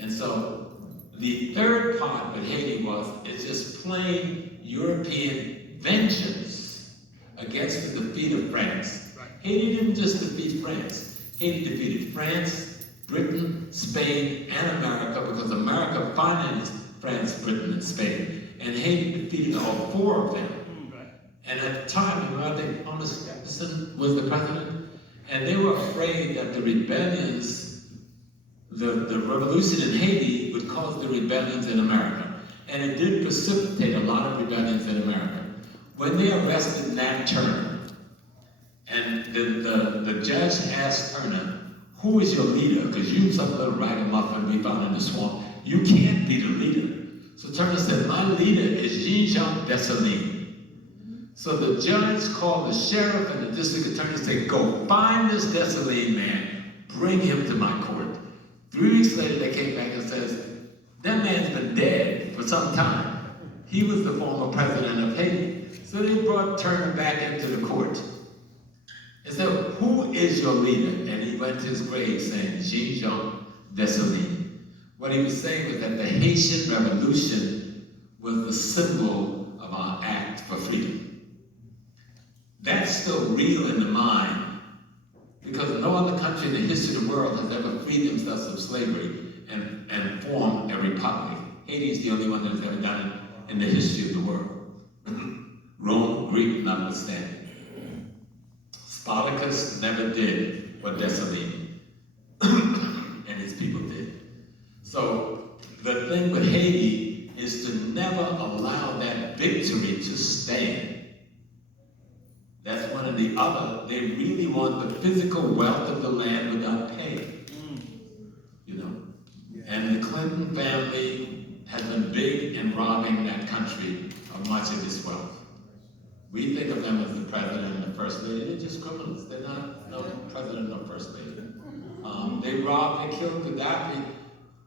And so the third part with Haiti it's just plain European vengeance against the defeat of France. Right. Haiti didn't just defeat France. Haiti defeated France, Britain, Spain, and America, because America financed France, Britain, and Spain. And Haiti defeated all four of them. Right. And at the time, I think Thomas Jefferson was the president, and they were afraid that the rebellions, the revolution in Haiti would cause the rebellions in America. And it did precipitate a lot of rebellions in America. When they arrested Nat Turner, and the judge asked Turner, who is your leader? Because you some little ragamuffin we found in the swamp. You can't be the leader. So Turner said, my leader is Jean-Jacques Dessalines. So the judge called the sheriff and the district attorney and said, go find this Dessalines man, bring him to my court. 3 weeks later, they came back and says, that man's been dead for some time. He was the former president of Haiti. So they brought Turner back into the court. And said, who is your leader? And he went to his grave saying, Jean-Jacques Dessalines. What he was saying was that the Haitian Revolution was the symbol of our act for freedom. That's still real in the mind, because no other country in the history of the world has ever freed themselves from slavery and formed a republic. Haiti is the only one that has ever done it in the history of the world. Rome, Greek, notwithstanding. Spartacus never did what Dessalines and his people did. So the thing with Haiti is to never allow that victory to stand. That's one of the other. They really want the physical wealth of the land without pay. And the Clinton family has been big in robbing that country of much of its wealth. We think of them as the president and the first lady. They're just criminals. They're not no president or first lady. They robbed, they killed Gaddafi.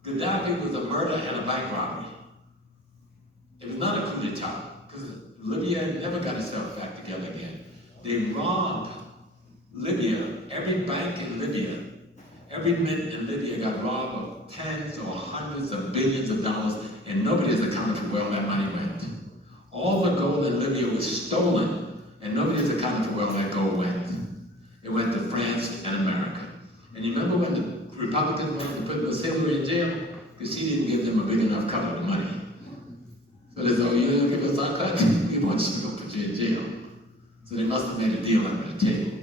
Gaddafi was a murder and a bank robbery. It was not a coup d'etat, because Libya never got itself back together again. They robbed Libya, every bank in Libya, every mint in Libya got robbed of tens or hundreds of billions of dollars, and nobody has accounted for where all that money went. All the gold in Libya was stolen, and nobody has accounted for where all that gold went. It went to France and America. And you remember when the Republicans wanted to put Hillary in jail? Because she didn't give them a big enough cut of the money. So they said, oh, you didn't give us our cut? We want you to go put you in jail. So they must have made a deal under the table.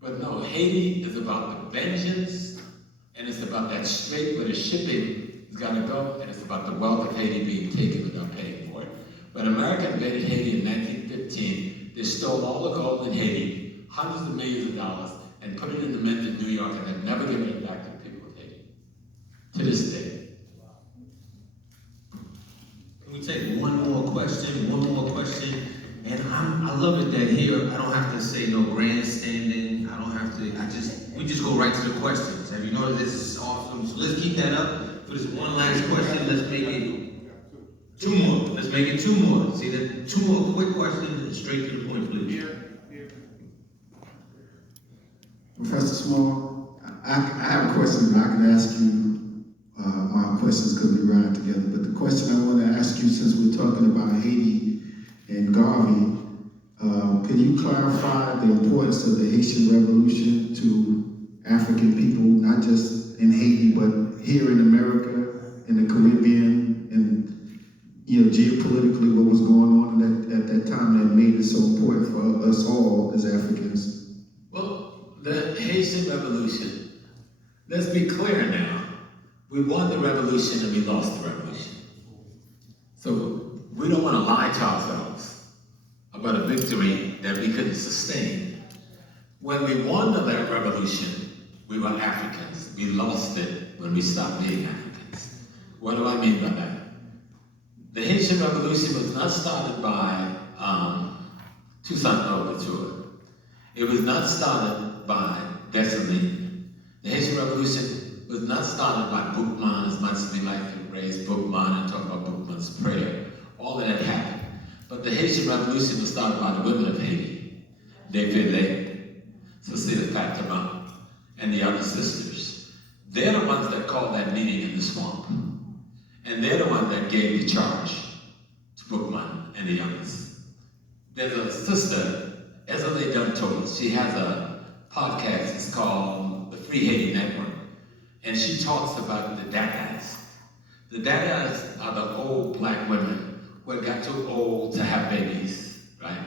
But no, Haiti is about the vengeance, and it's about that strait where the shipping He's got to go, and it's about the wealth of Haiti being taken without paying for it. When America invaded Haiti in 1915, they stole all the gold in Haiti, hundreds of millions of dollars, and put it in the mint in New York, and they've never given it back to the people of Haiti. To this day. Can we take one more question? And I love it that here I don't have to say no grandstanding. I don't have to. We just go right to the questions. Have you noticed this is awesome? So let's keep that up. For this one last question, let's make it two more. Let's make it two more. See that? Two more quick questions and straight to the point, please. Professor Small, I have a question, but I can ask you my questions because we ride together. But the question I want to ask you, since we're talking about Haiti and Garvey, can you clarify the importance of the Haitian Revolution to African people, not just in Haiti, but here in America, in the Caribbean, and geopolitically what was going on at that time that made it so important for us all as Africans? Well, the Haitian Revolution, let's be clear now. We won the revolution and we lost the revolution. So we don't want to lie to ourselves about a victory that we couldn't sustain. When we won the revolution, we were Africans. We lost it when we stopped being Africans. What do I mean by that? The Haitian Revolution was not started by Toussaint Louverture. It was not started by Dessalines. The Haitian Revolution was not started by Boukman, as much as we like to raise Boukman and talk about Boukman's prayer. All of that happened. But the Haitian Revolution was started by the women of Haiti. Defile, Cecilia Fatima, and the other sisters. They're the ones that called that meeting in the swamp. And they're the ones that gave the charge to Boukman and the others. There's a sister, Ezalee Duntos. She has a podcast. It's called the Free Haiti Network. And she talks about the Dadas. The Dadas are the old black women who had got too old to have babies, right?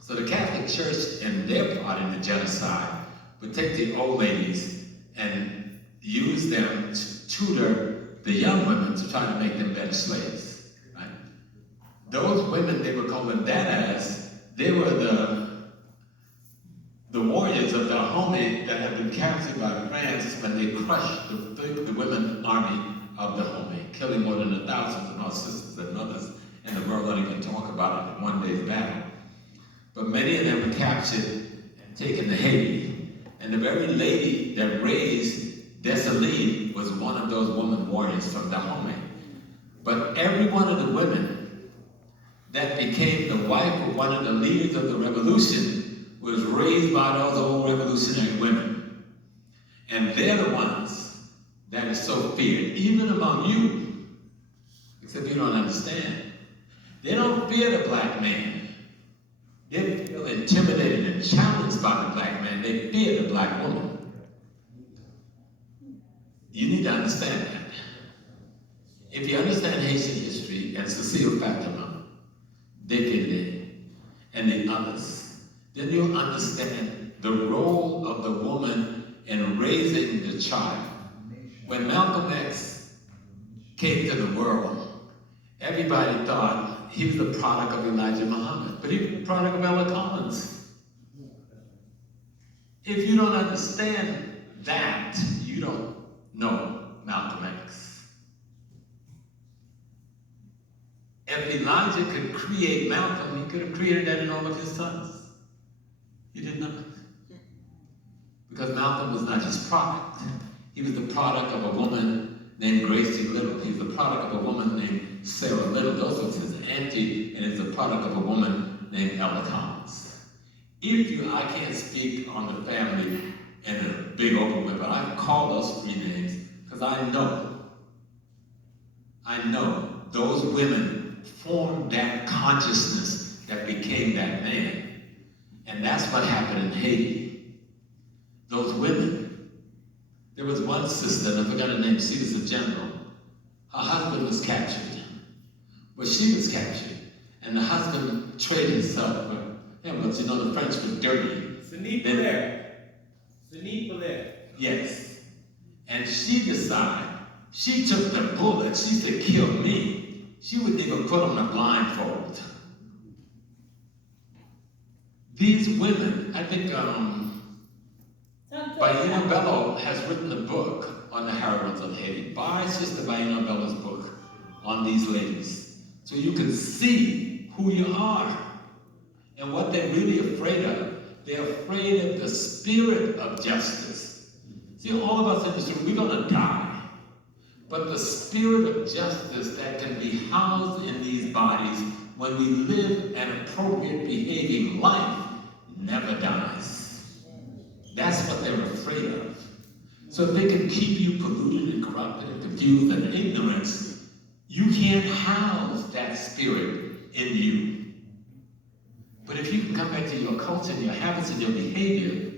So the Catholic Church, in their part in the genocide, would take the old ladies and use them to tutor the young women to try to make them better slaves, right? Those women, they were called the Dadas. They were the warriors of the Dahomey that had been captured by France when they crushed the women army of the Dahomey, killing more than 1,000 of our sisters and mothers in the world. Don't even talk about it in one day's battle. But many of them were captured and taken to Haiti. And the very lady that raised Dessalines was one of those woman warriors from Dahomey. But every one of the women that became the wife of one of the leaders of the revolution was raised by those old revolutionary women. And they're the ones that are so feared, even among you, except you don't understand. They don't fear the black man. They feel intimidated and challenged by the black man. They fear the black woman. You need to understand that. If you understand Haitian history and Cecile Fatima, Defile, and the others, then you'll understand the role of the woman in raising the child. When Malcolm X came to the world, everybody thought he was the product of Elijah Muhammad, but he was the product of Ella Collins. If you don't understand that, you don't know Malcolm X. If Elijah could create Malcolm, he could have created that in all of his sons. He did not. Because Malcolm was not his product. He was the product of a woman named Gracie Little. He was the product of a woman named Sarah Little. Those was his auntie, and he's the product of a woman named Ella Collins. I can't speak on the family in a big open way, but I can call those three names because I know those women formed that consciousness that became that man. And that's what happened in Haiti. Those women. There was one sister, and I forgot her name, she was a general. Her husband was captured. Well, she was captured. And the husband traded himself for him, but you know the French were dirty. Sunit Belair. Yes. And she decided She took the bullet. She said, kill me. She wouldn't even put on a blindfold. These women, I think Baina Bello has written a book on the heroines of Haiti. Buy Sister Baina Bello's book on these ladies, so you can see who you are and what they're really afraid of. They're afraid of the spirit of justice. See, all of us in this room, we're gonna die, but the spirit of justice that can be housed in these bodies when we live an appropriate behaving life never dies. That's what they're afraid of. So if they can keep you polluted and corrupted and confused and in ignorance, you can't house that spirit in you. But if you can come back to your culture and your habits and your behavior,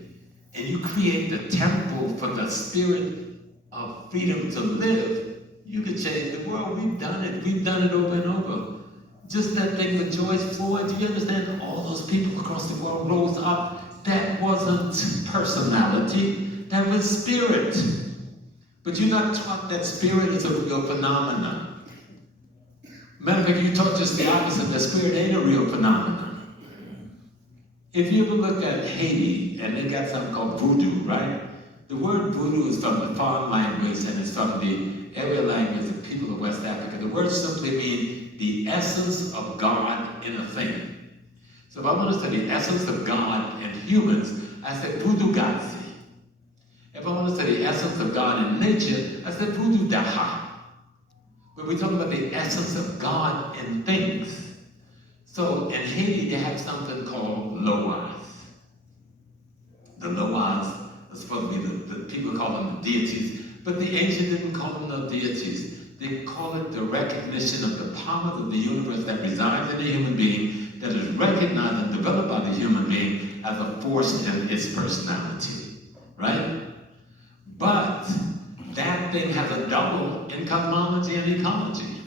and you create the temple for the spirit of freedom to live, you can change the world. We've done it over and over. Just that thing with George Floyd, do you understand? All those people across the world rose up. That wasn't personality, that was spirit. But you're not taught that spirit is a real phenomenon. Matter of fact, you taught just the opposite, that spirit ain't a real phenomenon. If you ever look at Haiti, and they got something called voodoo, right? The word voodoo is from the Fon language, and it's from the area language of people of West Africa. The words simply mean the essence of God in a thing. So if I want to study the essence of God in humans, I say voodoo gazi. If I want to study the essence of God in nature, I say voodoo daha. But we talk about the essence of God in things. So in Haiti, they have something called loas. The loas are supposed to be the people call them the deities, but the ancients didn't call them no deities. They call it the recognition of the power of the universe that resides in a human being, that is recognized and developed by the human being as a force in its personality, right? But that thing has a double in cosmology and ecology.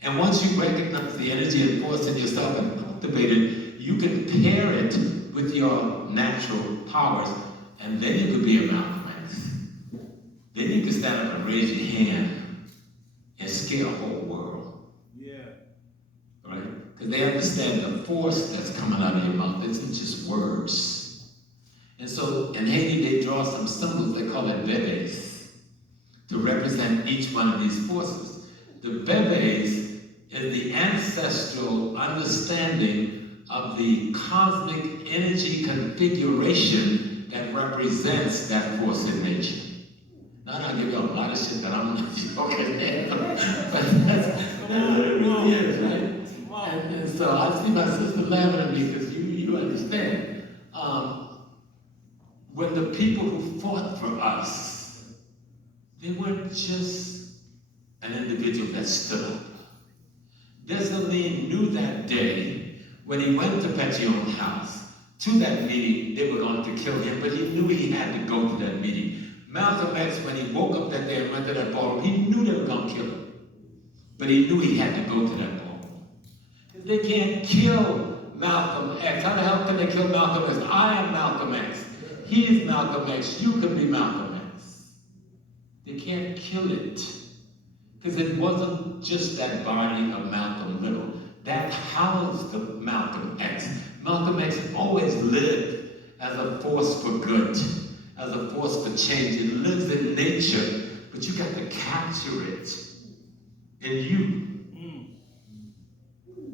And once you recognize the energy and force in yourself and cultivate it, you can pair it with your natural powers, and then you could be a Malcolm X. Then you can stand up and raise your hand and scare a whole world. Yeah. Right? Because they understand the force that's coming out of your mouth isn't just words. And so in Haiti, they draw some symbols, they call it bebes, to represent each one of these forces. The bebes is the ancestral understanding of the cosmic energy configuration that represents that force in nature. Now, I'll give you a lot of shit that I'm not joking, but that's what it really is, right? And so I see my sister laughing at me because you understand. When the people who fought for us, they weren't just an individual that stood up. Dessalines knew that day when he went to Pétion's house, to that meeting, they were going to kill him, but he knew he had to go to that meeting. Malcolm X, when he woke up that day and went to that ballroom, he knew they were going to kill him. But he knew he had to go to that ballroom. They can't kill Malcolm X. How the hell can they kill Malcolm X? I am Malcolm X. He is Malcolm X. You can be Malcolm X. They can't kill it. Because it wasn't just that body of Malcolm Little. That housed the Malcolm X. Malcolm X always lived as a force for good, as a force for change. It lives in nature, but you got to capture it in you.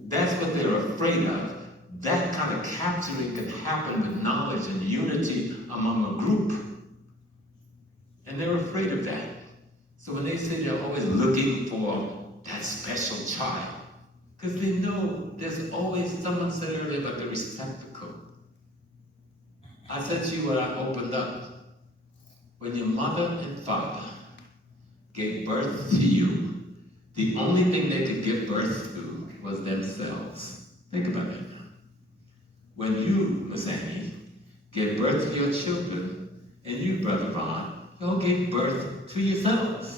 That's what they're afraid of. That kind of capturing can happen with knowledge and unity among a group. And they're afraid of that. So when they say they're always looking for that special child, because they know there's always, someone said earlier about the receptacle. I said to you when I opened up, when your mother and father gave birth to you, the only thing they could give birth to was themselves. Think about it. When you, Miss Annie, gave birth to your children, and you, Brother Ron, you all gave birth to yourselves.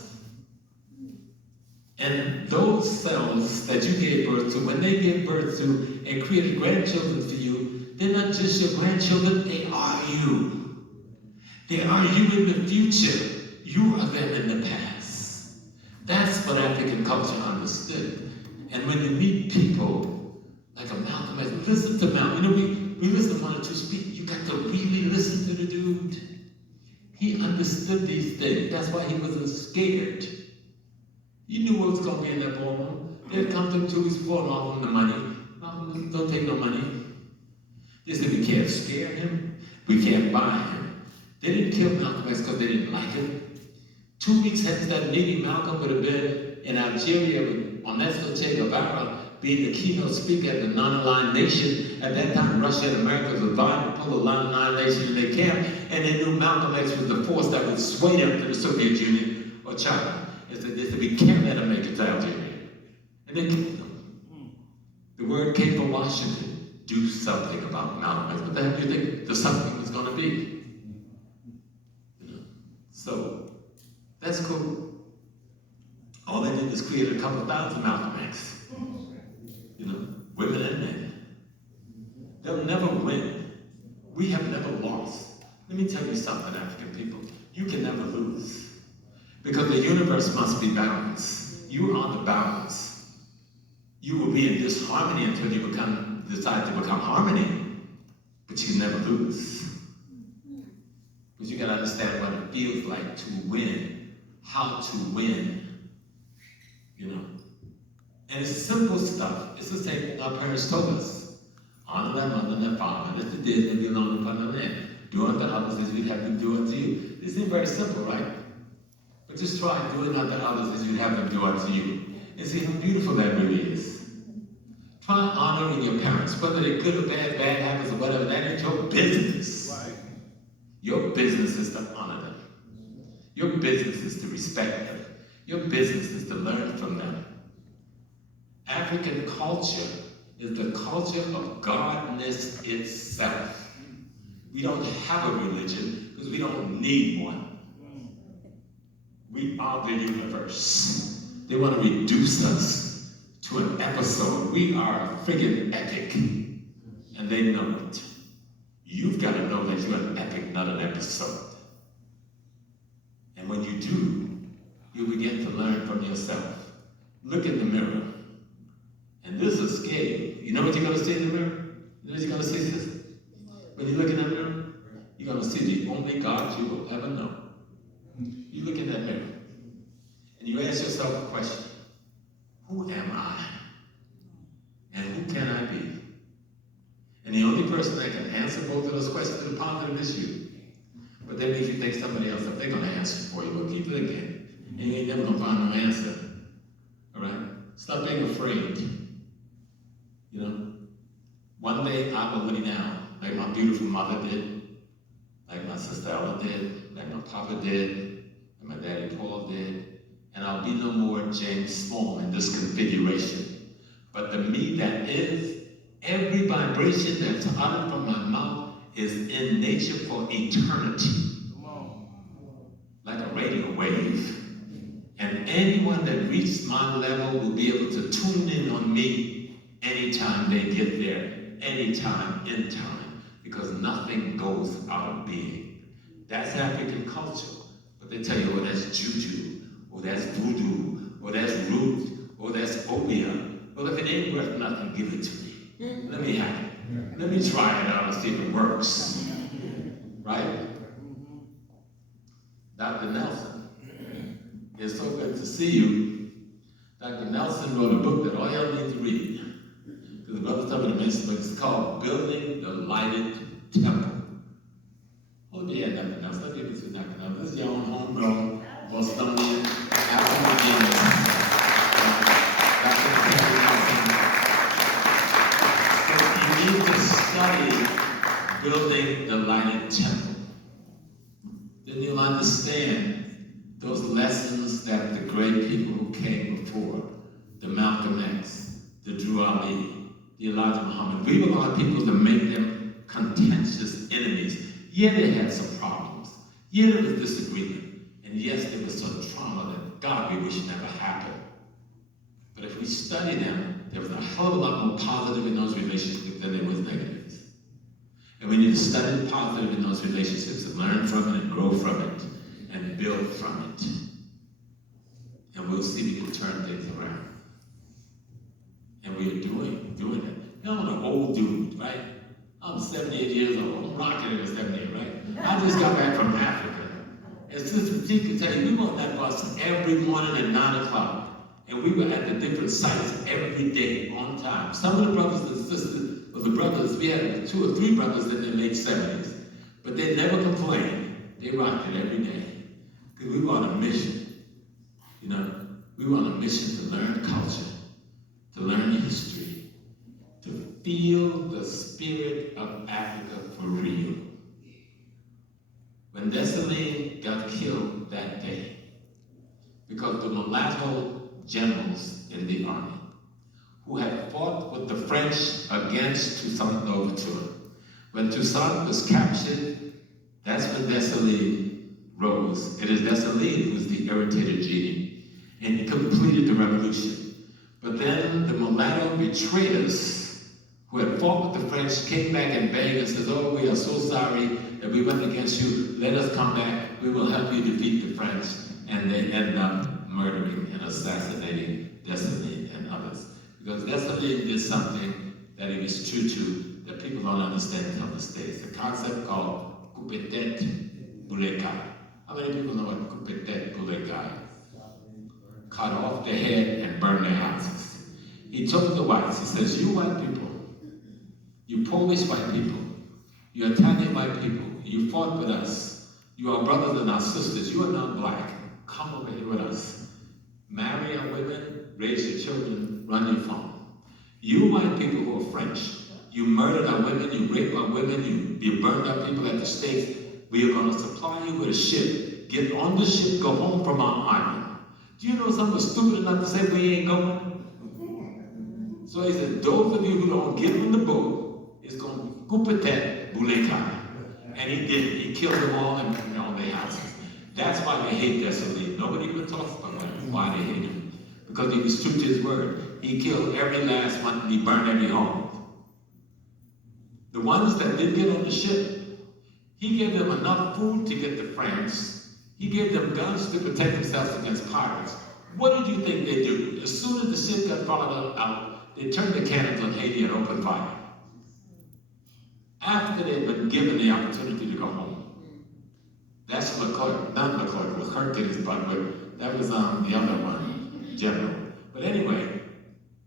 And those cells that you gave birth to, when they gave birth to and created grandchildren for you, they're not just your grandchildren, they are you. They are you in the future. You are them in the past. what African culture understood. And when you meet people like a Malcolm X, listen to Malcolm. You know, we listen to one or two speak. You got to really listen to the dude. He understood these things. That's why he wasn't scared. He knew what was going to be in that ballroom. They'd come to him 2 weeks before and offer him the money. Malcolm, don't take no money. They said, we can't scare him. We can't buy him. They didn't kill Malcolm X because they didn't like him. 2 weeks after that meeting, Malcolm would have been in Algeria with Ernesto Che Guevara being the keynote speaker at the non-aligned nation. At that time, Russia and America was vying to pull the non-aligned nation in their camp, and they knew Malcolm X was the force that would sway them to the Soviet Union or China. They said, we can't let him make it to Algeria. And they killed him. The word came from Washington. Do something about Malcolm X. What the hell do you think the something was going to be? You know? So, that's cool. All they did was create a couple thousand Malcolm X. You know, women and men. They'll never win. We have never lost. Let me tell you something, African people. You can never lose. Because the universe must be balanced. You are the balance. You will be in disharmony until you decide to become harmony. But you never lose. Because you gotta understand what it feels like to win, how to win. You know. And it's simple stuff. It's the same thing our parents told us. Honor their mother and their father. Let the dead and be alone upon the land. Do unto others as we'd have them do unto you. This seems very simple, right? But just try doing unto others as you'd have them do unto you. And see how beautiful that really is. Try honoring your parents, whether they're good or bad habits or whatever. That ain't your business. Right. Your business is to honor them. Your business is to respect them. Your business is to learn from them. African culture is the culture of godness itself. We don't have a religion because we don't need one. We are the universe. They want to reduce us to an episode. We are a friggin' epic, and they know it. You've got to know that you're an epic, not an episode. And when you do, you begin to learn from yourself. Look in the mirror. And this is scary. You know what you're going to see in the mirror? You know what you're going to see, sis? When you look in that mirror, you're going to see the only God you will ever know. You look in that mirror, and you ask yourself a question. Who am I? And who can I be? And the only person that can answer both of those questions in positive is you. But that means you think somebody else, if they're going to answer for you, well, keep looking. And you ain't never going to find no answer. All right? Stop being afraid. You know? One day I will lay down, like my beautiful mother did, like my sister Ella did, like my papa did, and my daddy Paul did, and I'll be no more James Small in this configuration. But the me that is, every vibration that's uttered from my mouth is in nature for eternity. Like a radio wave. And anyone that reaches my level will be able to tune in on me anytime they get there, anytime, in time, because nothing goes out of being. That's African culture. But they tell you, oh, that's juju, or that's voodoo, or that's root, or that's opium. Well, if it ain't worth nothing, give it to me. Let me have it. Let me try it out and see if it works. Right? Dr. Nelson, it's so good to see you. Dr. Nelson wrote a book that all y'all need to read. Because the brother told me to mention, but it's called Building the Lighted Temple. Hold me here, Dr. Nelson. Let's give this to Dr. Nelson. This is your own homegrown Bostonian African-American. You need to study Building the Lighted Temple. Then you'll understand those lessons that the great people who came before, the Malcolm X, the Drew Ali, the Elijah Muhammad, we were allowed people to make them contentious enemies. Yeah, they had some problems. Yeah, there was disagreement. And yes, there was some trauma that God we wish never happened. But if we study them, there was a hell of a lot more positive in those relationships than there was negatives. And we need to study the positive in those relationships and learn from it and grow from it and build from it. And we'll we'll see if we can turn things around. And we're doing it. You know, I'm an old dude, right? I'm 78 years old. I'm rocking at 78, right? I just got back from Africa. And Sister T can tell you, we were on that bus every morning at 9 o'clock. And we were at the different sites every day on time. Some of the brothers and sisters, of the brothers, we had 2 or 3 brothers in their late 70s. But they never complained. They rocked it every day. Because we were on a mission. You know, we were on a mission to learn culture, to learn history, to feel the spirit of Africa for real. When Dessalines got killed that day, because the mulatto generals in the army, who had fought with the French against Toussaint Louverture, when Toussaint was captured, that's when Dessalines rose. It is Dessalines who was the irritated genie, and he completed the revolution. But then the mulatto betrayers who had fought with the French came back and begged and said, oh, we are so sorry that we went against you. Let us come back. We will help you defeat the French. And they ended up murdering and assassinating Dessalines and others. Because Dessalines did something that he was true to that people don't understand until this day. It's a concept called coupe-tête boulé-caille. How many people know what coupe-tête boulé-caille is? Cut off their head and burn their houses. He took the whites. He says, you white people, you Polish white people, you Italian white people, you fought with us. You are brothers and our sisters. You are not black. Come over here with us. Marry our women, raise your children, run your farm. You white people who are French, you murdered our women, you raped our women, you burned our people at the stakes. We are going to supply you with a ship. Get on the ship, go home from our island. Do you know someone stupid enough to say we ain't going? So he said, those of you who don't get on the boat, it's going to be coupe-tête boulé-caille. And he did it. He killed them all and burned all their houses. That's why they hate Dessalines. Nobody even talks about why they hate him. Because he was true to his word. He killed every last one and he burned every home. The ones that did get on the ship, he gave them enough food to get to France. He gave them guns to protect themselves against pirates. What did you think they do? As soon as the ship got followed out, they turned the cannons on Haiti and opened fire. After they'd been given the opportunity to go home. That's Leclerc, not Leclerc, Leclerc did his butt, but that was the other one, General. But anyway,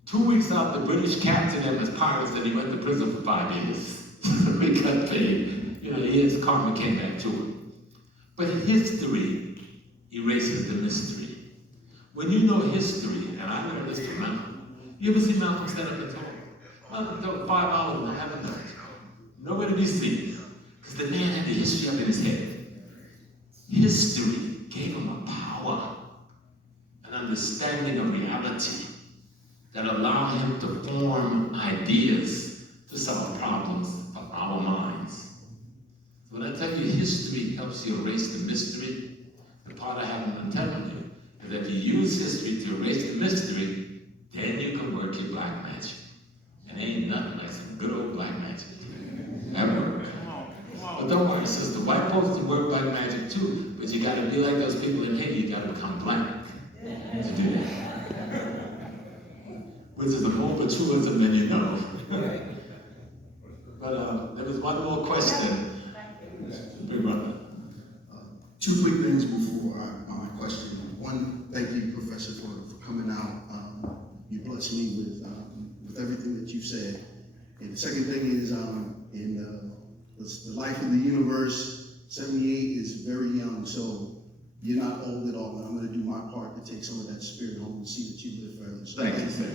2 weeks out, the British captured him as pirates and he went to prison for 5 years. He got paid. You know, his karma came back to him. But history erases the mystery. When you know history, and I learned this from Malcolm, you ever see Malcolm stand up and talk? Malcolm talked 5 hours and I haven't done it. Nowhere to be seen. Because the man had the history up in his head. History gave him a power, an understanding of reality that allowed him to form ideas to solve problems of our minds. So when I tell you history helps you erase the mystery, the part I haven't been telling you is that if you use history to erase the mystery, then you can work your black magic. And ain't nothing like some good old black magic. Ever. But don't worry, sister, white folks can work black magic too, but you gotta be like those people in Haiti, you gotta become black to do that. Which is a more of a truism than you know. But there was one more question. Big brother. 2 quick things before my question. One, thank you, Professor, for coming out. You blessed me with everything that you said. And the second thing is, in the life of the universe, 78 is very young, so you're not old at all. And I'm going to do my part to take some of that spirit home and see that you live forever. So thank you, sir.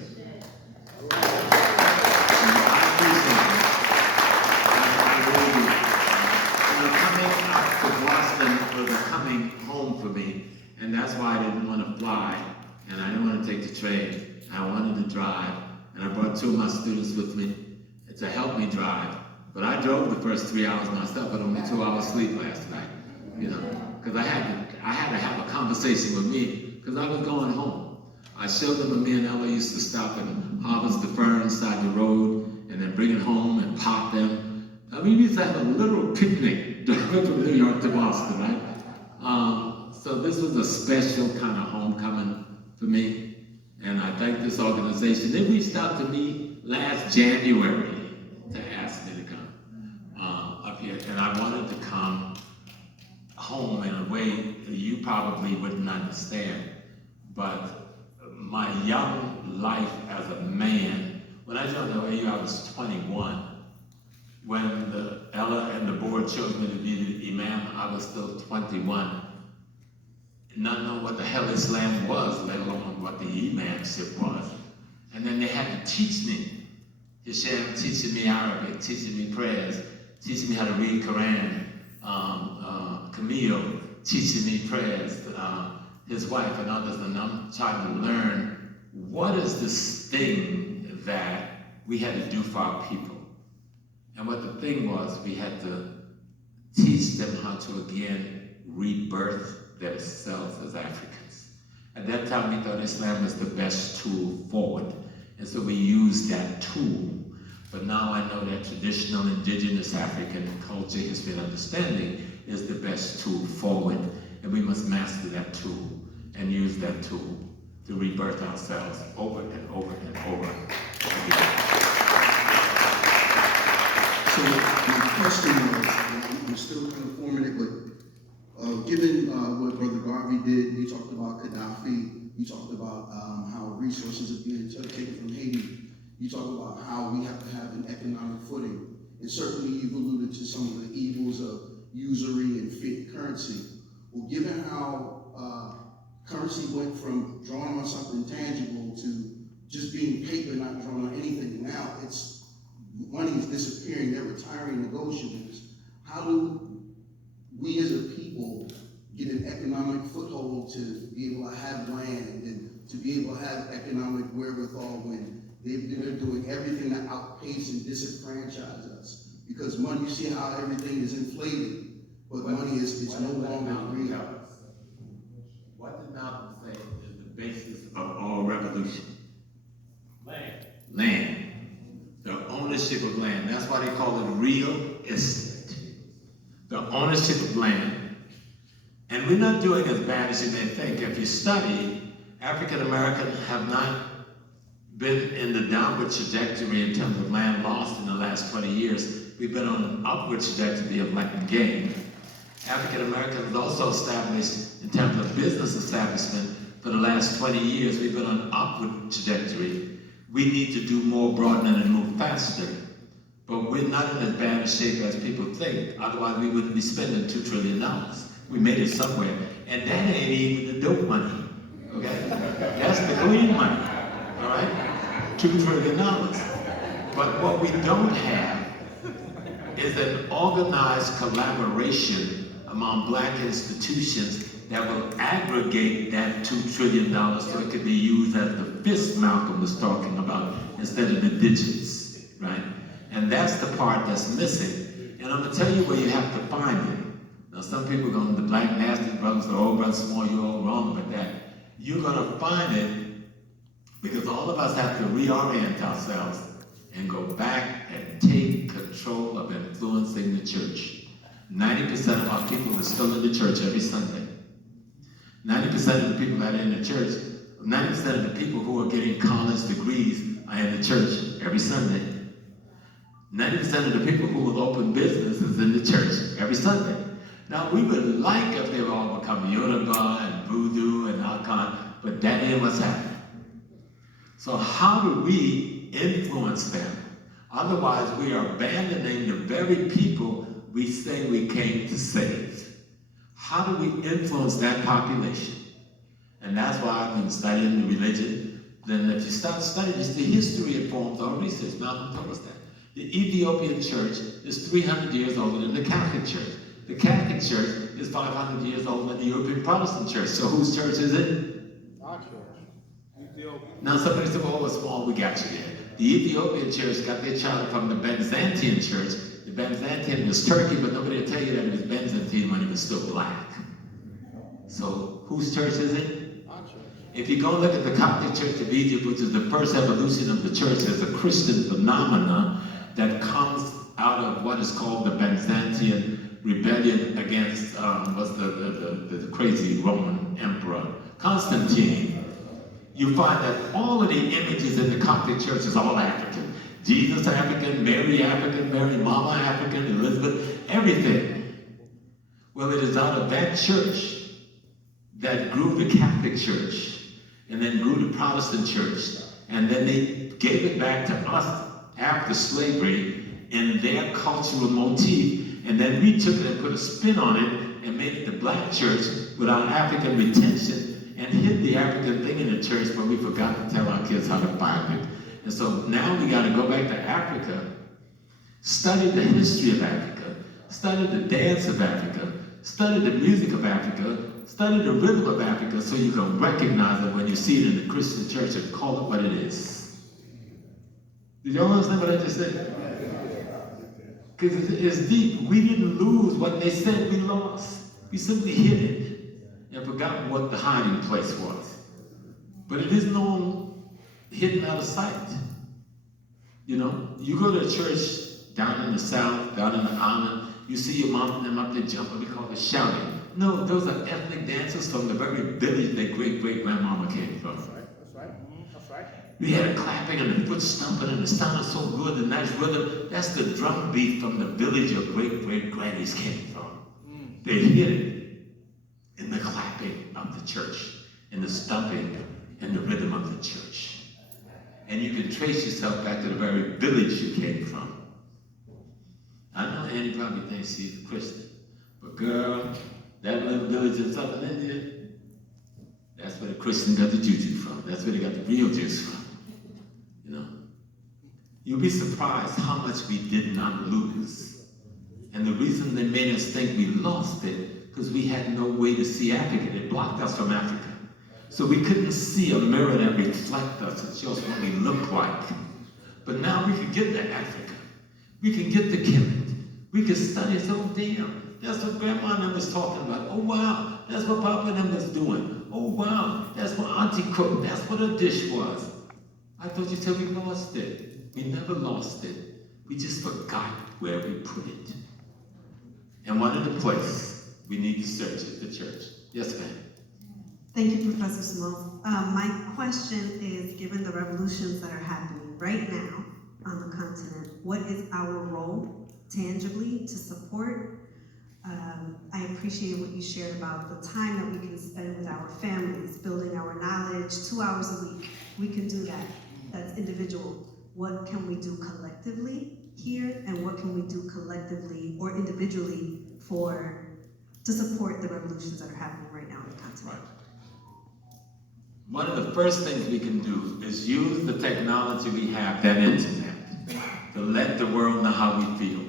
Coming out to Boston was a coming home for me, and that's why I didn't want to fly, and I didn't want to take the train. I wanted to drive, and I brought 2 of my students with me to help me drive. But I drove the first 3 hours myself, but only 2 hours sleep last night, you know, because I had to have a conversation with me, because I was going home. I showed them that me and Ella used to stop and harvest the ferns side the road, and then bring it home and pop them. I mean, we used to have a little picnic driving from New York to Boston, right? So this was a special kind of homecoming for me, and I thank this organization. They reached out to me last January to ask me to come up here, and I wanted to come home in a way that you probably wouldn't understand, but my young life as a man, when I joined the OAU, I was 21. When the Ella and the board chose me to be the imam, I was still 21. Not knowing what the hell Islam was, let alone what the imamship was. And then they had to teach me. Hisham teaching me Arabic, teaching me prayers, teaching me how to read Quran. Camille teaching me prayers, his wife and others, and I'm trying to learn what is this thing that we had to do for our people. And what the thing was, we had to teach them how to again rebirth themselves as Africans. At that time, we thought Islam was the best tool forward. And so we used that tool. But now I know that traditional indigenous African culture, history, and understanding is the best tool forward. And we must master that tool and use that tool to rebirth ourselves over and over and over again. So my question was, and I'm still kind of forming it, but given what Brother Garvey did, you talked about Gaddafi, you talked about how resources are being taken from Haiti, you talked about how we have to have an economic footing, and certainly you've alluded to some of the evils of usury and fiat currency. Well, given how currency went from drawing on something tangible to just being paper, not drawing on anything, now money is disappearing, they're retiring negotiables. How do we as a people get an economic foothold to be able to have land and to be able to have economic wherewithal when they're doing everything to outpace and disenfranchise us? Because money, you see how everything is inflated, but money is no longer real. What did Malcolm say is the basis of all revolution? Land. Land. The ownership of land. That's why they call it real estate. The ownership of land. And we're not doing as bad as you may think. If you study, African Americans have not been in the downward trajectory in terms of land lost in the last 20 years. We've been on an upward trajectory of land gain. African Americans also established, in terms of business establishment, for the last 20 years, we've been on an upward trajectory. We need to do more broadening and move faster. But we're not in as bad a shape as people think. Otherwise, we wouldn't be spending $2 trillion. We made it somewhere. And that ain't even the dope money, okay? That's the clean money, all right? $2 trillion. But what we don't have is an organized collaboration among Black institutions that will aggregate that $2 trillion so it could be used as the fist Malcolm was talking about instead of the digits, right? And that's the part that's missing. And I'm gonna tell you where you have to find it. Now some people are going, the Black nasty brothers, the old brothers small, you're all wrong with that. You're gonna find it because all of us have to reorient ourselves and go back and take control of influencing the church. 90% of our people are still in the church every Sunday. 90% of the people that are in the church, 90% of the people who are getting college degrees are in the church every Sunday. 90% of the people who will open businesses in the church every Sunday. Now, we would like if they would all become Yoruba and Voodoo and Akan, but that ain't what's happening. So how do we influence them? Otherwise, we are abandoning the very people we say we came to save. How do we influence that population? And that's why I've been studying the religion. Then if you start studying, it's the history informs our research. Malcolm told us that. The Ethiopian church is 300 years older than the Catholic church. The Catholic church is 500 years older than the European Protestant church. So whose church is it? Our church. Ethiopia. Now somebody said, well, what's small? We got you there. The Ethiopian church got their charter from the Byzantine church. The Byzantine was Turkey, but nobody will tell you that it was Byzantine when it was still black. So whose church is it? Our church. If you go look at the Coptic Church of Egypt, which is the first evolution of the church as a Christian phenomena that comes out of what is called the Byzantine rebellion against what's the crazy Roman emperor, Constantine. you find that all of the images in the Coptic church is all African. Jesus African, Mary Mama African, Elizabeth, everything. Well, it is out of that church that grew the Catholic Church, and then grew the Protestant Church, and then they gave it back to us after slavery in their cultural motif, and then we took it and put a spin on it and made it the black church with our African retention and hid the African thing in the church, but we forgot to tell our kids how to find it. And so now we got to go back to Africa, study the history of Africa, study the dance of Africa, study the music of Africa, study the rhythm of Africa, so you can recognize it when you see it in the Christian church and call it what it is. Did y'all understand what I just said? Because it's deep. We didn't lose what they said we lost. We simply hid it and forgot what the hiding place was. But it is known, hidden out of sight. You know, you go to a church down in the South, down in the island, you see your mom and them up there jumping, we call it shouting. No, those are ethnic dancers from the very village that great-great-grandmama came from. That's right. That's right. We had a clapping and the foot stomping and it sounded so good, the nice rhythm. That's the drum beat from the village your great-great-grannies came from. They hid it in the clapping of the church, in the stomping and the rhythm of the church. And you can trace yourself back to the very village you came from. I know Annie probably thinks she's a Christian, but girl, that little village in Southern India, that's where the Christian got the juju from. That's where they got the real juice from. You know? You'll be surprised how much we did not lose. And the reason they made us think we lost it, because we had no way to see Africa. They blocked us from Africa. So we couldn't see a mirror that reflects us and shows what we look like. But now we can get to Africa. We can get to Kemet. We can study, so damn, that's what Grandma and them was talking about. Oh wow, that's what Papa and them was doing. Oh wow, that's what Auntie cooked. That's what a dish was. I thought you said we lost it. We never lost it. We just forgot where we put it. And one of the places we need to search is the church. Yes, ma'am. Thank you, Professor Small. My question is, given the revolutions that are happening right now on the continent, what is our role tangibly to support? I appreciate what you shared about the time that we can spend with our families, building our knowledge, 2 hours a week. We can do that. That's individual. What can we do collectively here, and what can we do collectively or individually to support the revolutions that are happening right now on the continent? Right. One of the first things we can do is use the technology we have, that internet, to let the world know how we feel.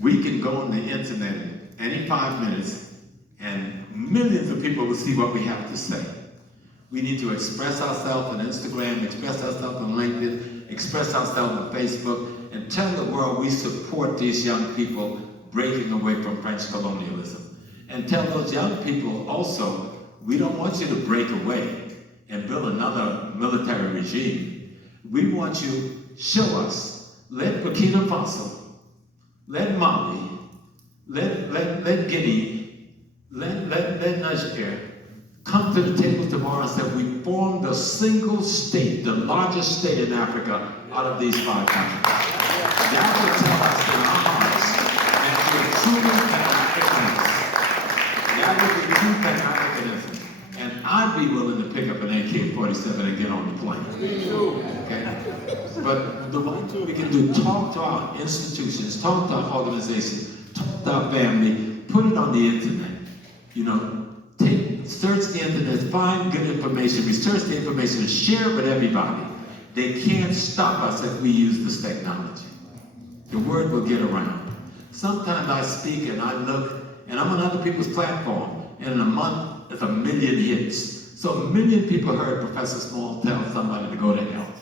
We can go on the internet any 5 minutes and millions of people will see what we have to say. We need to express ourselves on Instagram, express ourselves on LinkedIn, express ourselves on Facebook, and tell the world we support these young people breaking away from French colonialism. And tell those young people also, we don't want you to break away and build another military regime. We want you, show us, let Burkina Faso, let Mali, let Guinea, let Niger come to the table tomorrow and say we formed a single state, the largest state in Africa out of these 5 countries. That will tell us in our hearts that we're truly Pan-Africanists. That would be true Pan-Africanism. And I'd be willing to pick up an AK-47 and get on the plane. Okay? But the one thing we can do, talk to our institutions, talk to our organizations, talk to our family, put it on the internet. You know, search the internet, find good information, research the information, and share it with everybody. They can't stop us if we use this technology. The word will get around. Sometimes I speak and I look, and I'm on other people's platform, and in a month, it's 1 million hits. So 1 million people heard Professor Small tell somebody to go to hell,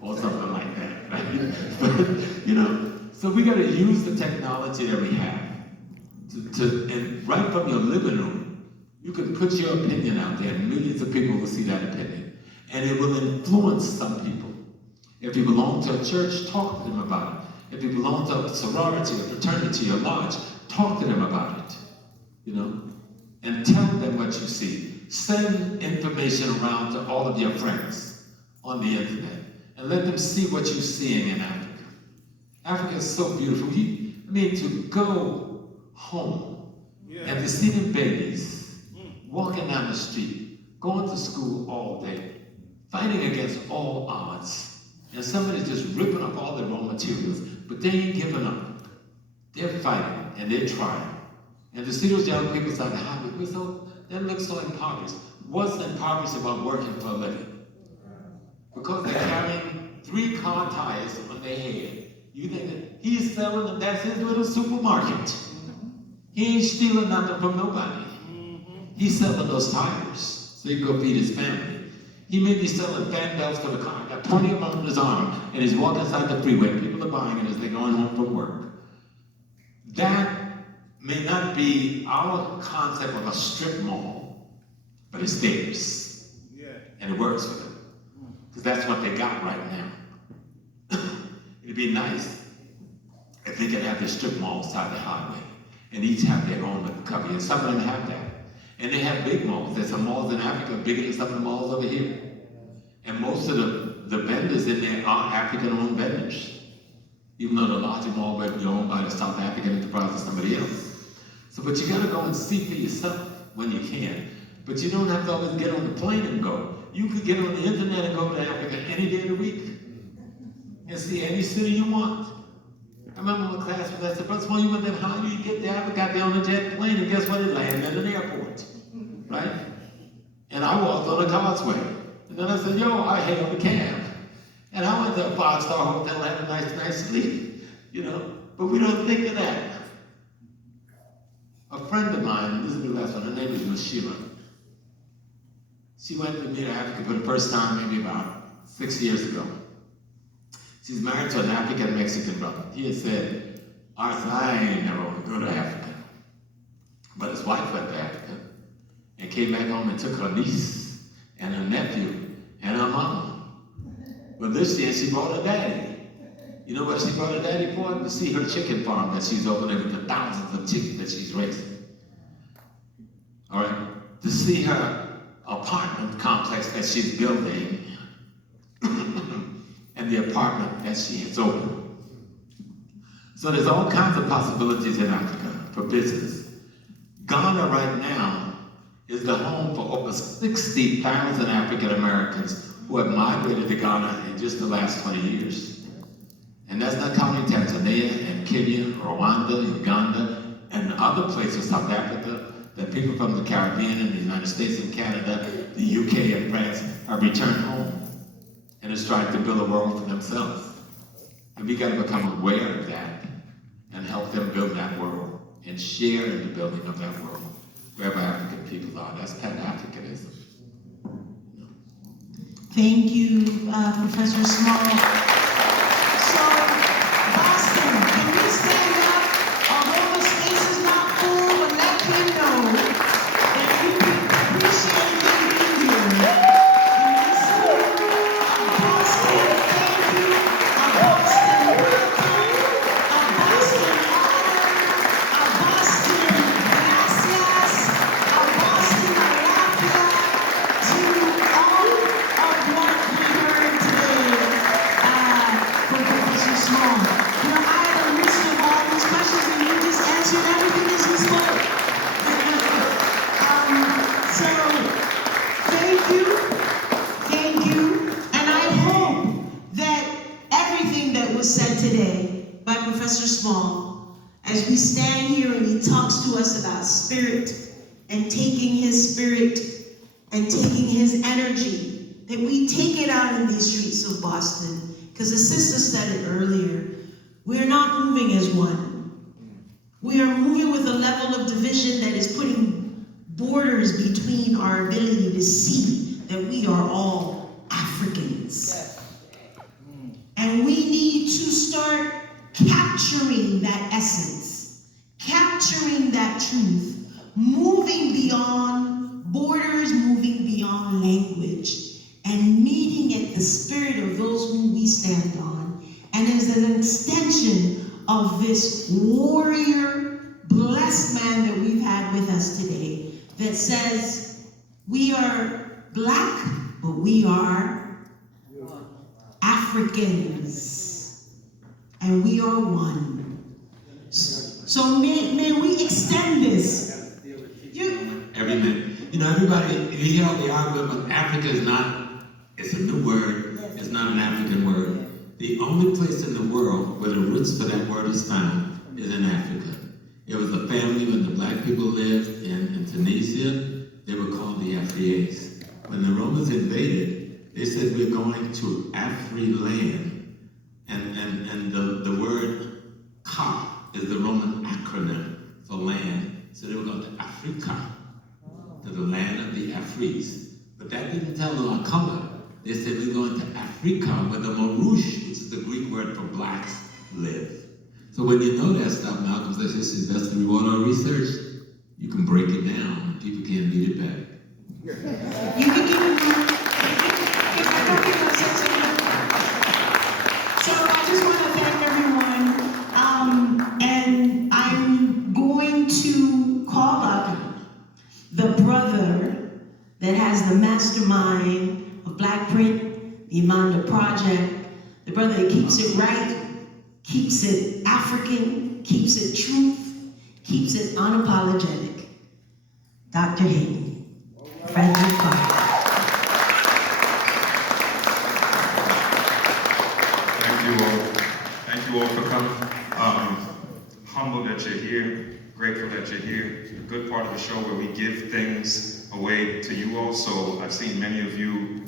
or something like that, right? But, you know, so we gotta use the technology that we have and right from your living room, you can put your opinion out there and millions of people will see that opinion. And it will influence some people. If you belong to a church, talk to them about it. If you belong to a sorority, a fraternity, a lodge, talk to them about it, you know? And tell them what you see. Send information around to all of your friends on the internet and let them see what you're seeing in Africa. Africa is so beautiful. To go home and to see them babies walking down the street, going to school all day, fighting against all odds, and somebody's just ripping up all the raw materials, but they ain't giving up. They're fighting and they're trying. And to see those young people on the highway, they look so impoverished. What's impoverished about working for a living? Because they're carrying 3 car tires on their head. You think that he's selling and that's his little supermarket. He ain't stealing nothing from nobody. He's selling those tires so he can go feed his family. He may be selling fan belts for the car, got 20 of them on his arm, and he's walking inside the freeway. People are buying it as they're going home from work. That may not be our concept of a strip mall, but it's theirs. And it works for them. Because that's what they got right now. It'd be nice if they could have their strip malls side the highway and each have their own cover. And some of them have that. And they have big malls. There's some malls in Africa bigger than some of the malls over here. And most of the vendors in there are African-owned vendors. Even though the larger mall might be owned by the South African enterprise or somebody else. But you gotta go and see for yourself when you can. But you don't have to always get on the plane and go. You could get on the internet and go to Africa any day of the week and see any city you want. I remember my class when I said, "First of all, you went there, how do you get there?" I got there on a jet plane, and guess what? It landed at an airport, right? And I walked on the causeway. And then I said, I hailed a cab. And I went to a 5-star hotel, had a nice night's sleep, But we don't think of that. A friend of mine, this is the last one, her name is Miss Sheila. She went to meet Africa for the first time maybe about 6 years ago. She's married to an African-Mexican brother. He had said, "Arthur, I ain't never going to go to Africa." But his wife went to Africa and came back home and took her niece and her nephew and her mama. But this year she brought her daddy. You know what she brought her daddy for? To see her chicken farm that she's opened with the thousands of chickens that she's raising. All right? To see her apartment complex that she's building and the apartment that she has opened. So there's all kinds of possibilities in Africa for business. Ghana right now is the home for over 60,000 African Americans who have migrated to Ghana in just the last 20 years. And that's not counting Tanzania and Kenya, Rwanda, Uganda, and other places, South Africa, that people from the Caribbean and the United States and Canada, the UK and France have returned home and is trying to build a world for themselves. And we got to become aware of that and help them build that world and share in the building of that world wherever African people are. That's Pan-Africanism. Thank you, Professor Small. So, Boston, can we stand up? Although the space is not full, but let them know that we appreciate them being here. And listen, Boston, thank you. Boston, welcome. Boston, honor. Boston, gracias. Boston, gracias to all of what we heard today from Professor Small. I had a list of all these questions and you just answered everything as you spoke. So, thank you, and I hope that everything that was said today by Professor Small, as we stand here and he talks to us about spirit and taking his spirit and taking his energy, that we take it out in these streets of Boston. Because the sister said it earlier, we're not moving as one. We are moving with a level of division that is putting borders between our ability to see that we are all Africans. And we need to start capturing that essence, capturing that truth, moving beyond borders, moving beyond language, and meeting at the spirit of those whom we stand on. And as an extension of this warrior, blessed man that we've had with us today, that says, We are black, but we are Africans, and we are one. So may we extend this. Every man. You know, everybody, you hear all the argument, but Africa is not, it's a new word, it's not an African word. The only place in the world where the roots for that word is found is in Africa. It was a family when the black people lived in Tunisia, they were called the Afriers. When the Romans invaded, they said, we're going to Afri-land. And the word Ka is the Roman acronym for land. So they were going to Africa, to the land of the Afris. But that didn't tell them our color. They said we're going to Africa, where the Marouche, which is the Greek word for blacks, live. So when you know that stuff, Malcolm says this is best to reward our research, you can break it down and people can't beat it back. You can give them So I just want to thank everyone, and I'm going to call up the brother that has the mastermind of Black Print, the Imanda Project, the brother that keeps it right, keeps it African, keeps it truth, keeps it unapologetic. Dr. Hayden, Frederick Clark. Thank you all. Thank you all for coming. Humbled that you're here, grateful that you're here. A good part of the show where we give things away to you all. So I've seen many of you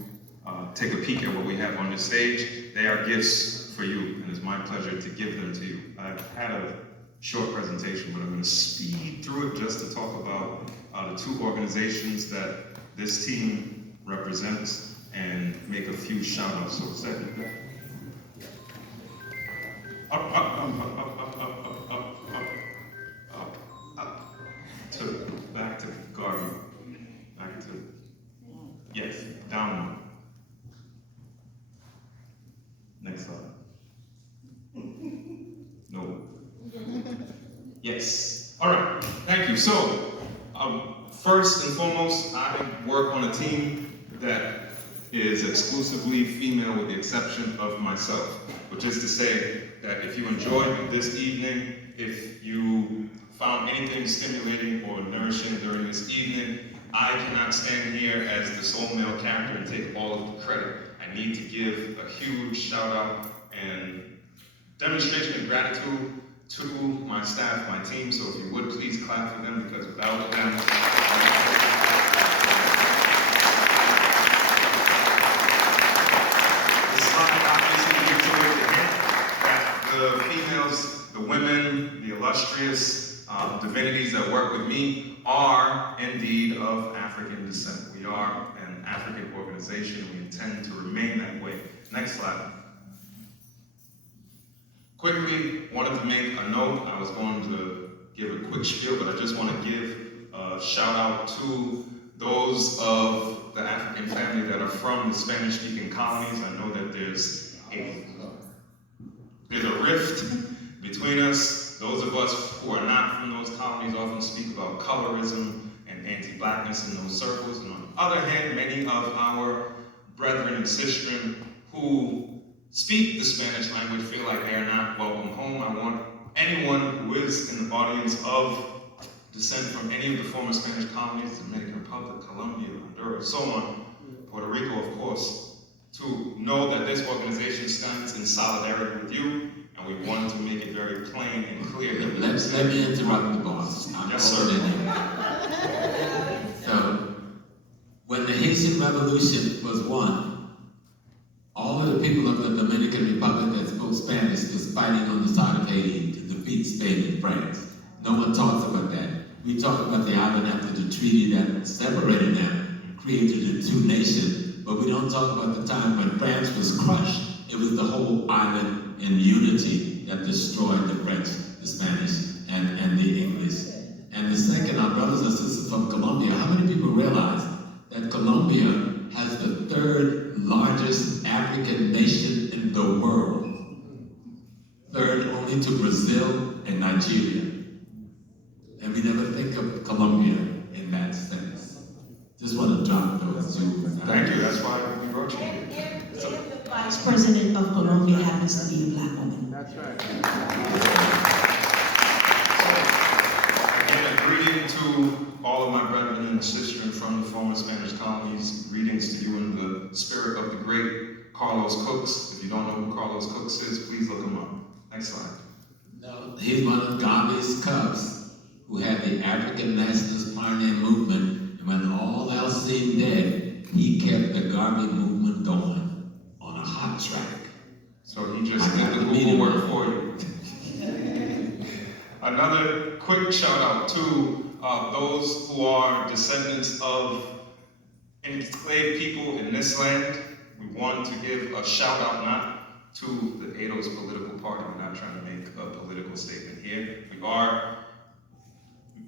take a peek at what we have on the stage. They are gifts for you, and it's my pleasure to give them to you. I've had a short presentation, but I'm going to speed through it just to talk about the two organizations that this team represents and make a few shout outs. So second. Back to Garvey. Back to, yes, down one. Next slide. No. Yes. All right. Thank you. So, first and foremost, I work on a team that is exclusively female with the exception of myself, which is to say that if you enjoyed this evening, if you found anything stimulating or nourishing during this evening, I cannot stand here as the sole male character and take all of the credit. I need to give a huge shout out and demonstration of gratitude to my staff, my team, so if you would please clap for them, because without them, the slide obviously gives away the hint that the females, the women, the illustrious divinities that work with me are indeed of African descent. We are an African organization, and we intend to remain that way. Next slide. Quickly, wanted to make a note. I was going to give a quick spiel, but I just want to give a shout out to those of the African family that are from the Spanish-speaking colonies. I know that there's a rift between us. Those of us who are not from those colonies often speak about colorism and anti-blackness in those circles. And on the other hand, many of our brethren and sistren who speak the Spanish language feel like they are not welcome home. I want anyone who is in the audience of descent from any of the former Spanish colonies, Dominican Republic, Colombia, Honduras, so on, Puerto Rico, of course, to know that this organization stands in solidarity with you, and we wanted to make it very plain and clear that Let me interrupt the boss. Yes, sir. So, when the Haitian Revolution was won, all of the people of the Dominican Republic that spoke Spanish was fighting on the side of Haiti to defeat Spain and France. No one talks about that. We talk about the island after the treaty that separated them, created a two-nation, but we don't talk about the time when France was crushed. It was the whole island in unity that destroyed the French, the Spanish, and the English. And the second, our brothers and sisters from Colombia, how many people realize that Colombia has the third largest African nation in the world? Third only to Brazil and Nigeria. And we never think of Colombia in that sense. Just want to President of Colombia happens to be a black woman. That's right. Again, a greeting to all of my brethren and sisters from the former Spanish colonies. Greetings to you in the spirit of the great Carlos Cooks. If you don't know who Carlos Cooks is, please look him up. Next slide. No, he's one of Garvey's cubs who had the African Nationalist Pioneer Movement, and when all else seemed dead, he kept the Garvey movement going on a hot track. So he just did the Google work for you. Another quick shout out to those who are descendants of enslaved people in this land. We want to give a shout out not to the ADO's political party. We're not trying to make a political statement here. We are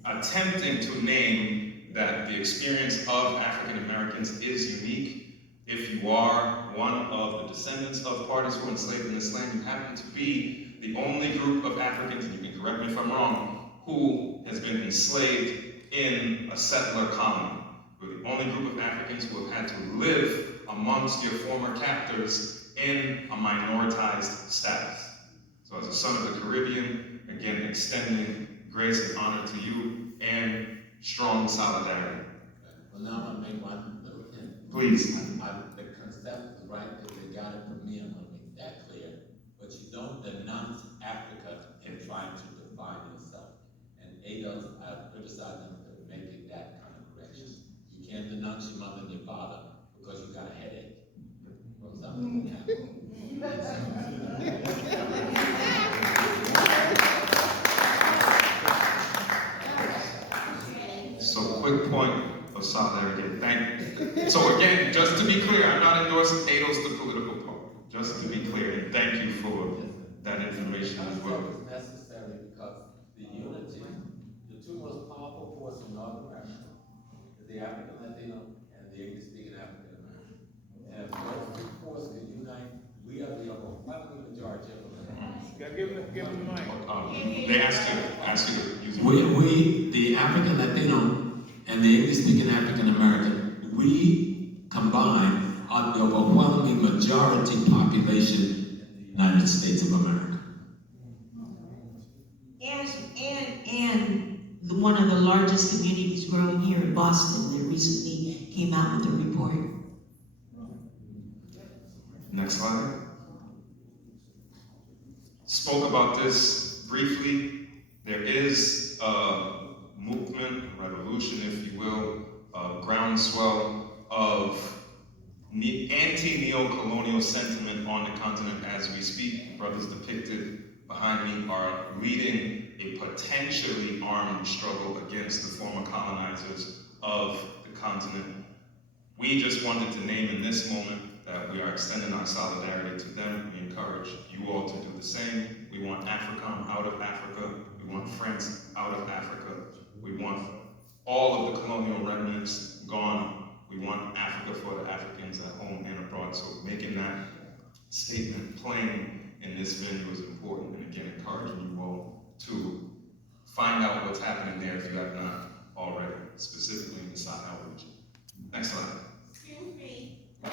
attempting to name that the experience of African Americans is unique. If you are one of the descendants of parties who were enslaved in this land, you happen to be the only group of Africans, and you can correct me if I'm wrong, who has been enslaved in a settler colony. We're the only group of Africans who have had to live amongst your former captors in a minoritized status. So as a son of the Caribbean, again, extending grace and honor to you and strong solidarity. Well, now I'm going to make one little hint. Please. The concept is right that they got it from me. I'm going to make that clear. But you don't denounce Africa in trying to define yourself. And ADOS, I've criticized them for making that kind of correction. You can't denounce your mother and your father because you got a headache from something that happened. So quick point of solidarity. Thank you. So again, just to be clear, I'm not endorsing ADOS, the political party. Just to be clear, and thank you for that information as well. It's necessary because the unity, the two most powerful forces in North America is the African Latino and the English-speaking African American. And if those two forces can unite, we are the overwhelming majority of Americans. Give them the mic. They asked you to use it. We, the African Latino and the English-speaking African American, we combined are the overwhelming majority population in the United States of America. And one of the largest communities growing here in Boston that recently came out with a report. Next slide. Spoke about this briefly. There is a movement, a revolution, if you will, a groundswell of anti-neo-colonial sentiment on the continent as we speak. The brothers depicted behind me are leading a potentially armed struggle against the former colonizers of the continent. We just wanted to name in this moment that we are extending our solidarity to them. We encourage you all to do the same. We want AFRICOM out of Africa. We want France out of Africa. We want all of the colonial remnants gone. We want Africa for the Africans at home and abroad. So making that statement plain in this venue is important. And again, encouraging you all to find out what's happening there if you have not already, specifically in the Sahel region. Next slide. Excuse me, I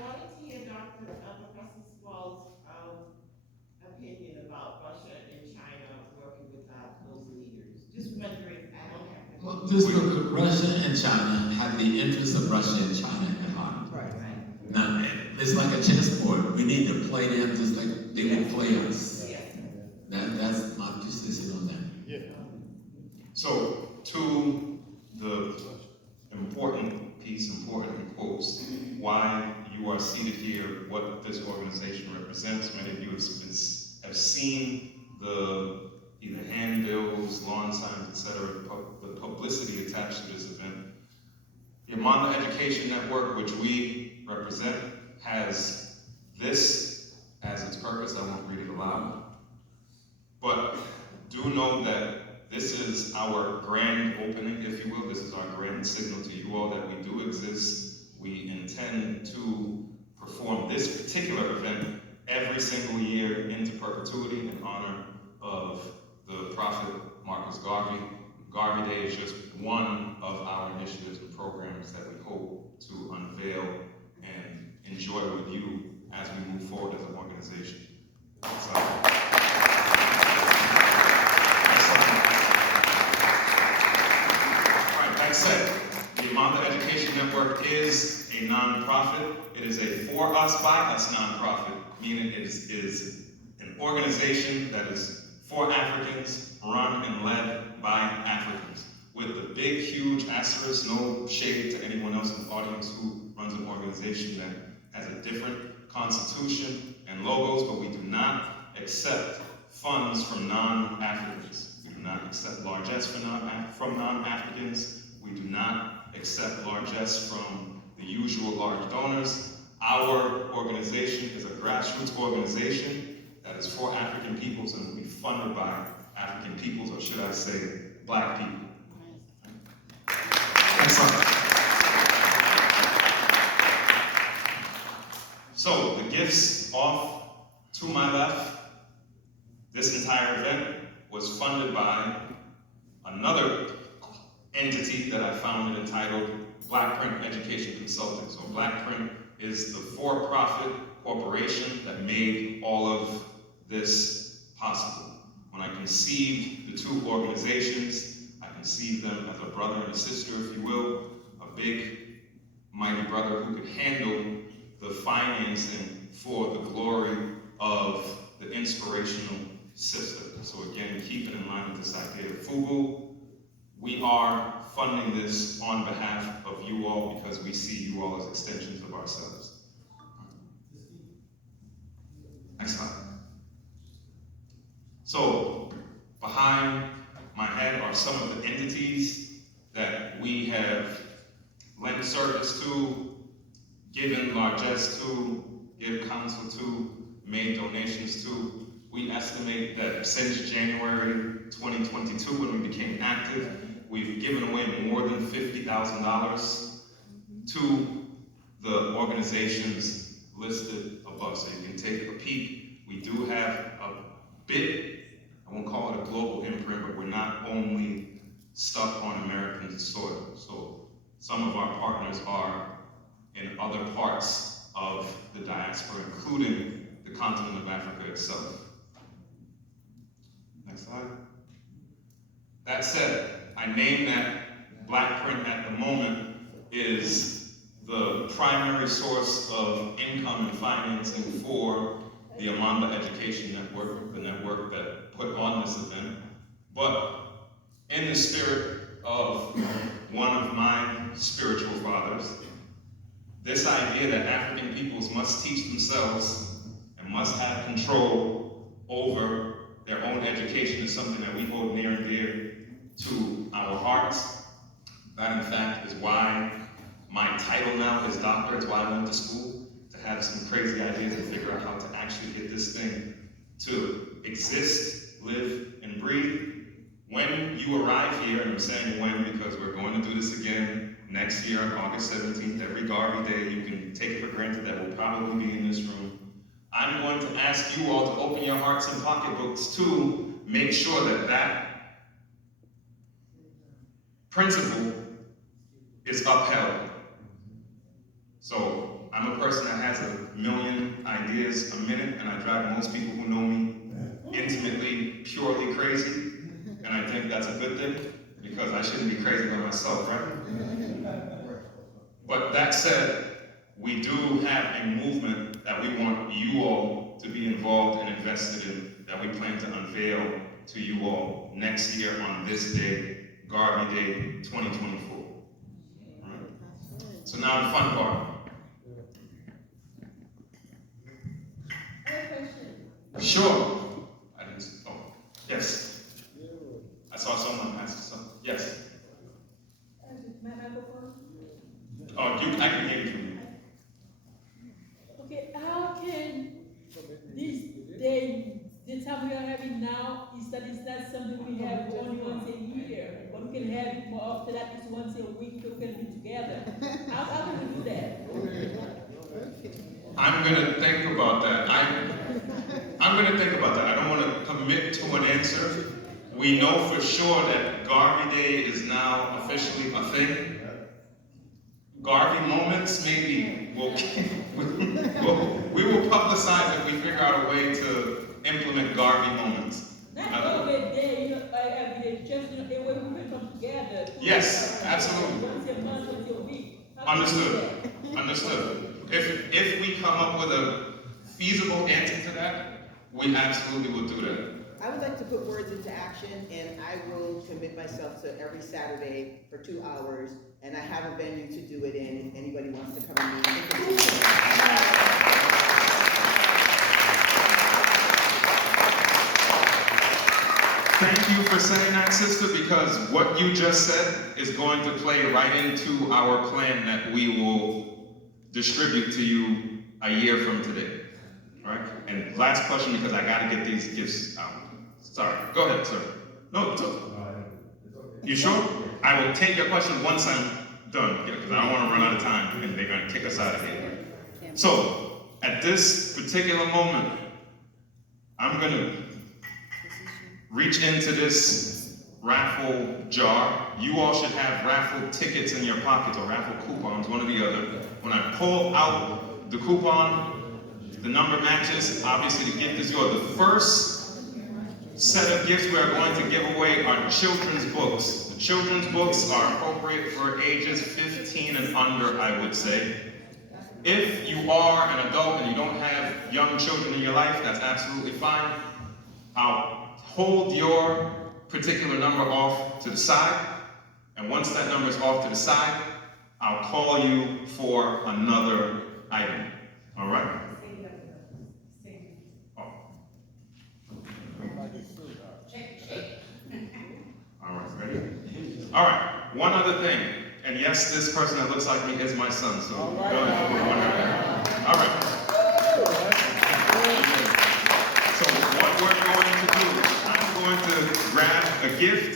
wanted to hear Professor Small's opinion about Russia and China working with our close leaders. Just wondering, I don't have to. Well, just look, Russia and China have the interests of Russia and China at heart. Right. Now, it's like a chessboard. We need to play them just like they would play us. Yeah. That's my position on that. Yeah. So, to the important quotes, why you are seated here, what this organization represents. Many of you have seen the either handbills, lawn signs, etc., the publicity attached to this event. The Amanda Education Network, which we represent, has this as its purpose. I won't read it aloud. But do know that this is our grand opening, if you will. This is our grand signal to you all that we do exist. We intend to perform this particular event every single year into perpetuity in honor of the prophet Marcus Garvey. Garvey Day is just one of our initiatives and programs that we hope to unveil and enjoy with you as we move forward as an organization. So, that said, the Amanda Education Network is a nonprofit. It is a for us, by us nonprofit, meaning it is an organization that is for Africans, run and led by Africans. With the big, huge asterisk, no shade to anyone else in the audience who runs an organization that has a different constitution and logos, but we do not accept funds from non-Africans. We do not accept largesse from non-Africans. We do not accept largesse from the usual large donors. Our organization is a grassroots organization that is for African peoples and will be funded by African peoples, or should I say, Black people. Excellent. So, the gifts off to my left, this entire event was funded by another entity that I founded entitled Black Print Education Consulting. So Black Print is the for-profit corporation that made all of this possible. When I conceived the two organizations, I conceived them as a brother and a sister, if you will, a big, mighty brother who could handle the financing for the glory of the inspirational sister. So again, keeping in line with this idea of FUBU, we are funding this on behalf of you all because we see you all as extensions of ourselves. Next slide. So, behind my head are some of the entities that we have lent service to, given largesse to, give counsel to, made donations to. We estimate that since January 2022, when we became active, we've given away more than $50,000 to the organizations listed above. So you can take a peek. We do have a bit, I won't call it a global imprint, but we're not only stuck on American soil. So some of our partners are in other parts of the diaspora, including the continent of Africa itself. Next slide. That said, I name that Black Print at the moment is the primary source of income and financing for the Amanda Education Network, the network that put on this event. But in the spirit of one of my spiritual fathers, this idea that African peoples must teach themselves and must have control over their own education is something that we hold near and dear to our hearts. That, in fact, is why my title now is doctor. It's why I went to school, to have some crazy ideas and figure out how to actually get this thing to exist, live, and breathe. When you arrive here, and I'm saying when because we're going to do this again next year on August 17th, every Garvey Day, you can take it for granted that we'll probably be in this room. I'm going to ask you all to open your hearts and pocketbooks to make sure that that principle is upheld. So I'm a person that has a million ideas a minute, and I drive most people who know me intimately, purely crazy. And I think that's a good thing, because I shouldn't be crazy by myself, right? But that said, we do have a movement that we want you all to be involved and invested in, that we plan to unveil to you all next year on this day, Garvey Day 2024. All right. So now the fun part. I have a question. Sure. I didn't. Oh, yes. I saw someone ask something. Yes. My microphone. Oh, I can hear you from you. Okay, how can this day, the time we are having now, is that it's not something we have only once a year, but we can have it more often, at least once a week, so we can be together. How can we do that? I'm going to think about that. I'm going to think about that. I don't want to commit to an answer. We know for sure that Garvey Day is now officially a thing. Garvey moments, maybe we will implement Garvey moments. Not go every day, every day, just, a way we can come together. Yes, absolutely. Once a month, once a week. Understood. Understood. If we come up with a feasible answer to that, we absolutely will do that. I would like to put words into action, and I will commit myself to every Saturday for 2 hours, and I have a venue to do it in if anybody wants to come and meet. Thank you for saying that, sister, because what you just said is going to play right into our plan that we will distribute to you a year from today. All right? And last question, because I got to get these gifts out. Sorry. Go ahead, sir. No, it's okay. You sure? I will take your question once I'm done, because I don't want to run out of time, and they're going to kick us out of here. So, at this particular moment, I'm going to reach into this raffle jar. You all should have raffle tickets in your pockets, or raffle coupons, one or the other. When I pull out the coupon, the number matches, obviously the gift is yours. The first set of gifts we are going to give away are children's books. The children's books are appropriate for ages 15 and under, I would say. If you are an adult and you don't have young children in your life, that's absolutely fine. I'll hold your particular number off to the side, and once that number is off to the side, I'll call you for another item. All right? All right, ready? All right, one other thing. And yes, this person that looks like me is my son, so go ahead and put one right. All right. So what we're going to do, I'm going to grab a gift.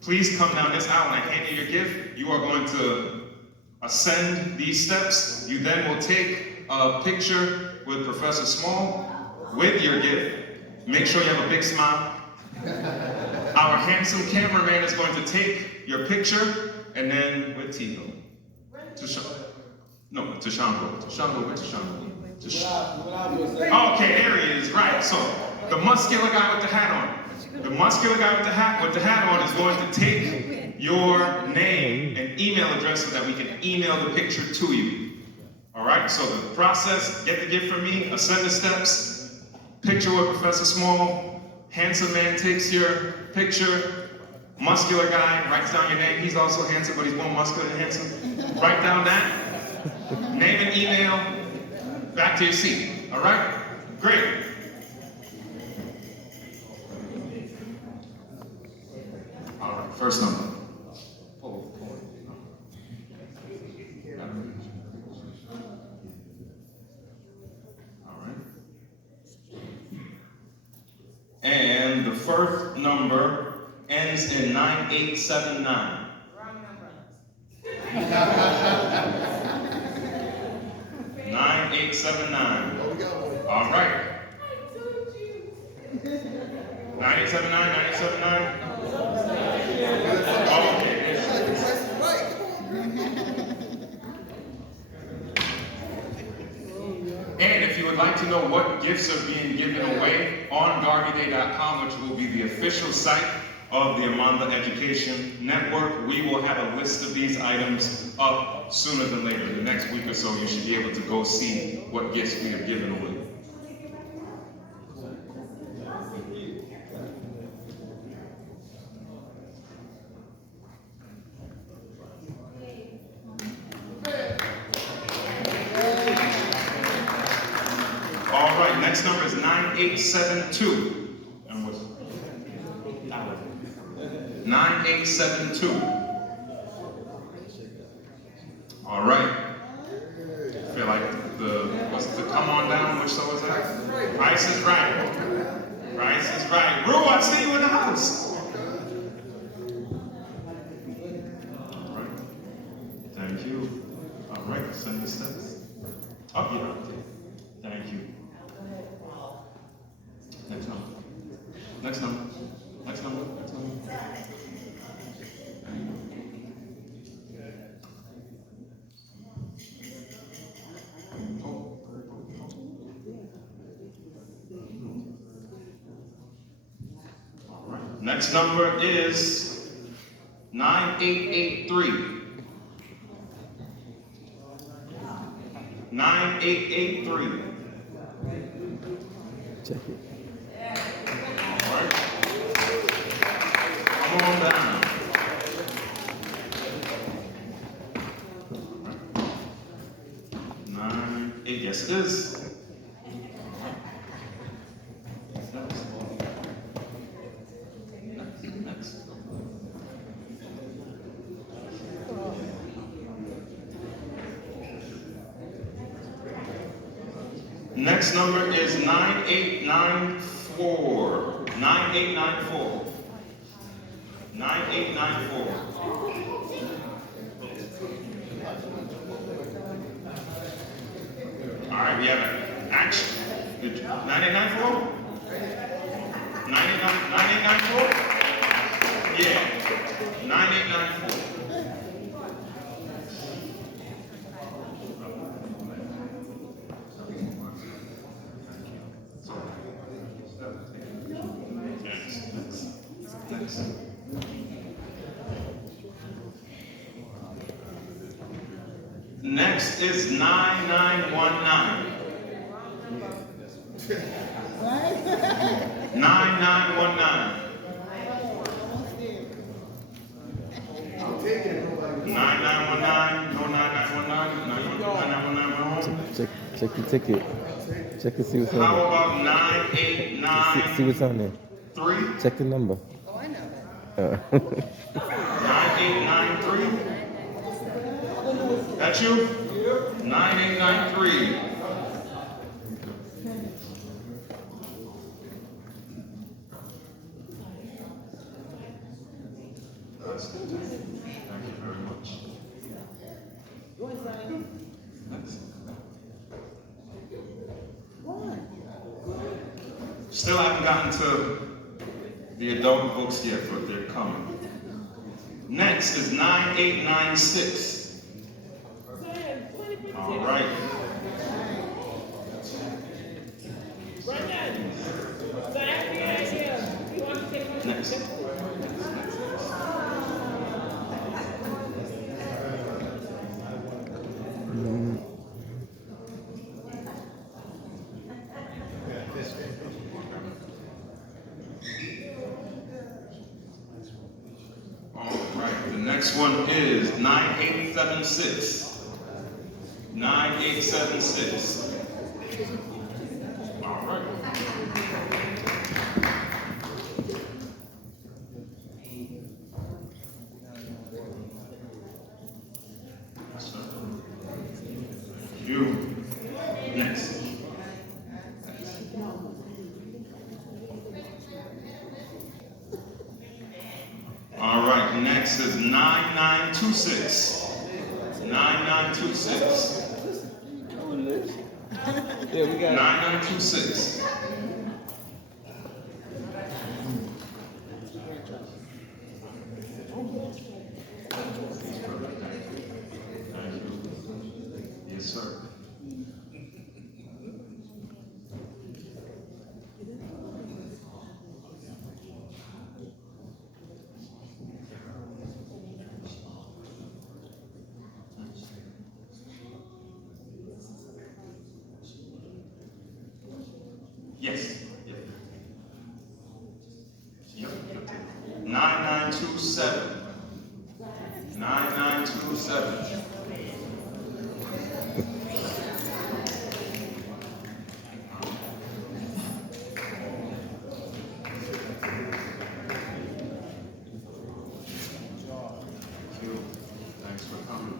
Please come down this aisle and I hand you your gift. You are going to ascend these steps. You then will take a picture with Professor Small with your gift. Make sure you have a big smile. Our handsome cameraman is going to take your picture, and then with Tito. No, Tashango. Tashango, where's Tashango? Oh, okay, there he is, right. So, the muscular guy with the hat on. The muscular guy with the hat on is going to take your name and email address so that we can email the picture to you. All right, so the process, get the gift from me, ascend the steps, picture with Professor Small, handsome man takes your picture, muscular guy writes down your name. He's also handsome, but he's more muscular than handsome. Write down that, name and email, back to your seat. All right? Great. All right, first number. And the first number ends in 9879. Wrong number. 9879. All right. 9879, 9879. Oh, okay. And if you would like to know what gifts are being given away, on GarveyDay.com, which will be the official site of the Amanda Education Network, we will have a list of these items up sooner than later. In the next week or so, you should be able to go see what gifts we have given away. All right, next number is 9872. And what's 9872. All right. I feel like what's the come on down, which so is that? Price is right. Price is right. Rue, I see you in the house. All right. Thank you. All right, send the steps. Oh, yeah. Thank you. Next number. Next number. Next number. Next number. Next number is 9883. 9883. Check it. All right. Come on down. Nine, eight, yes it is. Next. Next number is 9894. 9894. 9894. All right, we have an action. 9894? 9894? Yeah. 9894. Next is 9919. 9919. 9919. No 9919. Check the ticket. Check and see what's on there. How about 989? See what's on there. 3? Check the number. Oh, I know. 9893. That's you? 9893. That's good. Thank you very much. Still haven't gotten to the adult books yet, but they're coming. Next is 9896. All right. Next. All right, the next one is 9876. 9876. All right. You. Next. All right, next is 9926. 9926. Yeah, we got 9926. Yes, sir. Yes. Yep. 9927. 9927. Thanks for coming.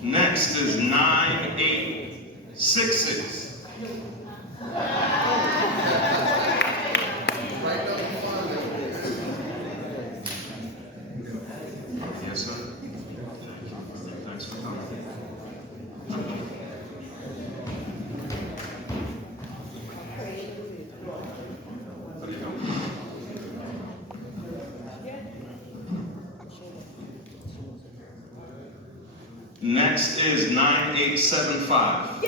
Next is 9866. Yes, sir. Thanks for coming. Next is 9875.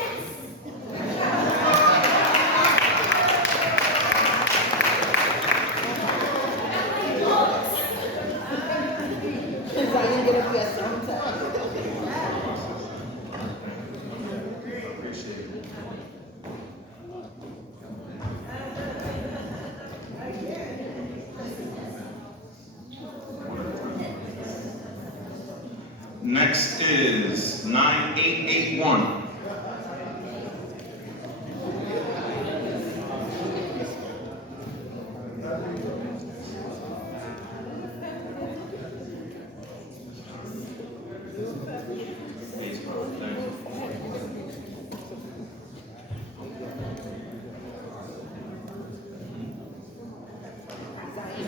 Because I didn't get up there sometime. Next is 9881.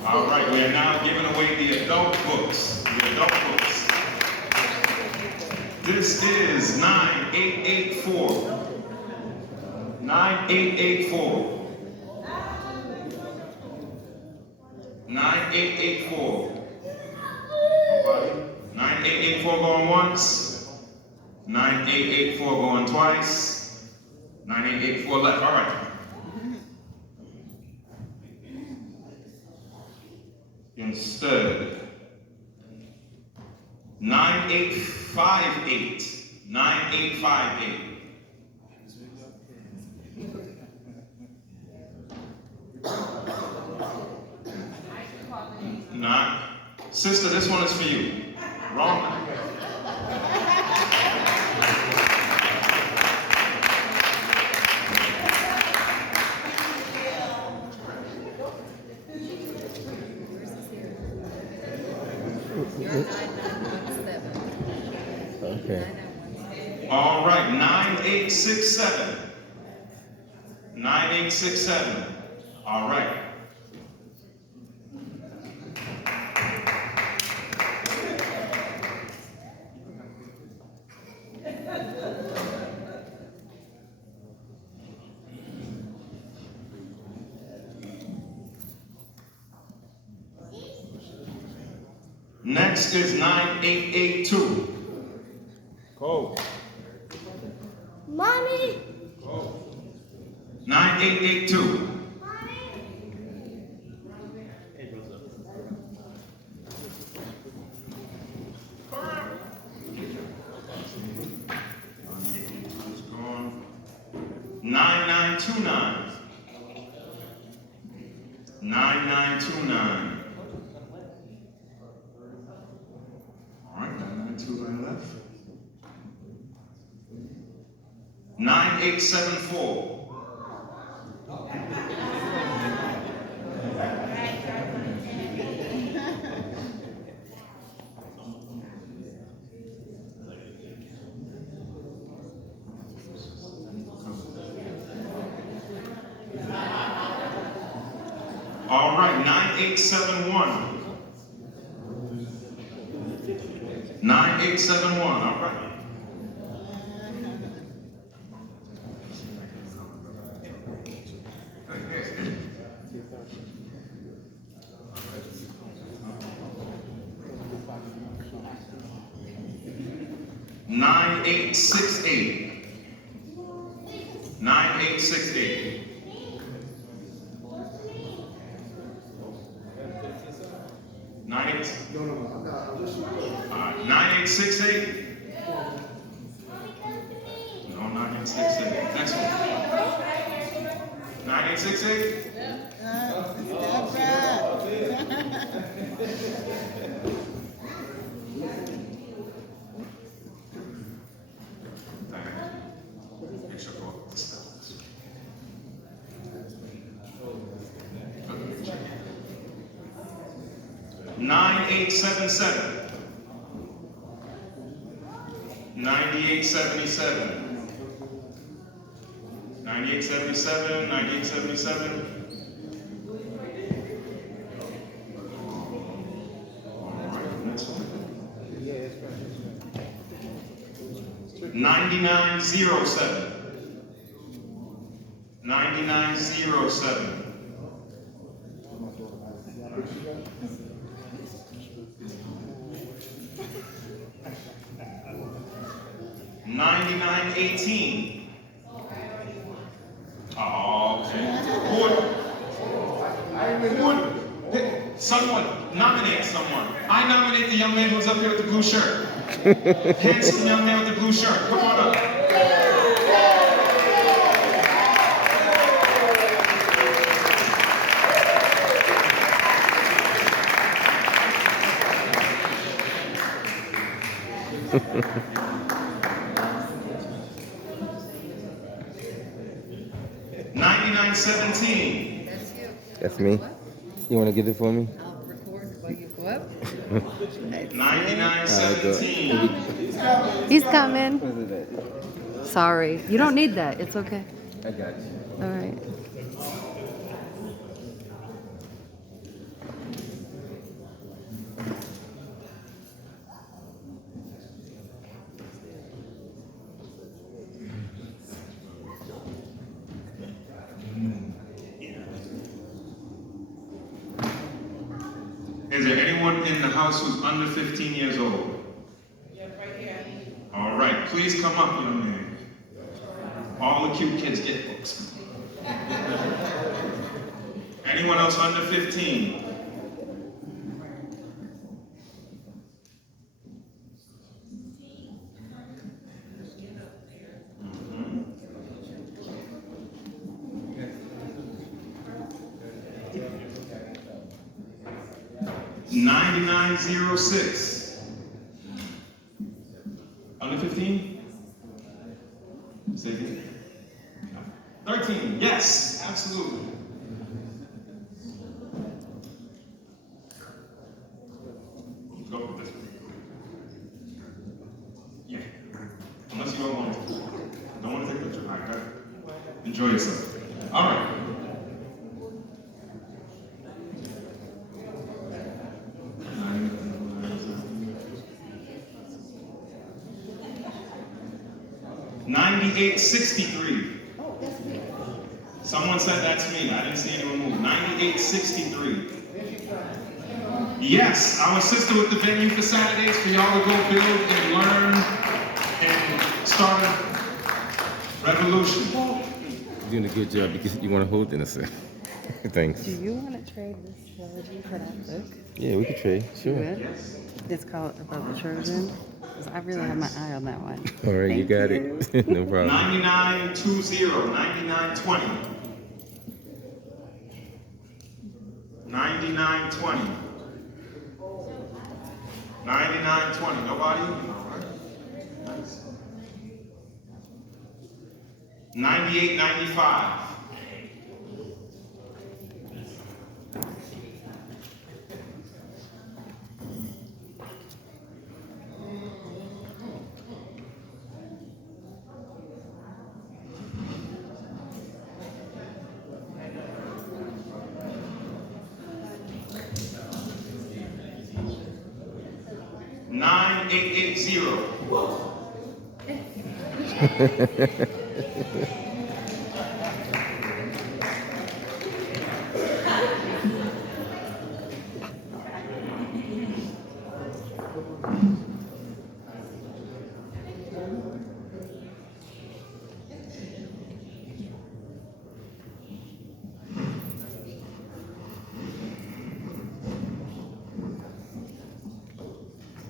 All right, we are now giving away the adult books. The adult books. This is 9884. 9884. 9884. 9884 going once. 9884 going twice. 9884 left. All right. Instead, 9858. 9858. Nah. Sister, this one is for you. Wrong. Okay. All right, 9867. 9867. All right. Next is 9882. Go. Mommy. 9882. Gone. 9929. 9929. All right, 992 left. 9874. All right, 9871. 9871, all right. Nine eight six eight. 9868. Nine eight. 9868. No, 9868. Next one. 9868. Make sure go up the steps. 9877. 9877. 9877. 9877. All right, next one. 9907. 9907. 9907. 918. Oh, okay. Someone, nominate someone. I nominate the young man who's up here with the blue shirt. Handsome young man with the blue shirt. Come on up. $99.17. That's me. You want to get it for me? I'll record while you go up. $99.17. He's coming. Sorry. You don't need that. It's okay. I got you. All right. Is there anyone in the house who's under 15 years old? Yeah, right here. All right, please come up, young man. All the cute kids get books. Anyone else under 15? $99.06. Under 15? Say again. 13. Yes, absolutely. Go with this one. Yeah. Unless you don't want to. Don't want to take a picture. All right, got it. Enjoy yourself. All right. $98.63. Someone said that's me. I didn't see anyone move. $98.63. Yes, our sister with the venue for Saturdays for y'all to go build and learn and start a revolution. You're doing a good job. You want to hold it in a second. Thanks. Do you want to trade this trilogy for that book? Yeah, we could trade. Sure. You would? It's called About the Trojan. Because I really have my eye on that one. All right, you got it. No problem. 99.20, 99.20. 99.20. 99.20. Nobody? All right. Nice. 98.95.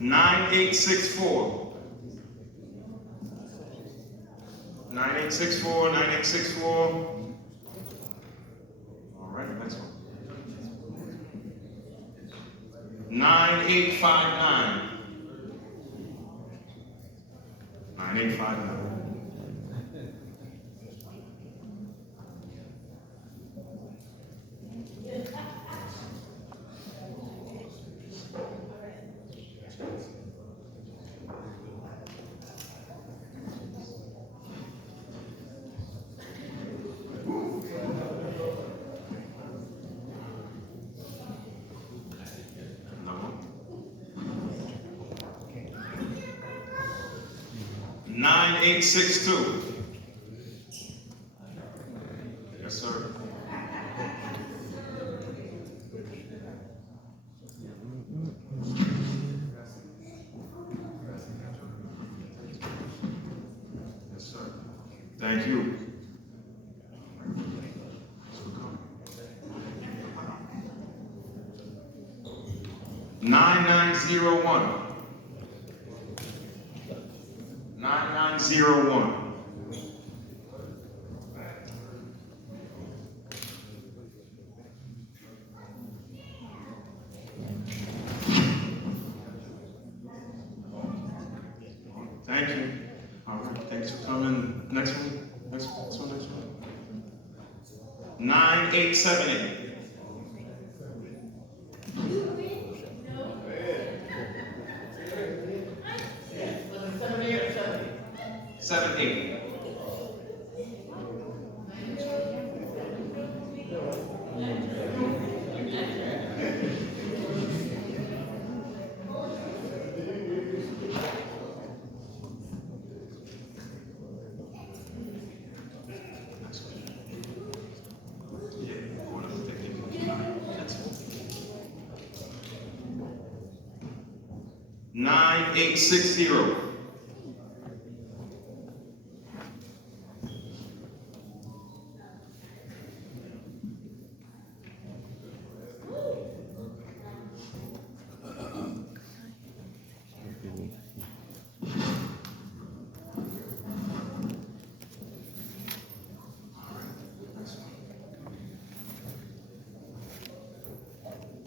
$98.64. 9864, 9864. All right, next one. 9859. 9859. $9862. Yes, sir. Yes, Thank you. Nine 9901. Thank you. All right, thanks for coming. Next one. Next one. 9878. 78. Nine 860.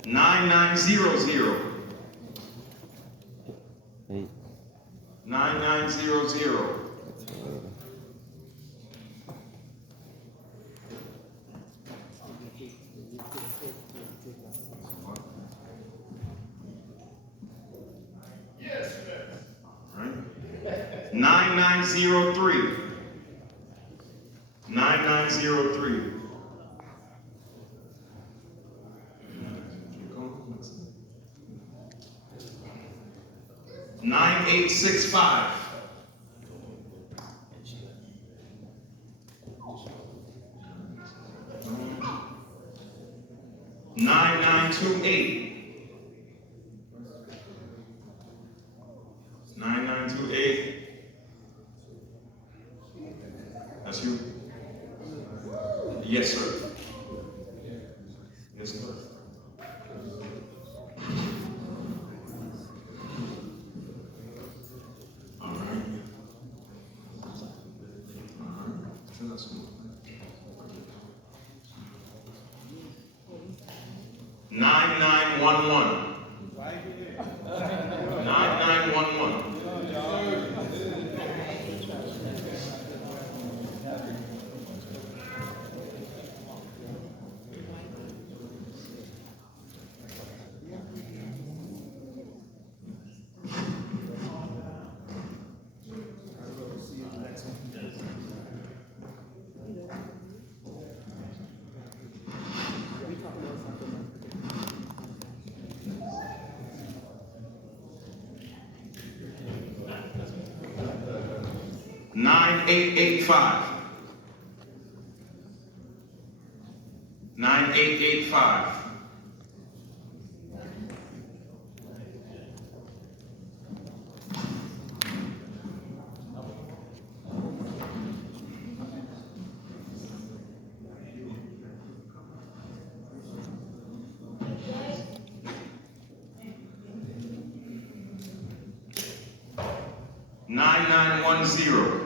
9900. 9900. 9903. 9903. 9865. 9928. 9928. That's you? Yes, sir. Yes, sir. All right. That's cool. 9911. 9911. 9885. 9885. 9910.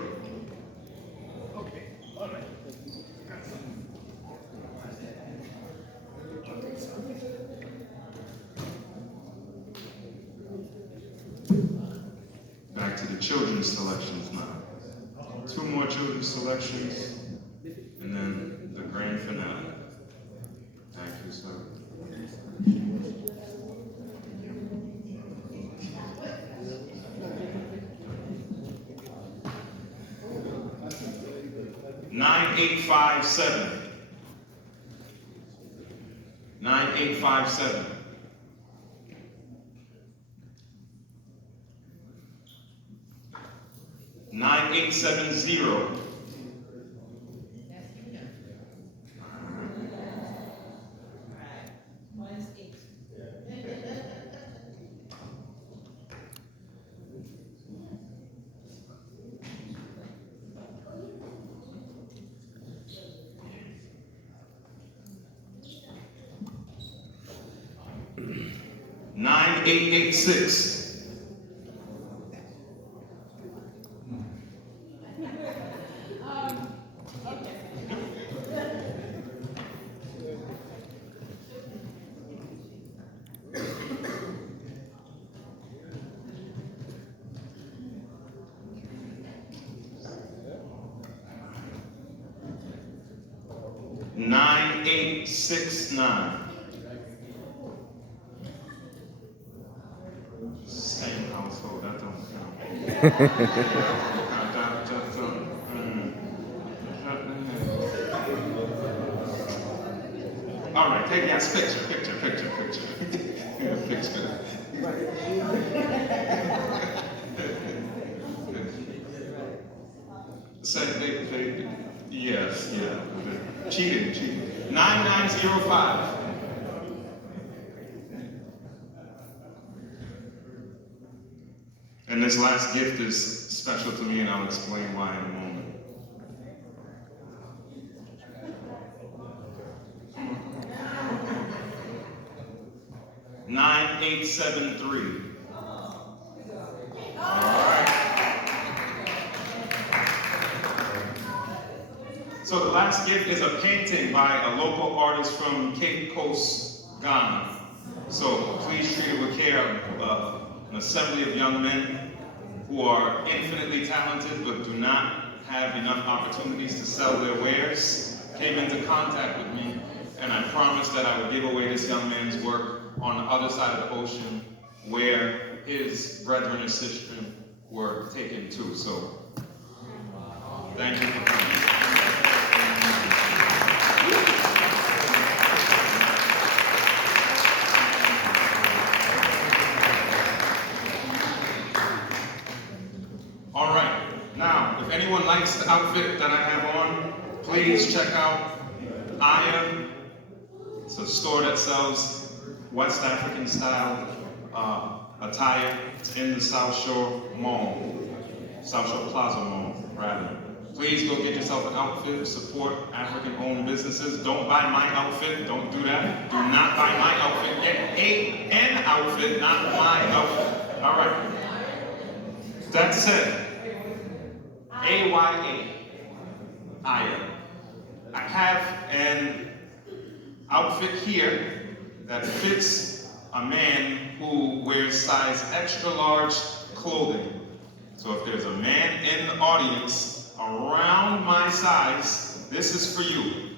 Back to the children's selections now. Two more children's selections, and then the grand finale. Thank you, sir. Nine 9857. 9857. 9870. 9911. 9886. $9,869. Same household, that don't count. All right, take yes, picture. Yeah, picture. Said they, yes, yeah, cheated. 9905. And this last gift is special to me, and I'll explain why in a moment. $9,873. All right. So the last gift is a painting by a local artist from Cape Coast, Ghana. So please treat it with care. An assembly of young men who are infinitely talented but do not have enough opportunities to sell their wares came into contact with me, and I promised that I would give away this young man's work on the other side of the ocean where his brethren and sisters were taken to. So thank you for coming. All right, now, if anyone likes the outfit that I have on, please check out Aya. It's a store that sells West African style attire. It's in the South Shore Mall, South Shore Plaza Mall, rather. Please go get yourself an outfit, support African-owned businesses. Don't buy my outfit, don't do that. Do not buy my outfit, get an outfit, not my outfit. All right. That said, AYA, Aya. I have an outfit here that fits a man who wears size extra large clothing. So if there's a man in the audience around my size, this is for you.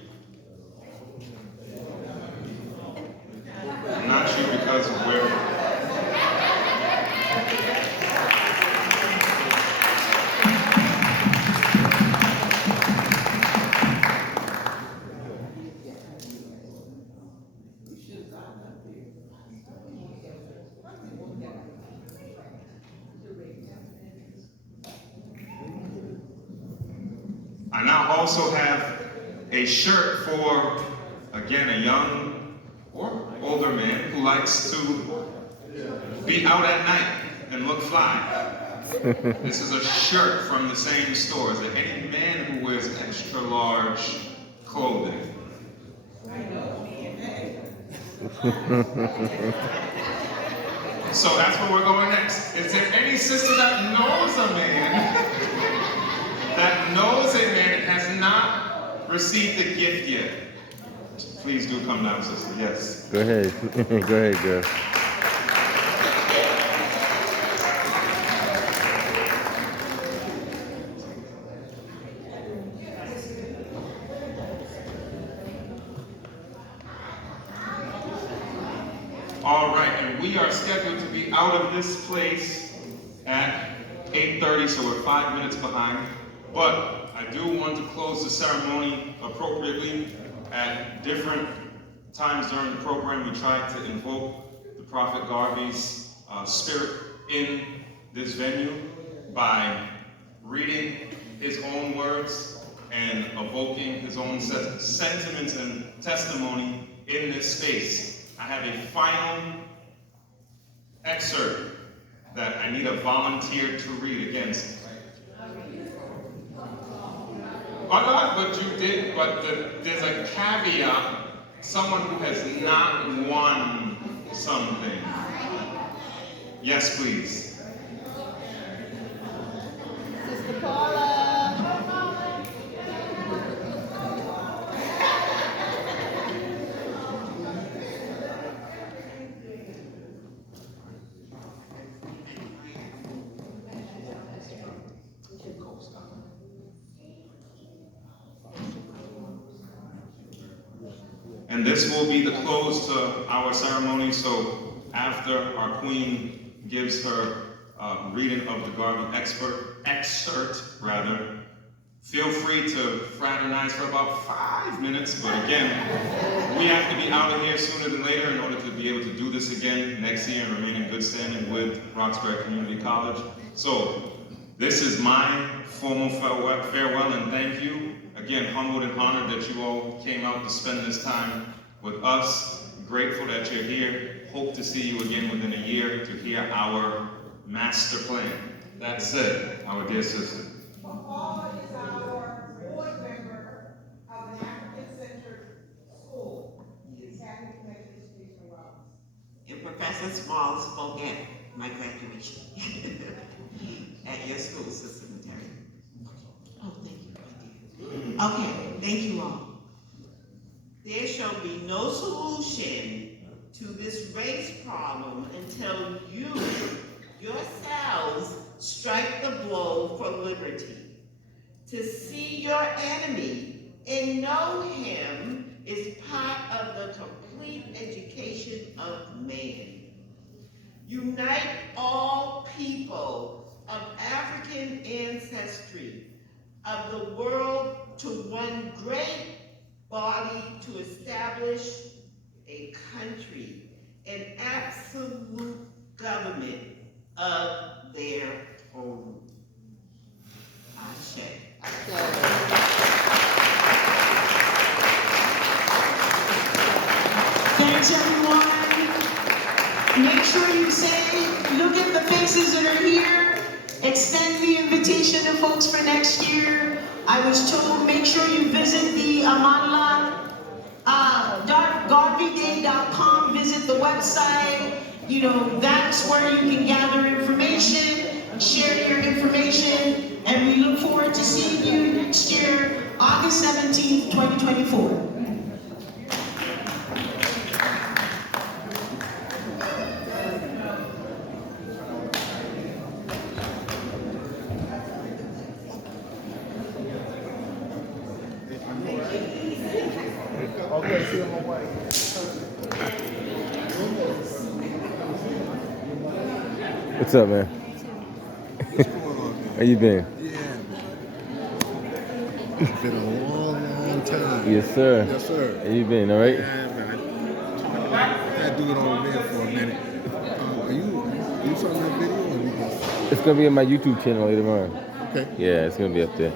Not you because of where. I now also have a shirt for, again, a young or older man who likes to be out at night and look fly. This is a shirt from the same store. Is there any man who wears extra large clothing? So that's where we're going next. Is there any sister that knows a man that has not received the gift yet? Please do come down, sister. Yes. Go ahead. Go ahead, girl. All right, and we are scheduled to be out of this place at 8:30, so we're 5 minutes behind. But I do want to close the ceremony appropriately. At different times during the program, we tried to invoke the Prophet Garvey's spirit in this venue by reading his own words and evoking his own sentiments and testimony in this space. I have a final excerpt that I need a volunteer to read against. But you did, but there's a caveat. Someone who has not won something. Yes, please. Sister Paula. And this will be the close to our ceremony. So after our queen gives her reading of the Garvey excerpt, feel free to fraternize for about 5 minutes. But again, we have to be out of here sooner than later in order to be able to do this again next year and remain in good standing with Roxbury Community College. So this is my formal farewell and thank you. Again, humbled and honored that you all came out to spend this time with us. Grateful that you're here. Hope to see you again within a year to hear our master plan. That said, our dear sister. Paula is our board member of an African-centered school. He's happy to make this speech for us. And Professor Small spoke at my graduation at your school, Sister Materi. Oh, thank you, my dear. Okay, thank you all. There shall be no solution to this race problem until you yourselves strike the blow for liberty. To see your enemy and know him is part of the complete education of man. Unite all people of African ancestry of the world to one great body to establish a country, an absolute government of their own. Ashe. Thanks, everyone. Make sure you say, look at the faces that are here. Extend the invitation to folks for next year. I was told, make sure you visit the garveyday.com, visit the website. You know, that's where you can gather information, share your information, and we look forward to seeing you next year, August 17th, 2024. Okay, see you on my way. What's up, man? How you been? It's been a long time. Yes, sir. Yes, sir. How you been? All right? Yeah, man. I had to do it on there for a minute. Are you showing me a video? Or you just... It's gonna be on my YouTube channel later on. Okay. Yeah, it's gonna be up there.